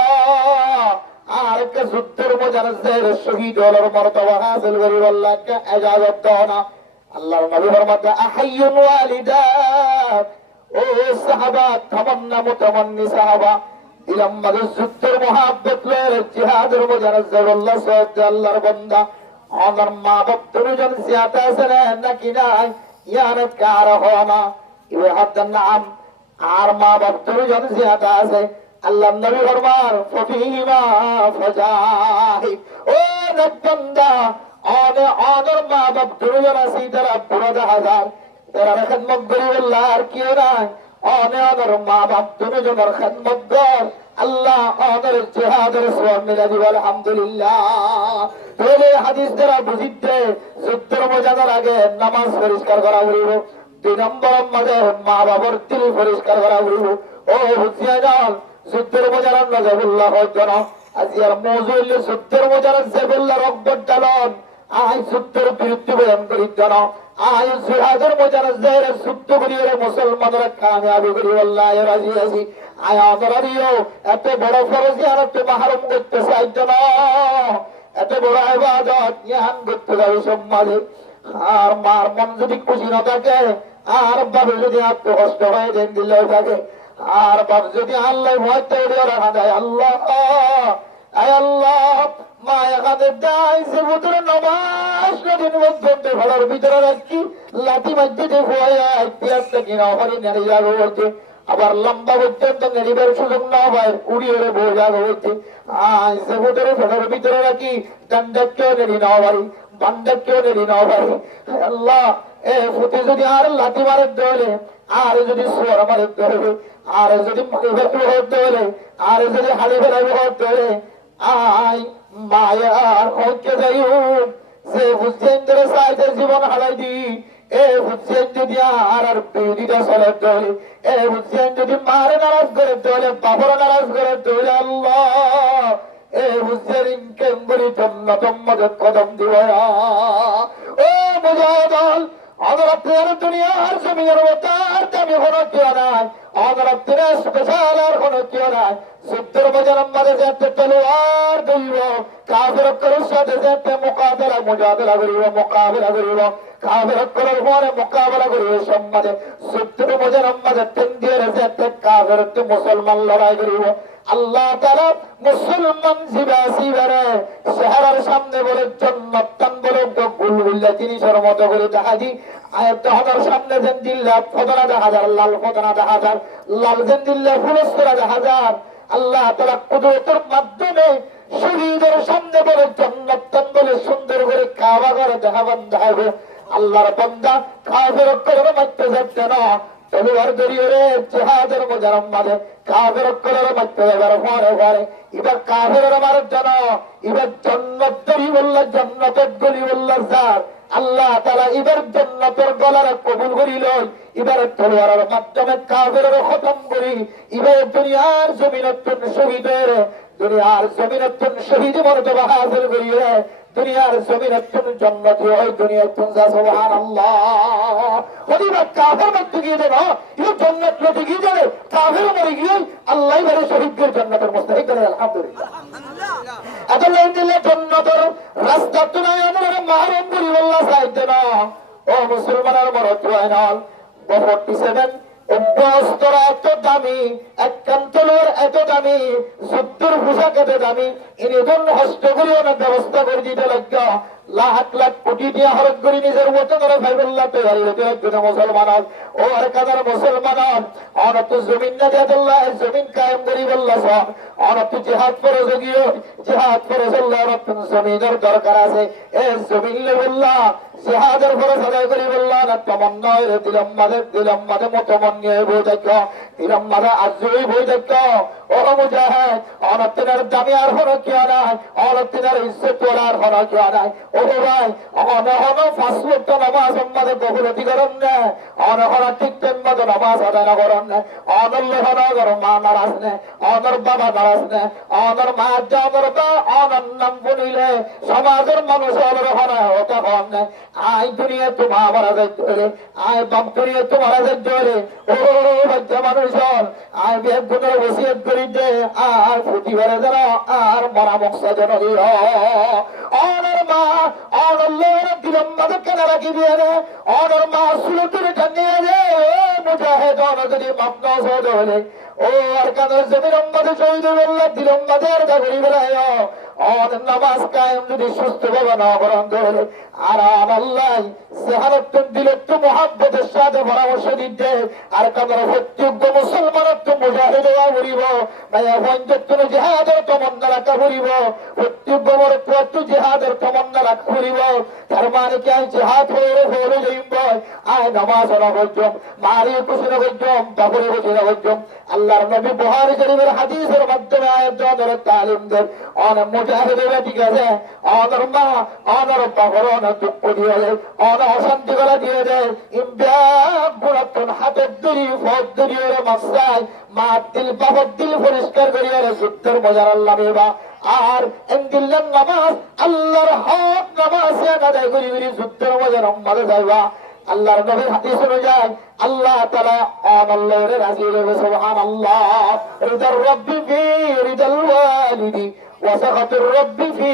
আর কে যুদ্ধের মজার যার শহীদ হওয়ার মর্তবা হাসিল করি আল্লাহকে ইজাজত দাও না আল্লাহর নবী ফরমাতে আহাইয়ুন ওয়ালিদা ও সাহাবা তামান্না মুতামান্নি সাহাবা দিলাম মাঝে যুদ্ধের মহাব্বত লয়ে জিহাদের মজার যার আল্লাহ সাথে আল্লাহর বান্দা আমার মা বাপ দুজন জিয়াতে আছে নাকি নাই ইয়ার কার হনা ইবে হাদান নাম আর মা বাপ দুজন জিয়াতে আছে আল্লাহ নবী ফরমান ফফিমা ফাজাহিব ও নবন্দা আদর মা বাপ দুজন আছে তারা পুরো হাজার তারা খিদমত করি আল্লাহ আর কিও নাই আদর মা বাপ দুজনের খিদমত কর আল্লাহ আদর জিহাদের সওয়াব মিলা দিবে আলহামদুলিল্লাহ তাহলে হাদিস দ্বারা বুঝিতে যুদ্ধের মজাদার আগে নামাজ পরিষ্কার করা হইব 2 নম্বর মাঝে মা বাবার দিল পরিষ্কার করা হইব ও হুসিয়ান যুদ্ধের মজার নজরুল্লাহ হজন আজিয়ার মৌজুল যুদ্ধের মজার জেবুল্লাহ রব্বত ডালন আই যুদ্ধের বিরুদ্ধে বয়ান করি জন আই জিহাদের মজার জের যুদ্ধ করিয়ে মুসলমানরা কামিয়াবি করি আল্লাহ রাজি আছি আয় আমরারিও এত বড় ফরজ আর এত মাহরুম করতে চাই জন এত বড় ইবাদত জ্ঞান করতে যাবে সমাজে আর মার মন যদি খুশি না থাকে আর বাবা যদি আত্মকষ্ট হয়ে দেন দিলে থাকে আর বাপ যদি আল্লাহ ভয়তে উড়িয়ে রাখা যায়, আল্লাহ আয় আল্লাহ মা এখানে যাই সে ভিতরে নমাজ নদীর মধ্যে ঘরের ভিতরে রাখি লাঠি মাঝে ফুয়াইয়া কিনা হরি নেড়ে যাবো বলছে, আবার লম্বা পর্যন্ত নেড়িবার সুযোগ না হয় উড়িয়ে বয়ে যাবো বলছে। আয় সে ভিতরে ঘরের ভিতরে রাখি ডান্ডাকেও নেড়ি না পারি, বান্ডাকেও নেড়ি না পারি। আল্লাহ এ ফুটে যদি আর লাঠি মারের দলে, আর যদি সোয়ার মারের দলে, আর যদি মারি ফেলার দলে, আর যদি হাড়ি ফেলার দলে, আই মায়ার হকে যাই সে বুঝছেন ধরে সাইজের জীবন হারাই দি। এ বুঝছেন যদি আর বেদিটা চলার দলে, এ বুঝছেন যদি মারে নারাজ করে দলে, বাবর নারাজ করে দলে, আল্লাহ এ বুঝছেন ইনকেম বলি জন্নতম মজা কদম দিব। ও মুজাহিদ আমার আপনার দুনিয়ার জমির মতার দামি কোনো কেউ নাই, আমার আপনার স্পেশাল আর কোনো কেউ নাই। সত্তর বছর আমাদের যাতে তলোয়ার ধরিব, কাফের করার সাথে যাতে মোকাবেলা মুজাবেলা করিব, মোকাবেলা করিব, কাফের করার পরে মোকাবেলা করিব। সম্মানে 70 বছর আমাদের তেন্দিয়ার যাতে কাফের মুসলমান লড়াই করিব। আল্লাহ তাআলা মুসলমান জিবাসিবারে শহরের সামনে বলে জান্নাত তান বলে গুলগুল্লা জিনিসের মতো করে দেখা দি। আয়াত হাজার সামনে যেন দিল্লা ফদনা দেখা যায়, লাল ফদনা দেখা যায়, লাল যেন দিল্লা ফুলস্তরা দেখা যায়। আল্লাহ তাআলা কুদরতের মাধ্যমে শহীদের সামনে বলে জান্নাত তান বলে সুন্দর করে কাবা করে দেখাবেন দেখাবে। আল্লাহর বান্দা কাফের করে মারতে যাচ্ছে না, তলোয়ার ধরিয়ে রে জিহাদের মজারম মাঝে কাফের করে মারতে যাবার পরে পরে এবার কাফের মারার জন্য এবার জান্নাত ধরি বলল, জান্নাতের গলি বলল স্যার। আল্লাহ তাআলা এবার জান্নাতের গলার কবুল করিল, এবার তলোয়ারের মাধ্যমে কাফের খতম করি। এবার দুনিয়ার জমিনতুন শহীদের, দুনিয়ার জমিনতুন শহীদ মর্তবা হাসিল করিয়ে দুনিয়ার জমিনতুন জান্নাতি হয়, দুনিয়াতুন সুবহানাল্লাহ। হদিবা কাফের মধ্যে গিয়ে দেব এই জান্নাত লতে গিয়ে যাবে, কাফের মরে গিয়ে আল্লাহ বলে শহীদদের জান্নাতের মুস্তাহিক করে। আলহামদুলিল্লাহ এত লাইন দিলে জান্নাতের রাস্তা তো নাই, আমরা মাহরুম করি আল্লাহ সাইতে না। ও মুসলমানের মরত হয় না 47 অভ্যস্তরা এত দামি, একান্তলের এত দামি, যুদ্ধের পোশাক এত দামি, ইনি জন্য হস্ত করিও না ব্যবস্থা করে দিতে লাগল। লাখ লাখ কোটি দিয়ে হরক করে নিজের মতো করে ভাইবুল্লাহ তৈরি হতে লাগবে মুসলমান। ও আর কাদার মুসলমান অনত জমিন না দিয়ে জমিন কায়েম করি বললা সব অনত জিহাদ করে যোগিও, জিহাদ করে চললে নতুন জমিনের দরকার আছে। এ জমিন বললা জিহাদের ফরজ আদায় করি বললা না তমন্না দিলাম মাঝে মতো মন নিয়ে বই দেখো, দিলাম মাঝে আজই বই দেখো। ও মুজাহিদ অনতিনের দামি আর হনো কেউ নাই, অনতিনের ইজ্জত আর হনো কেউ নাই। ও ভাই অনহন 5 ওয়াক্ত নামাজ আমাদের গফলতি করেন না, অনহন ঠিক টাইম মতো নামাজ আদায় না করেন না, অনর মা নারাজ না, অনর বাবা নারাজ না, অনর মা জানর বা অনর নাম বলিলে সমাজের মানুষ অনর হনা হতে হন না। আই দুনিয়া তোমার মারা যাইতে, আই বাপ দুনিয়া তোমার যাইতে। ও বাচ্চা মানুষ আই বেগুনের ওসিয়ত করি দে আর প্রতিবারে যেন আর মরা মকসা যেন অনর মা অনর দিলাম মাঝে কেনা রাখি দিয়ে রে, অনর মা সুলতুরে টানিয়ে রে। মুজাহিদ যদি মাপনা সহজ হলে ও আর কাদের জমির মাঝে শহীদ বললে দিলাম মাঝে আর চাকরি বেড়ায় অনেক নামাজ কায়েম যদি সুস্থ ভাবে না গ্রহণ করে আর আল্লাহ সেহারত্ব দিল তো মহাব্বতের সাথে পরামর্শ দিতে আর কাদের প্রত্যেক মুসলমানের তো মুজাহিদ হওয়া বলিব ভাইয়া পঞ্চত্তর জিহাদের তমন্না রাখা বলিব, প্রত্যেক প্রত্যেক জিহাদের তমন্না রাখা বলিব। তার মানে কি আই জিহাদ হয়ে যাইব, আয় নামাজ নগজম, মারি খুশি নগজম, বাবরে খুশি নগজম। আল্লাহর নবী বুখারী শরীফের হাদিসের মাধ্যমে আয়াত ধরে তালিম দেন। অনেক মুজাহিদেরা ঠিক আছে অনর মা অনর বাবর অনেক দুঃখ দিয়ে দেয়, অনেক অশান্তি করে দিয়ে দেয়। ইমব্যাগ গুণাত্মন হাতের দড়ি ফদ দড়িয়ে মাসায় মা দিল বাবার দিল পরিষ্কার করিয়ে যুদ্ধের মজার আল্লাহ মেবা আর এমদিল্লার নামাজ আল্লাহর হক নামাজ আদায় করি যুদ্ধের মজার মাঝে যাইবা। আল্লাহর নবীর হাদিস অনুযায়ী আল্লাহ তাআলা আল্লাহর রাজি হয়ে সুবহানাল্লাহ রিদার রাব্বি ফি রিদাল ওয়ালিদি ওয়া সাখাতুর রাব্বি ফি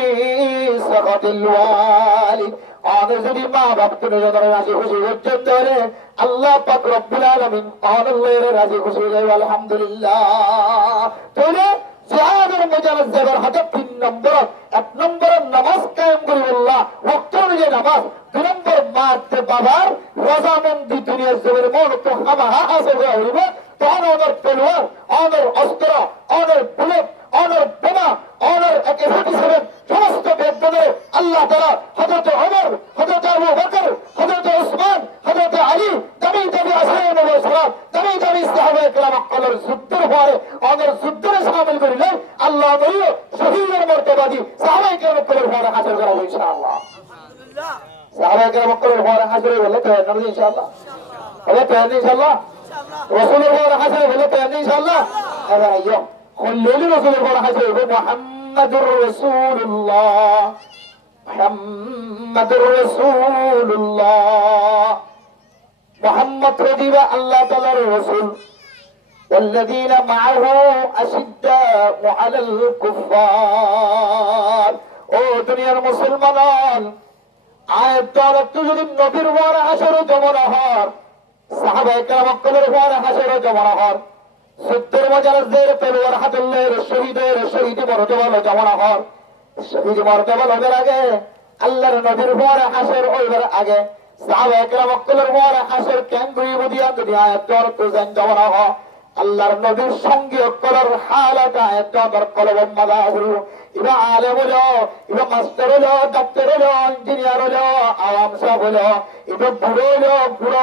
সাখাতিল ওয়ালিদ আমাদের যদি মা বাপ তুমি যখন রাজি খুশি পর্যন্ত হলে আল্লাহ পাক রব্বুল আলামিন আল্লাহর রাজি খুশি হয়ে যাবে আলহামদুলিল্লাহ। তাহলে জিহাদের মুজাহিদের হাতে 3 নম্বর, 1 নম্বর নামাজ কায়েম করি আল্লাহ ওয়াক্ত অনুযায়ী নামাজ, 2 নম্বর মাতে বাবার রজামন্দি দুনিয়ার জমির মন তো হামাহা হাসে হয়ে হইব, তখন ওদের তলোয়ার, ওদের অস্ত্র, ওদের বুলেট, ওদের বোমা, ওদের AK-47 সমস্ত বেদে আল্লাহ তাআলা হযরত ওমর, হযরত আবু বকর, হযরত ওসমান, হযরত আলী দামি দামি আসহাবে সালাত, দামি দামি সাহাবায়ে কেরাম কলর যুদ্ধের পরে ওদের যুদ্ধে শামিল করিলে আল্লাহ বলিও শহীদের মর্তবাদি সাহাবায়ে কেরাম কলর পরে হাজির করা হবে ইনশাআল্লাহ। আলহামদুলিল্লাহ সাহাবায়ে কেরাম কলর পরে হাজির হলে তো হবে ইনশাআল্লাহ, হবে তো ইনশাআল্লাহ। রাসূলের পরে হাজির হলে তো ইনশাআল্লাহ। এবার আইয়ো খল্লেলি রাসূলের পরে হাজির হবে মুহাম্মাদুর রাসূলুল্লাহ, মুহাম্মাদুর রাসূলুল্লাহ। মুহাম্মদ রদিবা আল্লাহ তাআলার রাসূল, والذين معه أشداء على الكفار। ও দুনিয়ার মুসলমান, আয়াত তো যদি নবীর ওয়ারা হাসর জমনা হর, সাহাবায়ে কেরাম কলের ওয়ারা হাসর জমনা হর, সত্তর মুজাহিদের তলোয়ার হাতুল্লাহর শহীদের শহীদ মর্তবা জমনা হর, শহীদ মর্তবা হবার আগে আল্লাহর নবীর ওয়ারা হাসর হইবার আগে সাহাবায়ে কেরাম কলের ওয়ারা হাসর কেন গইব দিয়া যদি আয়াত তো জান জমনা হর আল্লাহর নবীর সঙ্গে করার হালাটা একটা দর কলব মাদা হলো। ইবা আলেম হলো, ইবা মাস্টার হলো, ডাক্তার হলো, ইঞ্জিনিয়ার হলো, আওয়াম সাহেব হলো, ইবা বুড়ো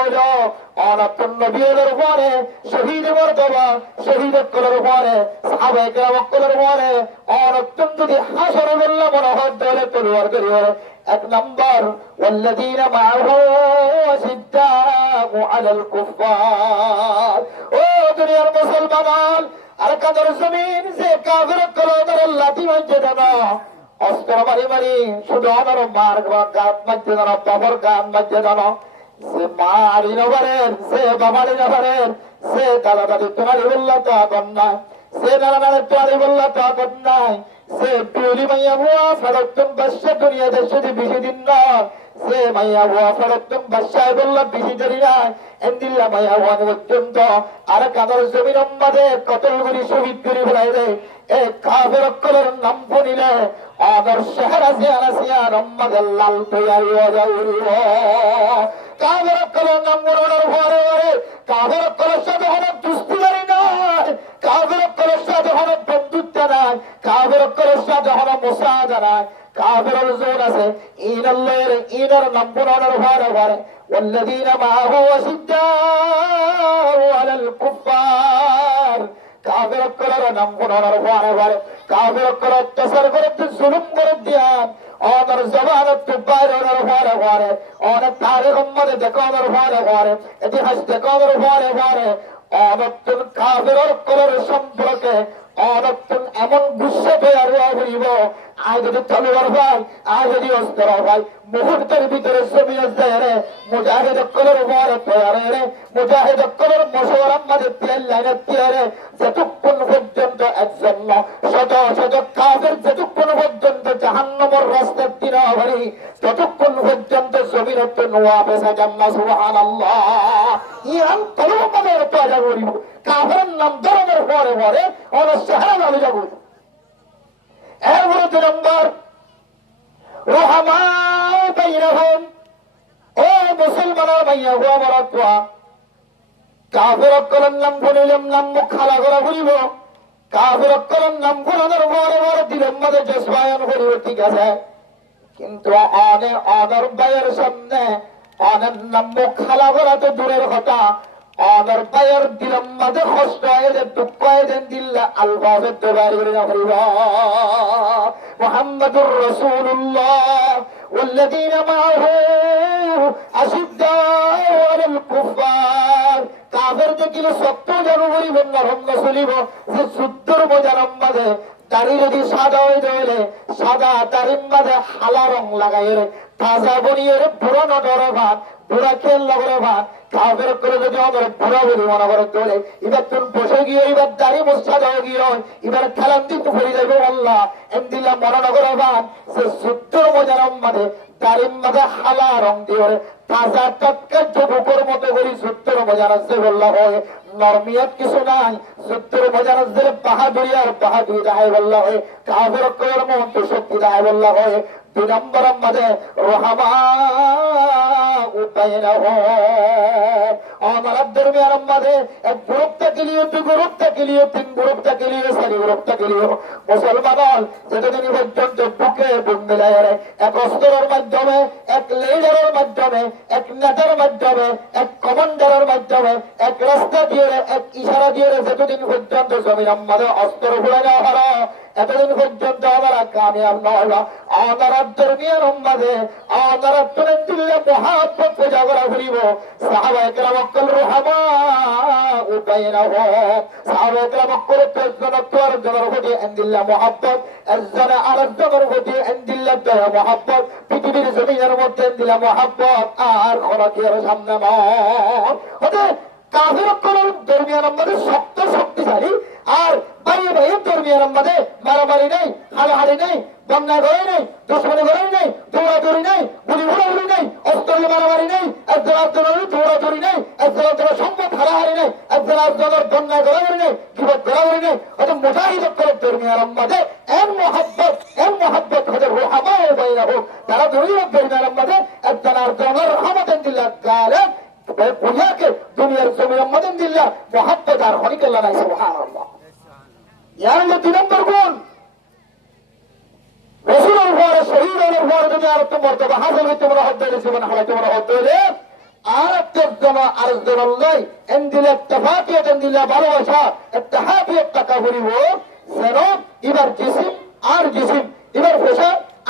হলো অনাতন নবীদের পরে শহীদ মর্তবা শহীদ করার পরে সাহাবায়ে কেরাম করার পরে অনাতন যদি হাসর বললাম মনে হয় দলে তলোয়ার করিও। 1 নম্বর والذين معه أشداء على الكفار। ও দুনিয়ার মুসলমান, আর কাদের জমিন যে কাফের কলমের লাঠি মারছে না, অস্ত্র মারি মারি শুধু আমার মার গান মারছে না, বাবার গান মারছে না, সে মারি নবারেন, সে বাবারি নবারেন, সে দাদা দাদি তোমারই বললা তো এখন নাই, সে নানা নানা তোমারই বললা তো এখন নাই, সে পিউলি মাইয়া হুয়া ফেরতন বাদশা দুনিয়া দেশে বেশি দিন না, সে মাইয়া হুয়া ফেরতন বাদশায় বললা বেশি দেরি নাই, এন্দিল্লা মাইয়া হুয়া পর্যন্ত আর কাদের জমিন মাঝে কতগুলি শহীদ করে ফেলাই দেয়। এ কাফের কলের নাম শুনিলে আমার চেহারা সিয়া রম্মাদের লাল তৈরি হয়ে যাইব। কাফের কলের নাম মরণের ভরে ভরে কাফের কলের সাথে অনেক দুস্তিদারি নাই, কাফের কলের সাথে অনেক বন্ধুত্ব নাই, কাফের কলের সাথে অনেক মোসাদা নাই, কাফের জোর আছে ইনার নাম মরণের ভরে ভরে والذين معه أشداء على الكفار। কাফের কলের নাম মরণের ভরে ভরে কাফের কলের অত্যাচার করে জুলুম করে দিয়ান অনার জবানত বাইরের ভরে ভরে অনেক তারিখ মধ্যে দেখানোর ভরে ভরে ইতিহাস দেখানোর ভরে ভরে অনতুন কাফের কলের সম্পর্কে অনতুন এমন গুসা তৈরি হইব। আজ যদি তলোয়ার ভাই, আজ যদি অস্ত্র ভাই, মুহূর্তের ভিতরে জমিন দেয় মুজাহিদ কলের ভরে তৈরি রে, মুজাহিদ কলের মশওয়ারার মাঝে তেল লাইনে তৈরি। যতক্ষণ পর্যন্ত একজন শত শত কাফের যতক্ষণ পর্যন্ত জাহান্নামের রাস্তার তীরে হরি ততক্ষণ পর্যন্ত জমিন নোয়া পেশা জান্নাত সুবহানাল্লাহ। ইরান তলোয়ার মাঝে তৈরি করিব কাফের নাম ধরনের ভরে ভরে অনেক চেহারা ভালো যাবো। এরপরে 2 নম্বর রহমান বাইরহম। ও মুসলমানের ভাইয়া গো আমার আত্মা, কাফের কলের নাম শুনিলাম নাম মুখ খালা করা বলিব, কাফের কলের নাম শুনানোর পরে পরে দিলের মধ্যে জসবায়ন করিব, ঠিক আছে, কিন্তু অনের ভাইয়ের সামনে অনের নাম মুখ খালা করা তো দূরের কথা, অনের ভাইয়ের দিলের মধ্যে কষ্ট হয়ে যে দুঃখ হয়ে যেন দিল্লা আলফাজের তো বাইরে করে না করিব। মুহাম্মাদুর রাসূলুল্লাহ والذين معه أشداء على الكفار। কাফের দেখিলে সত্য জানু করিব নরম চলিব যে যুদ্ধের মজার মাঝে দাড়ি যদি সাদা হয়ে যাবে সাদা দাড়ির মাঝে হালা রং লাগাই তাজা বনিয়ে বুড়ো নটরে ভাত বুড়া খেল লগরে ভাত কাফের করে যদি আমাদের বুড়া বলি মনে করে তোলে এবার তুমি বসে গিয়ে এবার দাড়ি মোসা যাও গিয়ে এবার খেলাম দিতে পড়ে যাবে আল্লাহ এমদিল্লা মনে করে ভাত সে যুদ্ধের মজার মাঝে দাড়ির মাঝে হালা রং দিয়ে তাজা টাটকা যুবকের মতো করি যুদ্ধের মজা নাচতে বললা হয়। নরমিয়ত কিছু নাই, যুদ্ধের মজা নাচতে বাহাদুরি আর বাহাদুরি দায় বললা হয়, কাফের মন্ত শক্তি দায় বললা হয়। 2 নম্বরের মাঝে রহমা উপায় না হয় আমার দরমিয়ার মাঝে এক গ্রুপটা গেলিও, 2 গ্রুপটা গেলিও, 3 গ্রুপটা গেলিও, 4 গ্রুপটা গেলিও। মুসলমান যতদিন পর্যন্ত বুকে বুক মিলায় এক অস্ত্রের মাধ্যমে, এক লিডারের মাধ্যমে, এক নেতার মাধ্যমে, এক কমান্ডারের মাধ্যমে, এক রাস্তা দিয়ে, এক ইশারা দিয়ে যতদিন পর্যন্ত জমির আমাদের অস্ত্র ঘুরে না হারা, এতদিন পর্যন্ত আমরা কামিয়াব নয়। আমরা দরমিয়ার মাঝে আমরা তুলেন দিলে মহাব্বত পূজা করা ঘুরিব। সাহাবায়ে কেরাম অক্কল রহমা উপায় না হয়। সাহাবায়ে কেরাম অক্কল তোর জনের প্রতি আনদিল্লাহ মহাব্বত, একজনে আরেকজনের প্রতি আনদিল্লাহ দয়া মহাব্বত, পৃথিবীর জমিনের মধ্যে দিল্লাহ মহাব্বত আর খরচের সামনে নয়। কাফের অক্কল দরমিয়ার মাঝে শক্ত শক্তিশালী, আর বাইরে বাইরে দরমিয়ার মাঝে মারামারি নেই, হাড়াহাড়ি নেই, বন্যা করে নেই, দুশ্মনী করে নেই, দৌড়াদৌড়ি নেই, গুলি ঘোরাঘুরি নেই, অস্ত্র মারামারি নেই, একজন একজনের দৌড়াদৌড়ি নেই, একজন একজনের সম্পদ হারাহারি নেই, একজন একজনের বন্যা ঘোরাঘুরি নেই, বিপদ ঘোরাঘুরি নেই। হয়তো মুজাহিদ করে দরমিয়ার মাঝে এম মহাব্বত হয়তো রোহামা বাইরা হোক, তারা দরমিয়ার মাঝে একজন একজনের রহমতেন দিল্লাহ গালে বুঝাকে দুনিয়ার জমির মদিন দিল্লাহ মহাব্বত আর হরিকাল্লাহ নাই। সুবহানাল্লাহ। ইয়ার 2 নম্বর গুণ রসুলের পরে শহীদের পরে তুমি আর একটু মর্যাদা হাসিল হইতে মনে হতে হলে জীবন হারাইতে মনে হতে হলে আর একজন আরেকজন আল্লাহ এন দিলে ইত্তেফাকিয়ত, এন দিলে ভালোবাসা, ইত্তেহাদিয়ত টাকা করিব যেন এবার জিসিম আর জিসিম, এবার ফেসা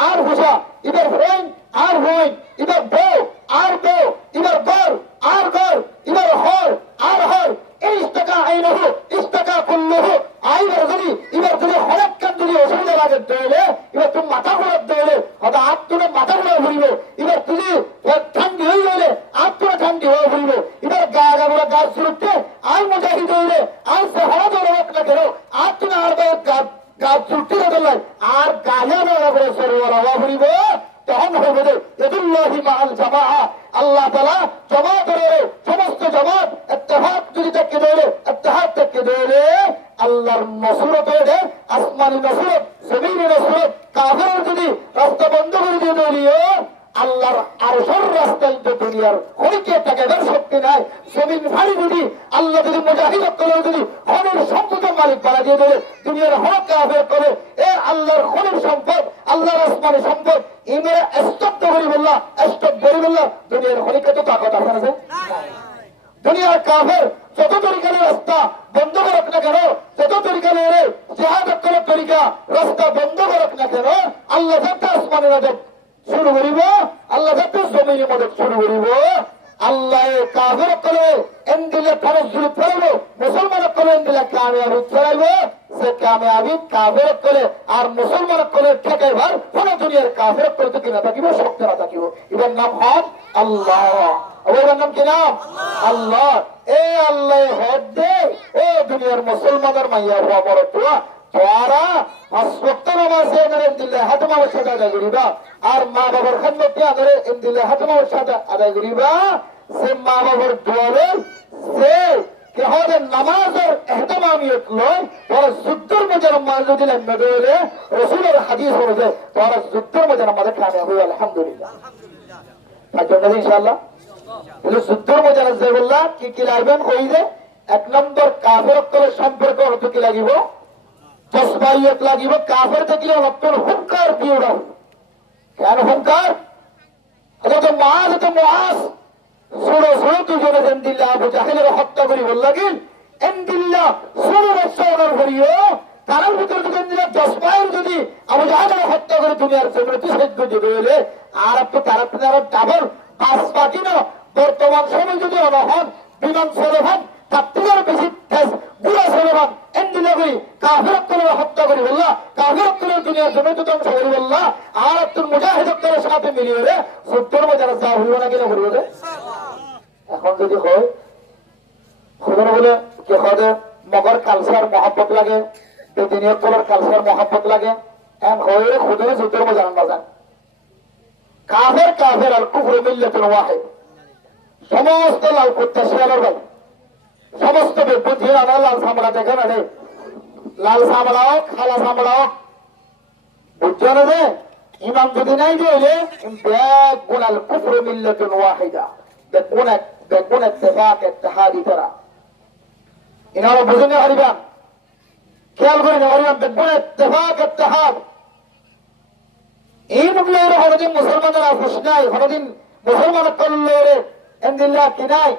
আর ফেসা, এবার হইন আর হইন, এবার বউ আর বউ, এবার ঘর আর ঘর, এবার হর আর হর। এই ইস্তাকা আইনহ ইস্তাকা কুল্লুহু আইবার যদি হরেক কান যদি অসুবিধা লাগে দইলে এবার তুমি মাথা ঘোরার দইলে হয়তো আপ তুমি মাথা ঘোরা ঘুরিব, এবার তুমি ঠান্ডি হয়ে গেলে আপ তুমি ঠান্ডি হয়ে ঘুরিব, এবার গা গাগুলা গাছ ছুটতে আর মুজাহিদ হইলে আর সে হরা ধরে হোক না কেন আর তুমি আর গাছ ছুটতে গেলাই আর গায়ে না করে সরোয়ার হওয়া ঘুরিব। তখন হইব যে ইয়াদুল্লাহি মাআল জামাআ, আল্লাহ তাআলা জামাতের সমস্ত জামাত ইত্তেফাক যদি থেকে দেয়, ইত্তেহাদ থেকে দেয়, আল্লাহর নসরত হয়ে আসমানি নসরত, জমিনি নসরত। কাফের যদি রাস্তা বন্ধ করে দিয়ে দিও আল্লাহর আরশের রাস্তায় তো দুনিয়ার হইতে টাকার শক্তি নাই। জমিন ভারী যদি আল্লাহ যদি মুজাহিদ করে যদি খনির সম্পদের মালিক বানা দিয়ে দেবে, দুনিয়ার হক কাফের করে এ আল্লাহর খনির সম্পদ, আল্লাহর আসমানি সম্পদ ইমেরা স্তব্ধ করি বললা, স্তব্ধ করি বললা, দুনিয়ার খনিকে তো তাকত আছে। দুনিয়ার কাফের যত তরিকার রাস্তা বন্ধ করক না কেন, যত তরিকা নেই জিহাদ করার তরিকা রাস্তা বন্ধ করক না কেন, আল্লাহ যাতে আসমানের মদত শুরু করিব, আল্লাহ যাতে জমিনের মদত শুরু করিব, আল্লাহ কাফের করে এন দিলে ফরজ শুরু করাইব, মুসলমান করে এন দিলে কামিয়াবি ছড়াইব। সে কামিয়াবি কাফের করে আর মুসলমান করে ঠেকাইবার কোন দুনিয়ার কাফের করে তো কিনা থাকিব, শক্তি না থাকিব। এবার নাম হক আল্লাহ, ওর নাম কি নাম আল্লাহ। এ আল্লাহ হক দে ও দুনিয়ার মুসলমানের মাইয়া হওয়া বড় তোয়া তোরা 5 ওয়াক্ত নামাজ এনে দিলে হাতমার সাথে আদায় করিবা, আর মা বাবার খেদমত আদরে এনে দিলে হাতমার সাথে আদায় করিবা। সে মা বাবার দোয়ারে সে কেহদের নামাজের এহতেমামিয়ত লয়, তোরা যুদ্ধের মধ্যে নামাজ যদি লাম্বা দৌড়ে রসুলের হাদিস অনুযায়ী তোরা যুদ্ধের মধ্যে নামাজে কামিয়াব হই। আলহামদুলিল্লাহ, ইনশাআল্লাহ। বলে যুদ্ধের মধ্যে নামাজ বললা কি কি লাগবেন কই যে 1 নম্বর কাফের করে সম্পর্ক হতে কি লাগিব, তসবাইয়ত লাগিব। কাফের দেখলে অন্তর হুঙ্কার দিয়ে উড়াও। কেন হুঙ্কার? হযরত মুআজ ষোলো দুজনে এন্দিল্লাহ আবু জাহেলের হত্যা করি বল লাগিল এন্দিল্লাহ 16 বছর করিও তার ভিতরে যদি এন্দিল্লাহ 10 পায়ের যদি আবু জাহেলের হত্যা করে দুনিয়ার জমিতে সেদ্ধ দিবে হলে আর আপনি তার আপনারা ডাবল 5 পাটি না বর্তমান সময় যদি হন বিমান সরবরাহ তার থেকে বেশি বুড়া সরবরাহ এন্দিল্লাহ করি কাফের করে হত্যা করি বললা, কাফের করে দুনিয়ার জমিতে ধ্বংস করি বললা, আর আপনি মুজাহিদ করে সাথে মিলিয়ে রে সত্তর মজার যা হইব না কিনা করিব রে। এখন যদি হয় খুদর বলে কে হদে মগর কালচার মহাব্বত লাগে, বেদিনিয়ত কলার কালচার মহাব্বত লাগে, এন হয়ে খুদরে যুদ্ধের মজা আনবা যান। কাফের কাফের আল কুফরু মিল্লাতুন ওয়াহিদ। সমস্ত লাল কুত্তা শিয়ালের ভাই, সমস্ত বিদ্যুৎ লাল সামড়া দেখে না রে, লাল সামড়া হোক খালা সামড়া হোক, বুঝছো না যে ইমাম যদি নাই যে হইলে বেগুন আল কুফরু মিল্লাতুন ওয়াহিদা, বেগুন ইত্তেফাক ইত্তেহাদি তারা ইনারা বুঝে না হারিবান, খেয়াল করে না হারিবান, বেগুন ইত্তেফাক ইত্তেহাদ। এই মুখলের হরদিন মুসলমানের আপোষ নাই, হরদিন মুসলমান করলে এন্দিল্লা কি নাই,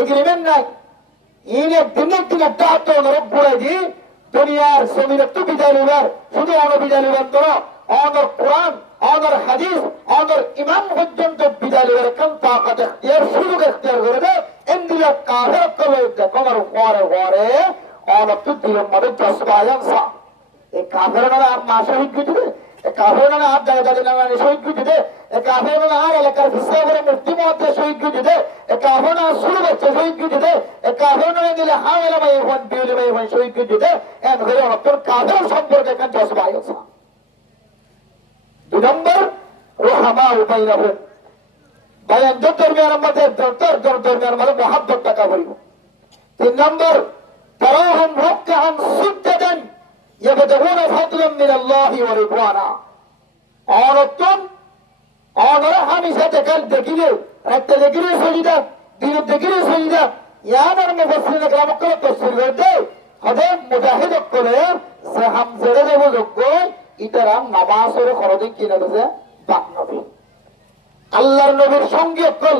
এগ্রিমেন্ট নাই। ইন একদিন একটা হাত অনুরোধ করে দি দুনিয়ার জমির একটু বিদায় নিবার, শুধু অনবিদায় নিবার তো অনর কোরআন অনর হাদিস অনর ইমাম পর্যন্ত বিদায় নিবার কাম তাকাত এখতিয়ার সুযোগ এখতিয়ার করে দে। এন্দিল্লা কাফের করলে কমার পরে পরে অনক্ত দিলের মধ্যে 10 বায়ানসা এই কাফের না মাসে হিট দিতে, কাফের না আর জায়গা জায়গা না শহীদ দিতে, কাফের না আর এলাকার হিসাব করে মুফতি মহাতে শহীদ দিতে, কাফের না শুরু করছে শহীদ দিতে, কাফের না দিলে হাওলা ভাই ওয়ান বিউলি ভাই ওয়ান শহীদ দিতে। এন্ড হয়ে অনক্ত কাফের সম্পর্কে এখানে 10 বায়ানসা। 2 নম্বর রহমা উবাইনাহু, বায়ান দরমিয়ানের মধ্যে দরমিয়ানের মধ্যে মহাব্বত টাকা বলবো। 3 নম্বর তারাহুম রুকআন সুজ্জাদান ইয়াবতাগুনা ফাদলান মিনাল্লাহি ওয়া রিদওয়ানা। অনতন অনরা হামেশা দেখিলে রাতে দেখিলে সজিদা, দিনে দেখিলে সজিদা, ইয়ামার মুফাসসিরিন کرام কল তাফসীর করতে হদে মুজাহিদ করে সে হামজেরে দেব যোগ্য ইতারাম নামাজের খরচে কিনে দেছে পাক নবী আল্লাহর নবীর সঙ্গে অকল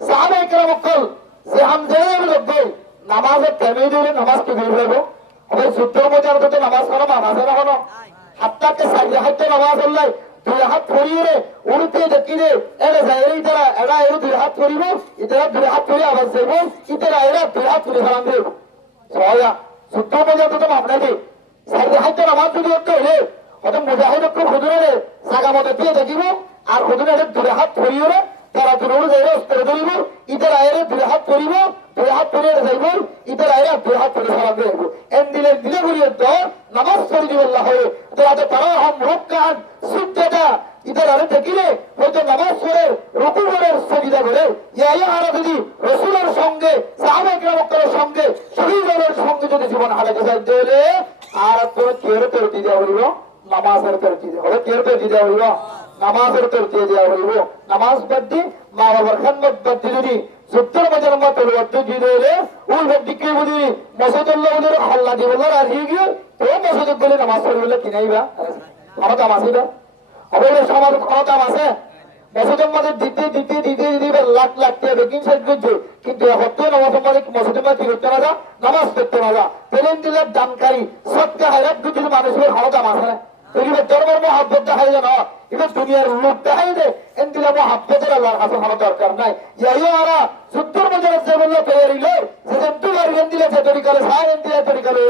সাহাবায়ে کرام অকল সে হামজেরে দেব যোগ্য নামাজের থেমে দিলে নামাজ কি হইব? হবে সূত্র মজার তো নামাজ করা নামাজের হলো হাতটাকে সাইডে হাতে নামাজ হল্লাই 2 হাত ধরিয়ে উড়তে দেখিলে এরা যায় এরা এরা 2 হাত ধরিব, ইতারা 2 হাত ধরে আওয়াজ দেব, ইতারা এরা 2 হাত ধরে সালাম দেব। সয়া সূত্র মজার তো আমরা দি সাইডে হাতে নামাজ যদি হলে হয়তো মুজাহিদ হুজুরে জায়গা মতো দিয়ে দেখিব, আর হুজুরে 2 হাত ধরিয়ে তারা দূরে যাইবে করে ধরিব, ইতারা এরা 2 হাত ধরিব, 2 হাত ধরে যাইব, ইতারা এরা 2 হাত ধরে সালাম দেব। এন দিলে দিলে করিয়ে তো নামাজ পড়ি দিব আল্লাহ হয়ে তো তারাহুম রুকআন সুজ্জাদা। ইতারা দেখিলে হয়তো নামাজ পড়ে রুকু করে সাজদা করে ইয়ারা যদি রাসূলের সঙ্গে সাহাবায়ে কেরামের সঙ্গে শহীদের সঙ্গে যদি জীবন হারাতে যায় তাহলে আর তো কেড়ে তরতি দেওয়া হইব, নামাজের তরতি দেওয়া হবে, কেড়ে তরতি দেওয়া হইব, নামাজের তরতি দেওয়া হইব। নামাজ বাদ দি মা বাবার খেদমত বাদ দি যদি সত্তর বছর মত তলবদ্ধ দিয়ে দিলে ওই ব্যক্তিকে বুঝি মসজিদুল্লাহ ওদের হল্লা দিয়ে বললো আর গিয়ে তো মসজিদ গেলে নামাজ পড়ে বলে কিনাইবা ক্ষমতাম আছে না? হবে সমাজ ক্ষমতাম আছে? মসজিদের মধ্যে দিতে দিতে দিতে দিতে লাখ লাখ টাকা বেকিং সাইড করছে, কিন্তু হত্যা নামাজ মসজিদের মধ্যে করতে না যা, নামাজ পড়তে না যা, পেলেন দিলে দানকারী সত্যি হাইরাত যদি মানুষের ক্ষমতাম আছে না? ধর্মের মহাব্বত দেখাই না, এবার দুনিয়ার লোক দেখাই দে এনদিলা মহাব্বতের আল্লাহর কাছে কোনো দরকার নাই। ইয়ারা যুদ্ধের মধ্যে যে বলল তৈরি লো সেদিন তুলার এনদিলা যে তৈরি করে সার এনদিলা তৈরি করে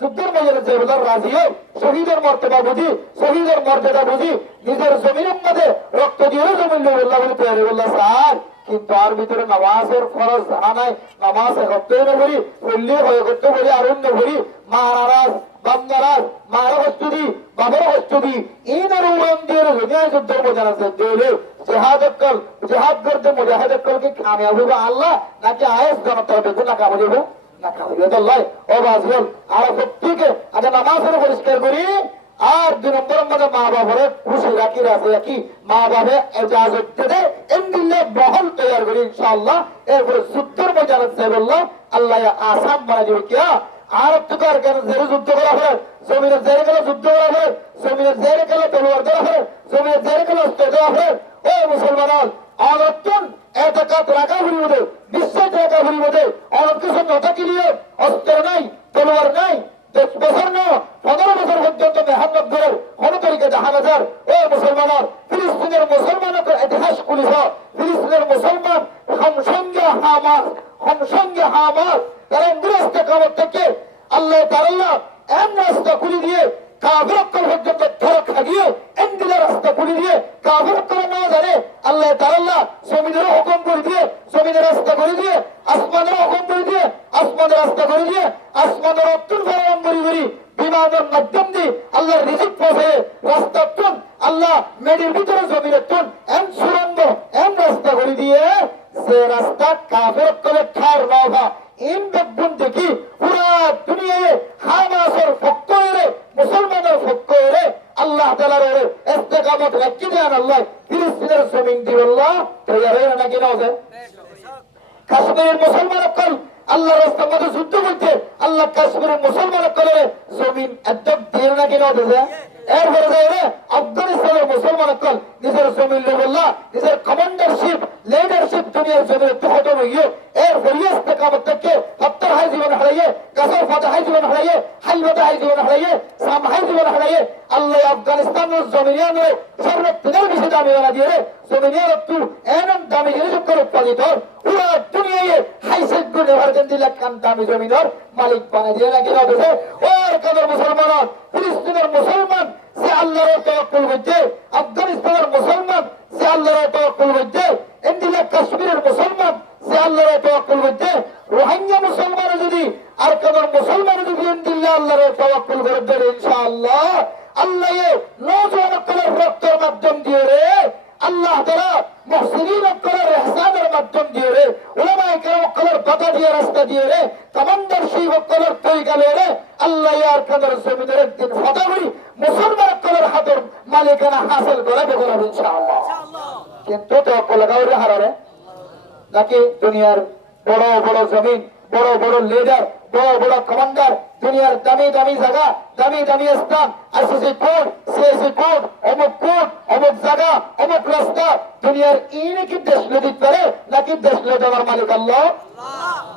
যুদ্ধের মধ্যে যে বলল রাজি হোক, শহীদের মর্যাদা বুঝি, শহীদের মর্যাদা বুঝি, নিজের জমিনের মধ্যে রক্ত দিয়ে জমিন বললা বলে তৈরি বললা স্যার। কিন্তু আর ভিতরে নামাজের ফরজ জানা নাই, নামাজ একত্রই না করি পড়লে হয়ে করতে করি আর অন্য করি মা নারাজ বান্দারাজ মার হস্তুদি বাবার হস্তুদি ইনার উড়ান দিয়ে দুনিয়া যুদ্ধ বোঝানো দিলে জেহাদ করতে মুজাহিদ করকে কামিয়াব হইব আল্লাহ নাকি আয়েস জনতা দেখো না কামে দেবো না কামে দেবো আল্লাহ ও বাজল। আর প্রত্যেকে আগে নামাজের পরিষ্কার করি। আর 2 নম্বরের মধ্যে মা বাবারে খুশি রাখি রাখি রাখি মা বাবা এজাজত দেবে এমনিলে বহল তৈরি করি ইনশাআল্লাহ। এরপরে যুদ্ধের মজার বললাম আল্লাহ আসাম বানা দিবে কিয়া আর তুকার কেন জেরে যুদ্ধ করা হয়, জমিনের জেরে গেলে যুদ্ধ করা হয়, জমিনের জেরে গেলে তলোয়ার দেওয়া হয়, জমিনের জেরে গেলে অস্ত্র দেওয়া হয়। ও মুসলমান অনর্থন এতকাত রাখা হইব, বিশ্বাস রাখা হইব, অনেক কিছু নথা কিনিয়ে অস্ত্র নাই তলোয়ার নাই 10 বছর না 15 বছর পর্যন্ত মেহান্নত করে কোন তরিকে জাহানা যার। ও মুসলমান ফিলিস্তিনের মুসলমানের ইতিহাস খুলিস, ফিলিস্তিনের মুসলমান সঙ্গে হামাস তারা ইন্দ্রস্ত কামত থেকে আল্লাহ তাআলা এমন রাস্তা খুলে দিয়ে কাফের পর্যন্ত ধরা খাগিয়ে এন্দিলা রাস্তা খুলে দিয়ে কাফের না জানে আল্লাহ তাআলা জমিনের হুকুম করে দিয়ে জমিনের রাস্তা করে দিয়ে আসমানের হুকুম করে দিয়ে আসমানের রাস্তা করে দিয়ে আসমানের অত্যন্ত ফরমান করি বিমানের মাধ্যম দিয়ে আল্লাহর রিজিক পৌঁছে রাস্তা তুন আল্লাহ মেডির ভিতরে জমিনে তুন এম সুরঙ্গ এম রাস্তা করে দিয়ে সে রাস্তা কাফের করে ঠার নভা ইন বেগুন দেখি পুরা দুনিয়ায় হামাসের ফক্ক এরে মুসলমানের ফক্ক এরে আল্লাহ তাআলার এরে ইস্তেকামত রাখি দেন আল্লাহ ফিলিস্তিনের জমিন দিয়ে আল্লাহ তৈরি হয় নাকি না হবে কাশ্মীরের মুসলমান কল আল্লাহ রাস্তার মধ্যে যুদ্ধ করতে আল্লাহ কাশ্মীরের মুসলমান কলে জমিন একদম দিয়ে নাকি না হবে এরপরে যাই আফগানিস্তানের মুসলমান কল নিজের জমিন আল্লাহ নিজের কমান্ডারশিপ লিডারশিপ দুনিয়ার জমিনে খতম হইয়ে এরপরে ইস্তেকামত থেকে হত্যার হাই জীবন হারাইয়ে কাসর ফাতা হাই জীবন হারাইয়ে হাইবাতা হাই জীবন হারাইয়ে সাম হাই জীবন হারাইয়ে আল্লাহ আফগানিস্তানের জমিনে সর্বত্র বেশি দামি বানা দিয়ে জমিনের একটু এমন দামি জিনিস করে উৎপাদিত পুরো দুনিয়ায় হাইসেট গুণে আর্জেন্টিনা কান দামি জমিনের মালিক বানা দিয়ে নাকি না দেশে ওর কাদের মুসলমান ফিলিস্তিনের মুসলমান সে আল্লাহর তাওয়াক্কুল করছে আফগানিস্তানের মুসলমান সে আল্লাহর তাওয়াক্কুল করছে ইন্ডিয়া কাশ্মীরের মুসলমান সে আল্লাহর তাওয়াক্কুল করছে রোহিঙ্গা মুসলমান যদি আর কাদের মুসলমান যদি ইন্ডিয়া আল্লাহর তাওয়াক্কুল করে দেয় ইনশাআল্লাহ আল্লাহ নওজোয়ান কলের রক্তের মাধ্যম দিয়ে রে আল্লাহ তাআলা মুহসিনিন কলের ইহসানের মাধ্যম দিয়ে রে উলামায়ে কেরাম কলের বাধা দিয়ে রাস্তা দিয়ে রে কমান্ডার শিব কলের তরিকা রে আল্লাহ আর কাদের জমিনের একদিন ফতাগুড়ি মুসলমান কলের হাতের মালিকানা হাসিল করে দেবে ইনশাআল্লাহ কিন্তু তাওয়াক্কুল লাগাও রে হারারে নাকি দুনিয়ার বড় বড় জমিন বড় বড় লিডার বড় বড় কমান্ডার দুনিয়ার দামি দামি জায়গা দামি দামি স্থান আইসিসি কোড সিএসি কোড অমুক জায়গা অমুক রাস্তা দুনিয়ার ইনি কি দেশ লুট করে নাকি দেশ লুট আমার মালিক আল্লাহ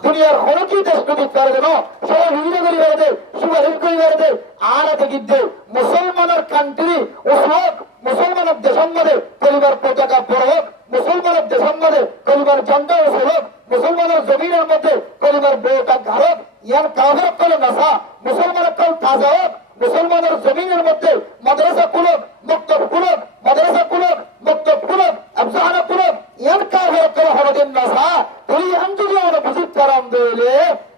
দুনিয়ার কোন কি দেশ লুট করে দেন সবাই হিন্দু করি বেড়ে দেয় সুবাহিন করি বেড়ে দেয় আর এতে কিন্তু মুসলমানের কান্ট্রি ও হোক মুসলমানের দেশের মধ্যে পরিবার পতাকা বড় হোক মুসলমানের দেশের মধ্যে পরিবার ঝন্ডা ও হোক মুসলমানের জমিনের মধ্যে পরিবার বউটা ঘাড়ক ইয়ার কাফের কলে নাসা মুসলমানের কল তাজা হোক মুসলমানের জমিনের মধ্যে মাদ্রাসা কুলক মক্তব কুলক মাদ্রাসা কুলক মক্তব কুলক আফসানা কুলক ইয়ার কাফের কলে হরদিন নাসা তুই যদি আমরা বুঝিত কারাম দিলে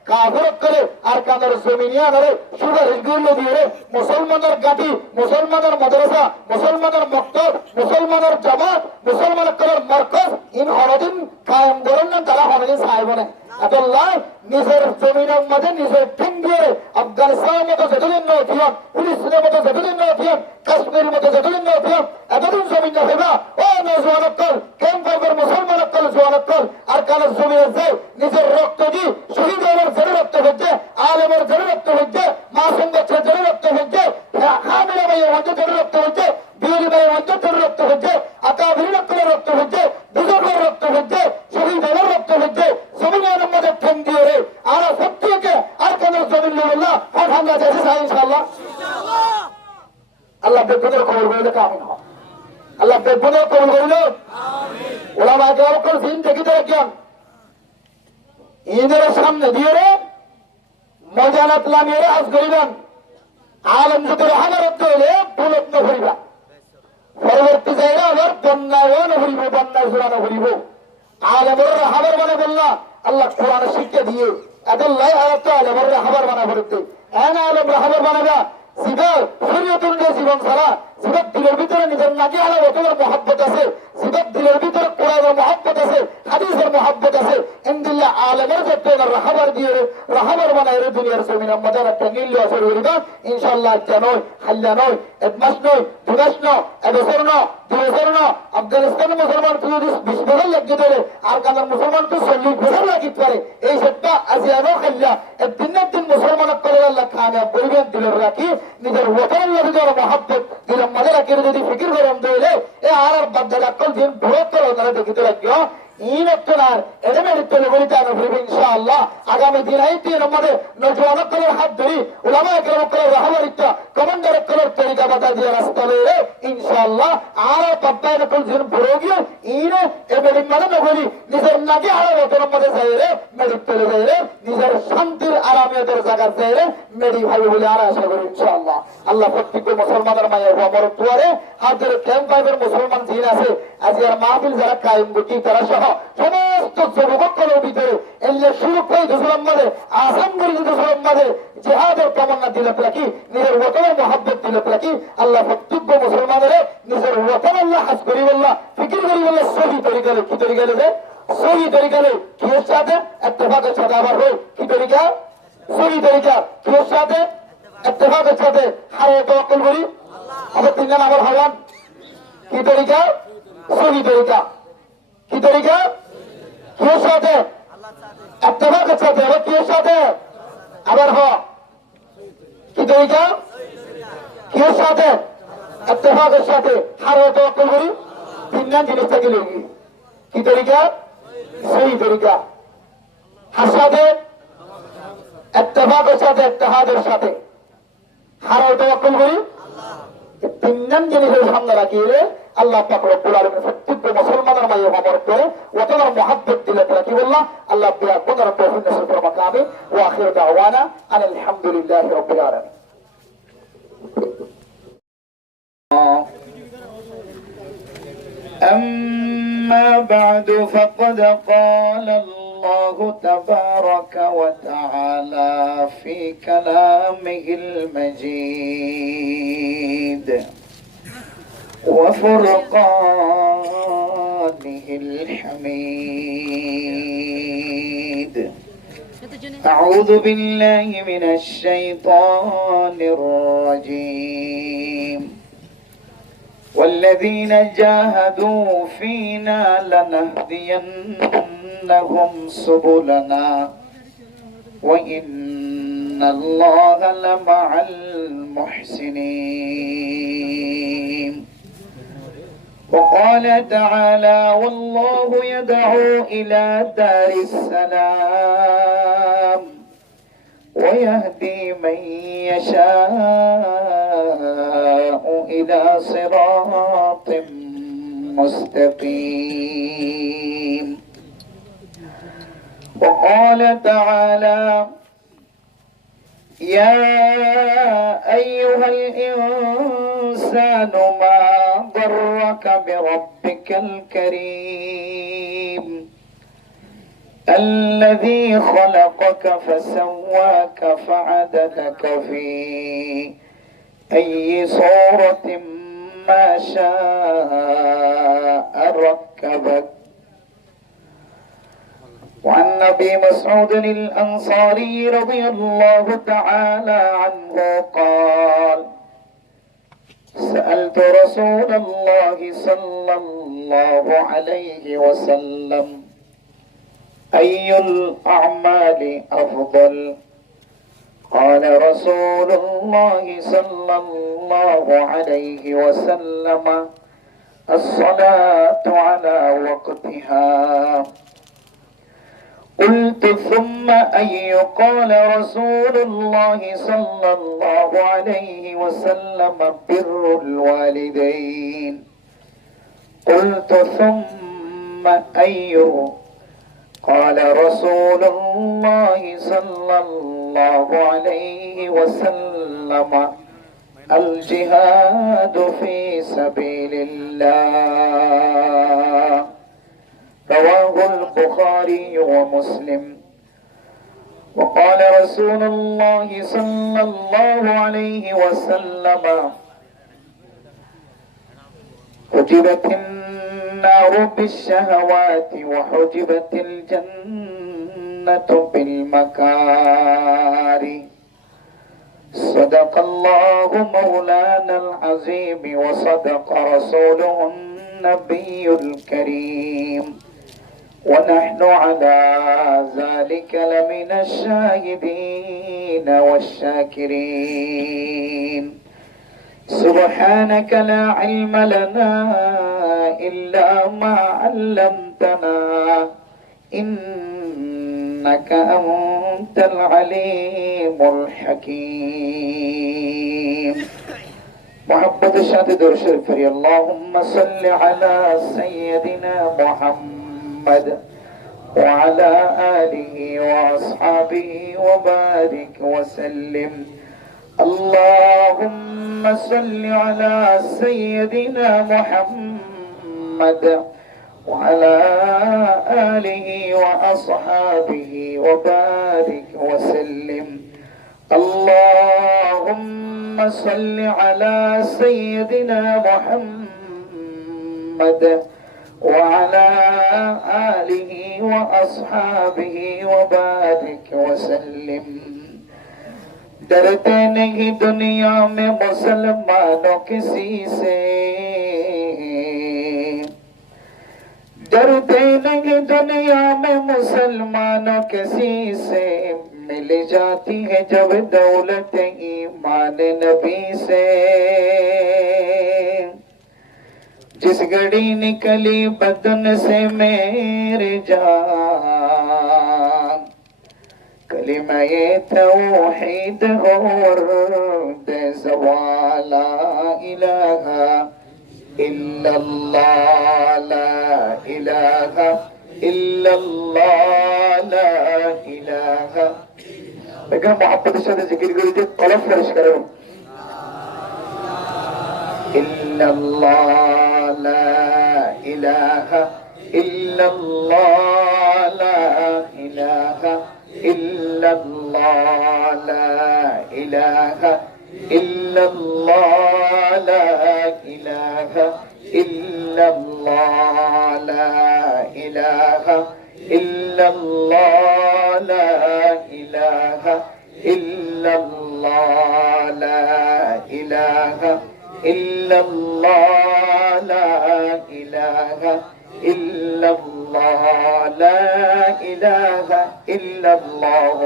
কাফের করে আর কাদের জমিনিয়া ধরে সুগার হিজগুলো দিয়ে মুসলমানের গাটি মুসলমানের মাদ্রাসা মুসলমানের মক্তব মুসলমানের জামাত মুসলমানের কলের মার্কাজ ইন হরদিন কায়েম করেন না তারা হরদিন সাহেব না আল্লাহ নিজের জমিনের মধ্যে নিজের ঠেং দিয়ে আফগানিস্তানের মতো যতদিন নথিয়ান ফিলিস্তিনের মতো যতদিন নথিয়ান কাশ্মীরের মতো যতদিন নথিয়ান এতদিন জমিন না হইবা ও নজওয়ান অক্কল কেম করবেন মুসলমান অক্কল জোয়ান অক্কল আর কালের জমিনের যে নিজের রক্ত দিয়ে শহীদ হওয়ার জেনে রক্ত হচ্ছে আলেমের জেনে রক্ত হচ্ছে মাসুম বাচ্চার জেনে রক্ত হচ্ছে হামিলা ভাইয়ের মধ্যে জেনে রক্ত হচ্ছে বিহারি ভাইয়ের মধ্যে জেনে রক্ত হচ্ছে আকাবির অক্কলের রক্ত হচ্ছে বুজুর্গের রক্ত হচ্ছে শহীদ হওয়ার রক্ত হচ্ছে জমিনের মধ্যে ঠেং দিয়ে রে আর সত্যিকে আর কালের জমিন আল্লাহ আর আমরা যাচ্ছি ইনশাআল্লাহ আল্লাহ বেগুনের খবর বললে কামিন হয় আল্লাহ বেগুনের খবর বললে ওলামা কেরাম দিন দেখিতে রাখেন ঈদের সামনে দিয়ে রে মজানাত লামিয়ে আজ করিবেন আলম যদি রহমানত হইলে পুলক ন ভরিবা পরবর্তী জায়গা আবার বন্যায় ন ভরিব বন্যায় জোড়ানো ভরিব আলমের রহমার মানে বললা আল্লাহ কোরআনে শিক্ষা দিয়ে আদাল্লাহ আয়াত আলমের রহমার বানা ভরতে এন আলম রহমার বানাবা জীবন শরীয়তুল জীবন ছাড়া জীবন দিলের ভিতরে নিজের নাকি আলা ওতর মহব্বত আছে জীবন দিলের ভিতরে কোরআনের মহব্বত আছে হাদিসের মহব্বত আছে ইনদিল্লাহ আলমের যত রাহাবার দিয়ে রাহাবার বানায় রে দুনিয়ার জমিনের মধ্যে একটা নীল আসর হইবা ইনশাআল্লাহ আজকে নয় হাল্লা নয় এক মাস নয় দু মাস নয় এবছর নয় 2 বছর নয় আফগানিস্তানের মুসলমান তুই 20 বছর লাগিয়ে ধরে আর কানার মুসলমান তো 40 বছর লাগিয়ে পারে এই সবটা আজিয়ানো খাল্লা একদিন না একদিন মুসলমানের করে আল্লাহ খানে বলবেন দিলের রাখি নিজের ওতরের লাগে মহব্বত দিলের মধ্যে রাখি যদি ফিকির গরম দিলে এ আর বাদ্দা ডাক্তার দিন বহুত করে ওনারা দেখিতে রাখিও ইনশাআল্লাহ আগামী দিন আমাদের নজওয়ান কলের হাত ধরি উলামা কেরাম কলের রহমারিতা কমান্ডার কলের তরিকা বাতা দিয়ে রাস্তা লয়ে ইনশাআল্লাহ আর পাপ্পায় নকল দিন বড়গিয়ে ইনে এবেলি মানে নগলি নিজের নাকি আর ওতর মধ্যে যাইরে মেডি চলে যাইরে নিজের শান্তির আরামিয়তের জায়গা যাইরে মেডি ভাই বলে আর আশা করি ইনশাআল্লাহ আল্লাহ প্রত্যেক মুসলমানের মায়ের আমার দুয়ারে হাত ধরে ক্যাম্প পাইবের মুসলমান জিন আছে আজ আর মাহফিল যারা কায়েম করছি তারা সহ সমস্ত যুবকদের ভিতরে নিজের সুরক্ষায় দুসরম মাঝে আসাম করে দুসরম মাঝে জেহাদের কামনা দিলে কি নিজের ওতনের মহাব্বত দিলে কি আল্লাহ প্রত্যেক মুসলমানের নিজের ওতন আল্লাহ হাজ করি বললা ফিকির করি বললে সহি তরিকালে কি তরিকালে যে সহি তরিকালে কিয়ের সাথে ইত্তেফাকের সাথে আবার হয় কি তরিকা সহি তরিকা কিয়ের সাথে ইত্তেফাকের সাথে হারে তাওয়াক্কুল করি আবার তিনজন আবার হলাম কি তরিকা সহি তরিকা কি তরিকা কিয়ের সাথে ইত্তেফাকের সাথে আবার কিয়ের সাথে আবার হ কি তরিকা কিয়ের সাথে ইত্তেফাকের সাথে হারে তাওয়াক্কুল করি তিনজন জিনিস থেকে লিখি কি তরিকা সহি তরিকা হার সাথে ইত্তেফাকের সাথে ইত্তেহাদের সাথে হারে তাওয়াক্কুল করি তিনজন জিনিসের সামনে রাখিয়ে আল্লাহ পাক রব্বুল আলামিন প্রত্যেক মুসলমানের মাঝে খবর করে ওতনার মহাব্বত দিলে তারা কি বললা আল্লাহ বিয়া কোনার তৌফিক নসিব ফরমাক আমিন ওয়া আখিরু দাওয়ানা আলহামদুলিল্লাহি রাব্বিল আলামিন أما بعد فقد قال الله تبارك وتعالى في كلامه المجيد وفرقانه الحميد أعوذ بالله من الشيطان الرجيم والذين جاهدوا فينا لنهدينهم سبلنا وإن الله لمع المحسنين وقال تعالى والله يدعو إلى دار السلام ويهدي من يشاء إلى صراط مستقيم وقال تعالى يا أيها الإنسان ما ضرك بربك الكريم الذي خلقك فسواك فعدلك في أي صورة ما شاء ركبك وعن أبي مسعود الأنصاري رضي الله تعالى عنه قال سألت رسول الله صلى الله عليه وسلم أي الأعمال أفضل قال رسول الله صلى الله عليه وسلم الصلاة على وقتها قلت ثم أي قال رسول الله صلى الله عليه وسلم بر الوالدين قلت ثم أي قال رسول الله صلى الله عليه وسلم الجهاد في سبيل الله رواه البخاري ومسلم وقال رسول الله صلى الله عليه وسلم حجبت النار بالشهوات وحجبت الجنة بالمكاره صدق الله مولانا العظيم وصدق رسوله النبي الكريم ونحن على ذلك لمن الشاهدين والشاكرين سبحانك لا علم لنا إلا ما علمتنا إنك أنت العليم الحكيم محبت الشهادة دور شريف اللهم صل على سيدنا محمد وعلى آله وأصحابه وبارك وسلم اللهم صل على سيدنا محمد وعلى آله وأصحابه وبارك وسلم. اللهم صل على سيدنا محمد وعلى آله وأصحابه وبارك وسلم. डरते नहीं दुनिया में मुसलमानों किसी से, डरते नहीं दुनिया में मुसलमानों किसी से, मिल जाती है जब दौलत ईमान नबी से। जिस घड़ी निकली बदन से मेरे जान, कलिमा ये तौहीद हो वर्द ज़वाला इलाहा इल्लल्लाह ला इलाहा इल्लल्लाह ला इलाहा। लेकिन मोहब्बत साथे जिक्र करी जे कलम फरिश करो इल्लल्लाह ला इलाहा इल्लल्लाह ला इलाहा इल्लल्लाह ला इलाहा इल्लल्लाह ला इलाहा इल्लल्लाह ला इलाहा इल्लल्लाह ला इलाहा इल्लल्लाह ला इलाहा इल्लल्लाह ला इलाहा इल्लल्लाह ला इलाहा इल्लल्लाह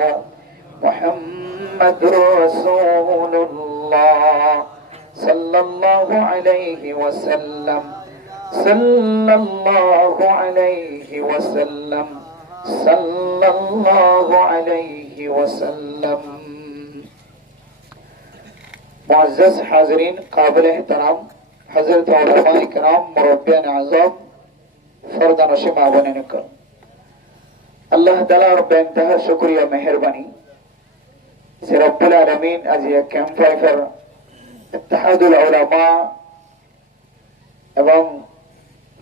मुहम्मदुर रसूलुल्लाह सल्लल्लाहु अलैहि वसल्लम सल्लल्लाहु अलैहि वसल्लम सल्लल्लाहु अलैहि वसल्लम। मुअज़्ज़ज़ हाज़रीन, काबिल एहतराम हज़रत उलमाए किराम, मुरब्बियान आज़म, फर्दानोशे मावने कर अल्लाह ताला और बेइंतहा शुक्रिया मेहरबानी যে রব্বুল আলামিন আজ এই ক্যাম্প ফাইফার ইত্তেহাদুল উলামা এবং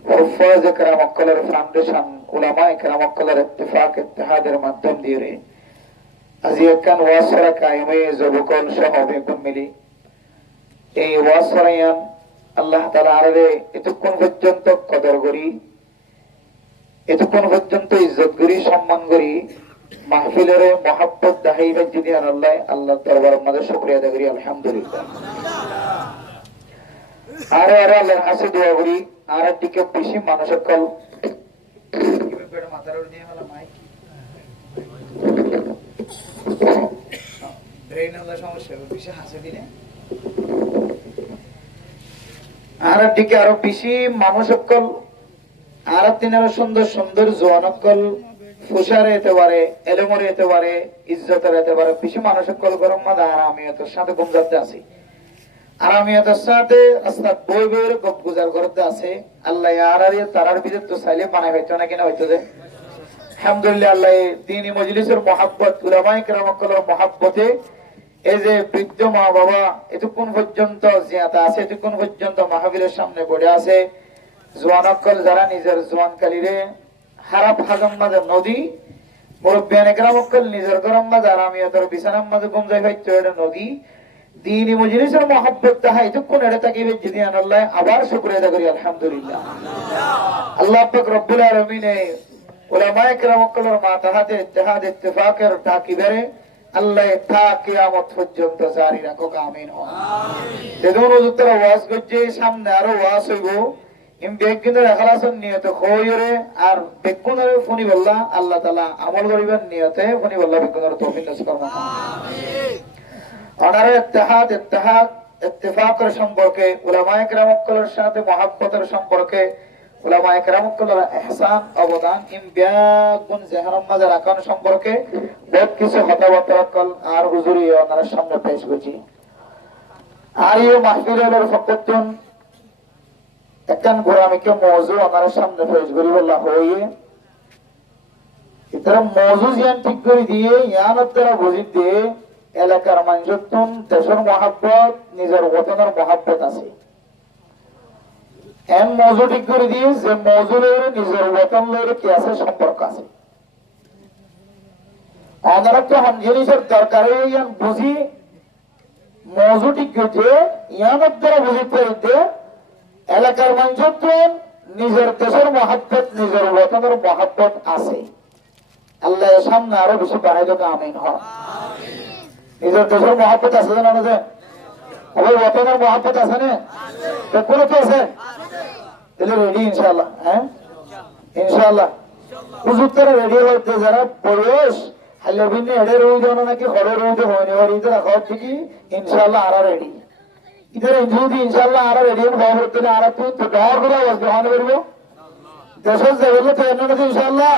হুফাজ کرام ওয়াক্কালের ফাউন্ডেশন উলামা کرام ওয়াক্কালের ইত্তেফাক ইত্তেহাদের মাধ্যম দিয়ে আজ একখান ওয়াসরা কায়েমে যুবকন সহ বেগুন মিলি এই ওয়াসরায়ান আল্লাহ তাআলা আরে এতক্ষণ পর্যন্ত কদর করি, এতক্ষণ পর্যন্ত ইজ্জত করি, সম্মান করি, মাহফিলের মহব্বত দাহিবা যদি আল্লাহ আল্লাহর দরবারে আমাদের শুকরিয়া আদায় করি আলহামদুলিল্লাহ। আরে আরে আল্লাহর কাছে দোয়া করি আর দিকে বেশি মানুষের কল মাথার উপর দিয়ে হলো মাইক ব্রেন হলো সমস্যা বেশি হাসে দিলে আর দিকে আরো বেশি মানুষের কল আর দিনের সুন্দর সুন্দর জওয়ানকল ফুসারে হতে পারে, এলেমরে হতে পারে, ইজ্জতের হতে পারে, বেশি মানুষের কল গরম মাদা আরামিয়তের সাথে গুমজাতে আছে, আরামিয়তের সাথে রাস্তা বই বইয়ের গপ গুজার করতে আছে। আল্লাহ আর তারার ভিতর তো চাইলে বানাই হইতো না কিনা হইতো যে আলহামদুলিল্লাহ আল্লাহ দ্বীনি মজলিসের মহব্বত, উলামায়ে কেরামের মহব্বতে এই যে বৃদ্ধ মা বাবা এতক্ষণ পর্যন্ত জিয়াতা আছে, এতক্ষণ পর্যন্ত মাহফিলের সামনে পড়ে আছে, জওয়ানকল যারা নিজের জওয়ানকালীরে হারাপ হাজম মাঝে নদী, মুরব্বিয়ানে কেরামকল নিজের গরম মাঝে আরামিয়তের বিছানার মাঝে ঘুম যায় হইতো এটা নদী। দ্বীনি মজলিসের মহব্বত তাহা এতক্ষণ এটা তাকিবে যদি আল্লাহ আবার শুকরিয়া আদায় করি আলহামদুলিল্লাহ। আল্লাহ পাক রব্বুল আলামিন উলামায়ে কেরামকলের মাতাহাতে ইত্তেহাদ ইত্তেফাকের তাকিবেরে আল্লাহ তা কিয়ামত পর্যন্ত জারি রাখুক আমিন। দেখুন হুজুররা ওয়াজ করছে, সামনে আরো ওয়াজ হইব, ইম বেগুনের ইখলাসের নিয়তে খয়রে আর বেগুনের ফনি বল্লা আল্লাহ তাআলা আমল করিবার নিয়তে ফনি বল্লা বেগুনের তৌফিক নসিব করুন আমিন। অনারে ইত্তেহাদ ইত্তেফাকের সম্পর্কে, উলামায়ে কেরামকলের সাথে মহব্বতের সম্পর্কে, উলামায়ে কেরামকলের ইহসান অবদান ইম বেগুন জেহরম মাঝে রাখার সম্পর্কে বহুত কিছু কথাবার্তা কল আর হুজুরি ওনার সামনে পেশ করছি। আর এই মাহফিলের ফকতুন একখান গোরামিকে মৌজু ওনার সামনে পেশ করি বললা হইয়ে ইতারা মৌজু জিয়ান ঠিক করে দিয়ে ইয়ানত তারা বুঝি দিয়ে এলাকার মানুষজন দেশের মহব্বত, নিজের ওতনের মহব্বত আছে। এম মৌজু ঠিক করে দিয়ে যে মৌজু লইরে নিজের ওয়াতন লইরে কি আছে সম্পর্ক আছে আমরা তো হন জিনিসের দরকারে ইয়ান বুঝি মৌজু ঠিক করতে ইয়ানের দ্বারা বুঝি পাইতে এলাকার মানুষের তো নিজের দেশের মহাব্বত নিজের ওয়াতনের মহাব্বত আছে আল্লাহ সামনে আরো বেশি বাড়াই দেবে আমিন হয় নিজের দেশের মহাব্বত আছে জানা যে আমার ওয়াতনের মহাব্বত আছে না কোনো তো আছে তাহলে রেডি ইনশাআল্লাহ হ্যাঁ ইনশাআল্লাহ হুজুর তারা রেডি হইতে যারা বয়স হালে বিনে এড়ে রই দেওয়া নাকি হরে রই দে হয়নি আর ইদের রাখা ঠিকই ইনশাআল্লাহ আরা রেডি ইদের যদি ইনশাআল্লাহ আরা রেডি হওয়া হতে না আরা তুই তো ডর করে আওয়াজ দেওয়া করবো দেশের যাবে তো এমন নাকি ইনশাআল্লাহ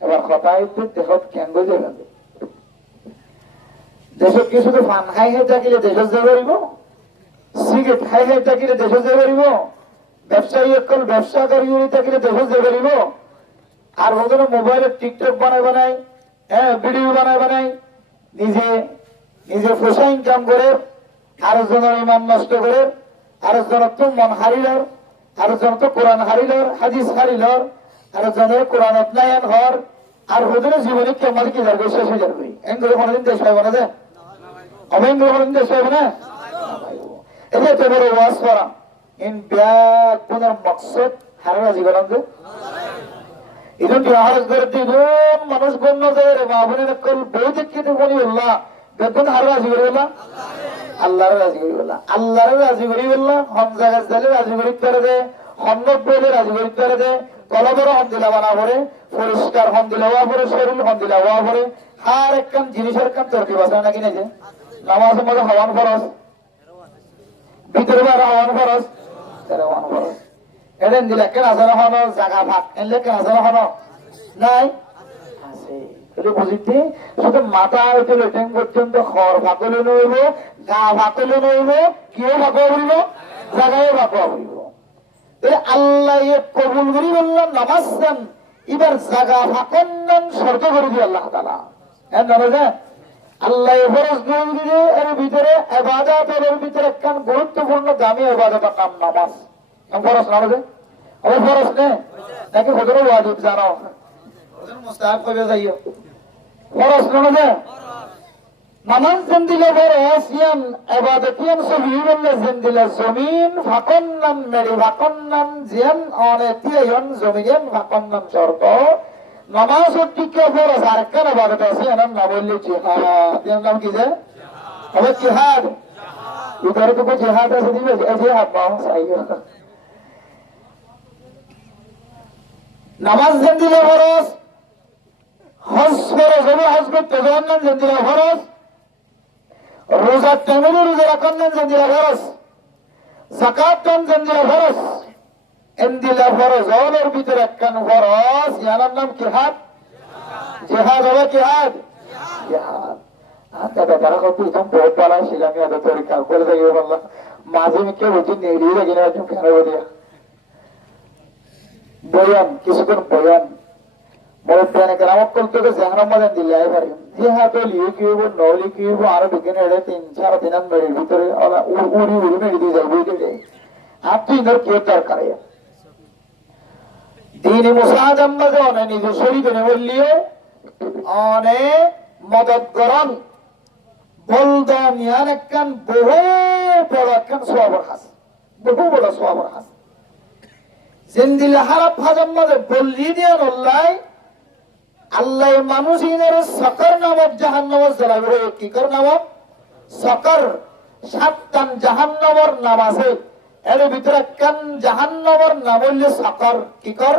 এবার কথা একটু দেশত কেন বুঝে গেল দেশত কি শুধু পান খাই খাই থাকিলে দেশত যাব পারিব সিগারেট খাই খাই থাকিলে দেশত যাব পারিব ব্যবসায়ী অকল ব্যবসা করি থাকিলে দেশত যাব পারিব আর ওদের মোবাইলে টিকটক বানাই হ্যাঁ ভিডিও বানাই নিজে নিজে পয়সা ইনকাম করে আরেকজনের ইমান নষ্ট করে আরেকজনের তো মন হারিলর আরেকজন তো কোরআন হারিলর হাদিস হারিলর আরেকজনের কোরআন অধ্যয়ন হর আর ওদের জীবনে কেমন কি যাবে শেষ হয়ে যাবে এগুলো কোনোদিন দেশ পাইব না যে অবেঙ্গ কোনোদিন দেশ পাইব না এটা তো বড় ওয়াজ করা ইন ব্যাগ কোনের মকসদ হারা জীবন যে ಇದೊಂದು ಆಹಾರ ಮನಸ್ಸು ಬಂದ್ರೆ ಬಾಬುನ ಬಹುದಕ್ಕೆ ಬರಿಯಲ್ಲ বেতন হার রাজি করিবಲ್ಲ আল্লাহর রাজি করিবಲ್ಲ আল্লাহর রাজি করিবಲ್ಲ হম জায়গা দিলে রাজি করি করে দে হন্নত বলে রাজি করি করে দে কলবর হম দিলা বানা করে পরিষ্কার হম দিলা হওয়া পরে শরীর হম দিলা হওয়া পরে আর একখান জিনিসের কাম তরকি বাসা নাকি নেছে নামাজের মধ্যে হওয়ান ফরজ ভিতরে বার হওয়ান ফরজ হওয়ান ফরজ এদিন দিলে কেন আসানো হনো জায়গা ভাগ এনলে কেন আসানো হনো নাই আছে বুঝিতে শুধু মাথা হইতে লেটেন পর্যন্ত খড় ভাগলে নইব গা ভাগলে নইব কেউ ভাগ হইব জায়গায় ভাগ হইব আল্লাহ কবুল করি বললাম নামাজ দেন এবার জায়গা ভাগন নাম শর্ত করে দিয়ে আল্লাহ তাআলা হ্যাঁ জানো আল্লাহ ফরজ দিয়ে এর ভিতরে ইবাদতের ভিতরে একখান গুরুত্বপূর্ণ দামি ইবাদতের নাম নামাজ ফরজ না হবে আমার ফরজ নেই নাকি হজরের ওয়াজিব জানো হজর মুস্তাহাব কবে যাইও ফরজ না হবে নামাজ জিন্দিলে ফরজ ইয়ান ইবাদত ইয়ান সবই বললে জিন্দিলে জমিন ফাকন্নান মেরি ফাকন্নান জিয়ান অনেতিয়ান জমিন ফাকন্নান শর্ত নামাজ টিকে ফরজ আর কেন ইবাদত আছে এর নাম বললে জিহাদ এর নাম কি যে হবে জিহাদ ইদারে তো জিহাদ আছে দিবে জিহাদ নাম সাইয়্য নামাজ জিন্দিলে ফরজ হজ ফরজ হবে হজ করতে যাওয়ার নাম জিন্দিলে ফরজ রোজার টাইমে রোজা রাখার নাম জিন্দিলে ফরজ যাকাত টাইম জিন্দিলে ফরজ ইন্দিলা ফরজ ওর ভিতরে একখান ফরজ ইয়ার নাম জিহাদ জিহাদ হবে জিহাদ জিহাদ আচ্ছা দাদা কত একদম বহুত বলা ছিল আমি আদা তরিকা করে যাই বললাম মাঝে মিকে বুঝি নেড়িয়ে রাখি না একদম কেন বলিয়া বয়ান কিছুক্ষণ বয়ান বড় প্রাণে কেরামত করতে তো জেহার মধ্যে দিলে পারি জিহাদ লিয়ে কি হইব নলি কি হইব আরো বিজ্ঞানে এড়ে 3-4 দিন মেরির ভিতরে উড়ি উড়ি মেরে দিয়ে যাবো এটাই আর তুই ধর কে দরকার দিনী মুসাহাদাম মাঝে অনেক নিজের শরীরে বললিও অনেক মদত করন বলদান ইয়ান একখান বহু বড় একখান সোয়াবর হাস বহু বড় সোয়াবর হাস জিন্দিলে হারাপ হাজাম মাঝে বললি দিয়ে নল্লাই আল্লাহ মানুষ ইনের সকর নামক জাহান্নামত জ্বালাবে কি কর নামক সকর 7টান জাহান্নামর নাম আছে এর ভিতরে একখান জাহান্নামর নাম হইলে সকর কি কর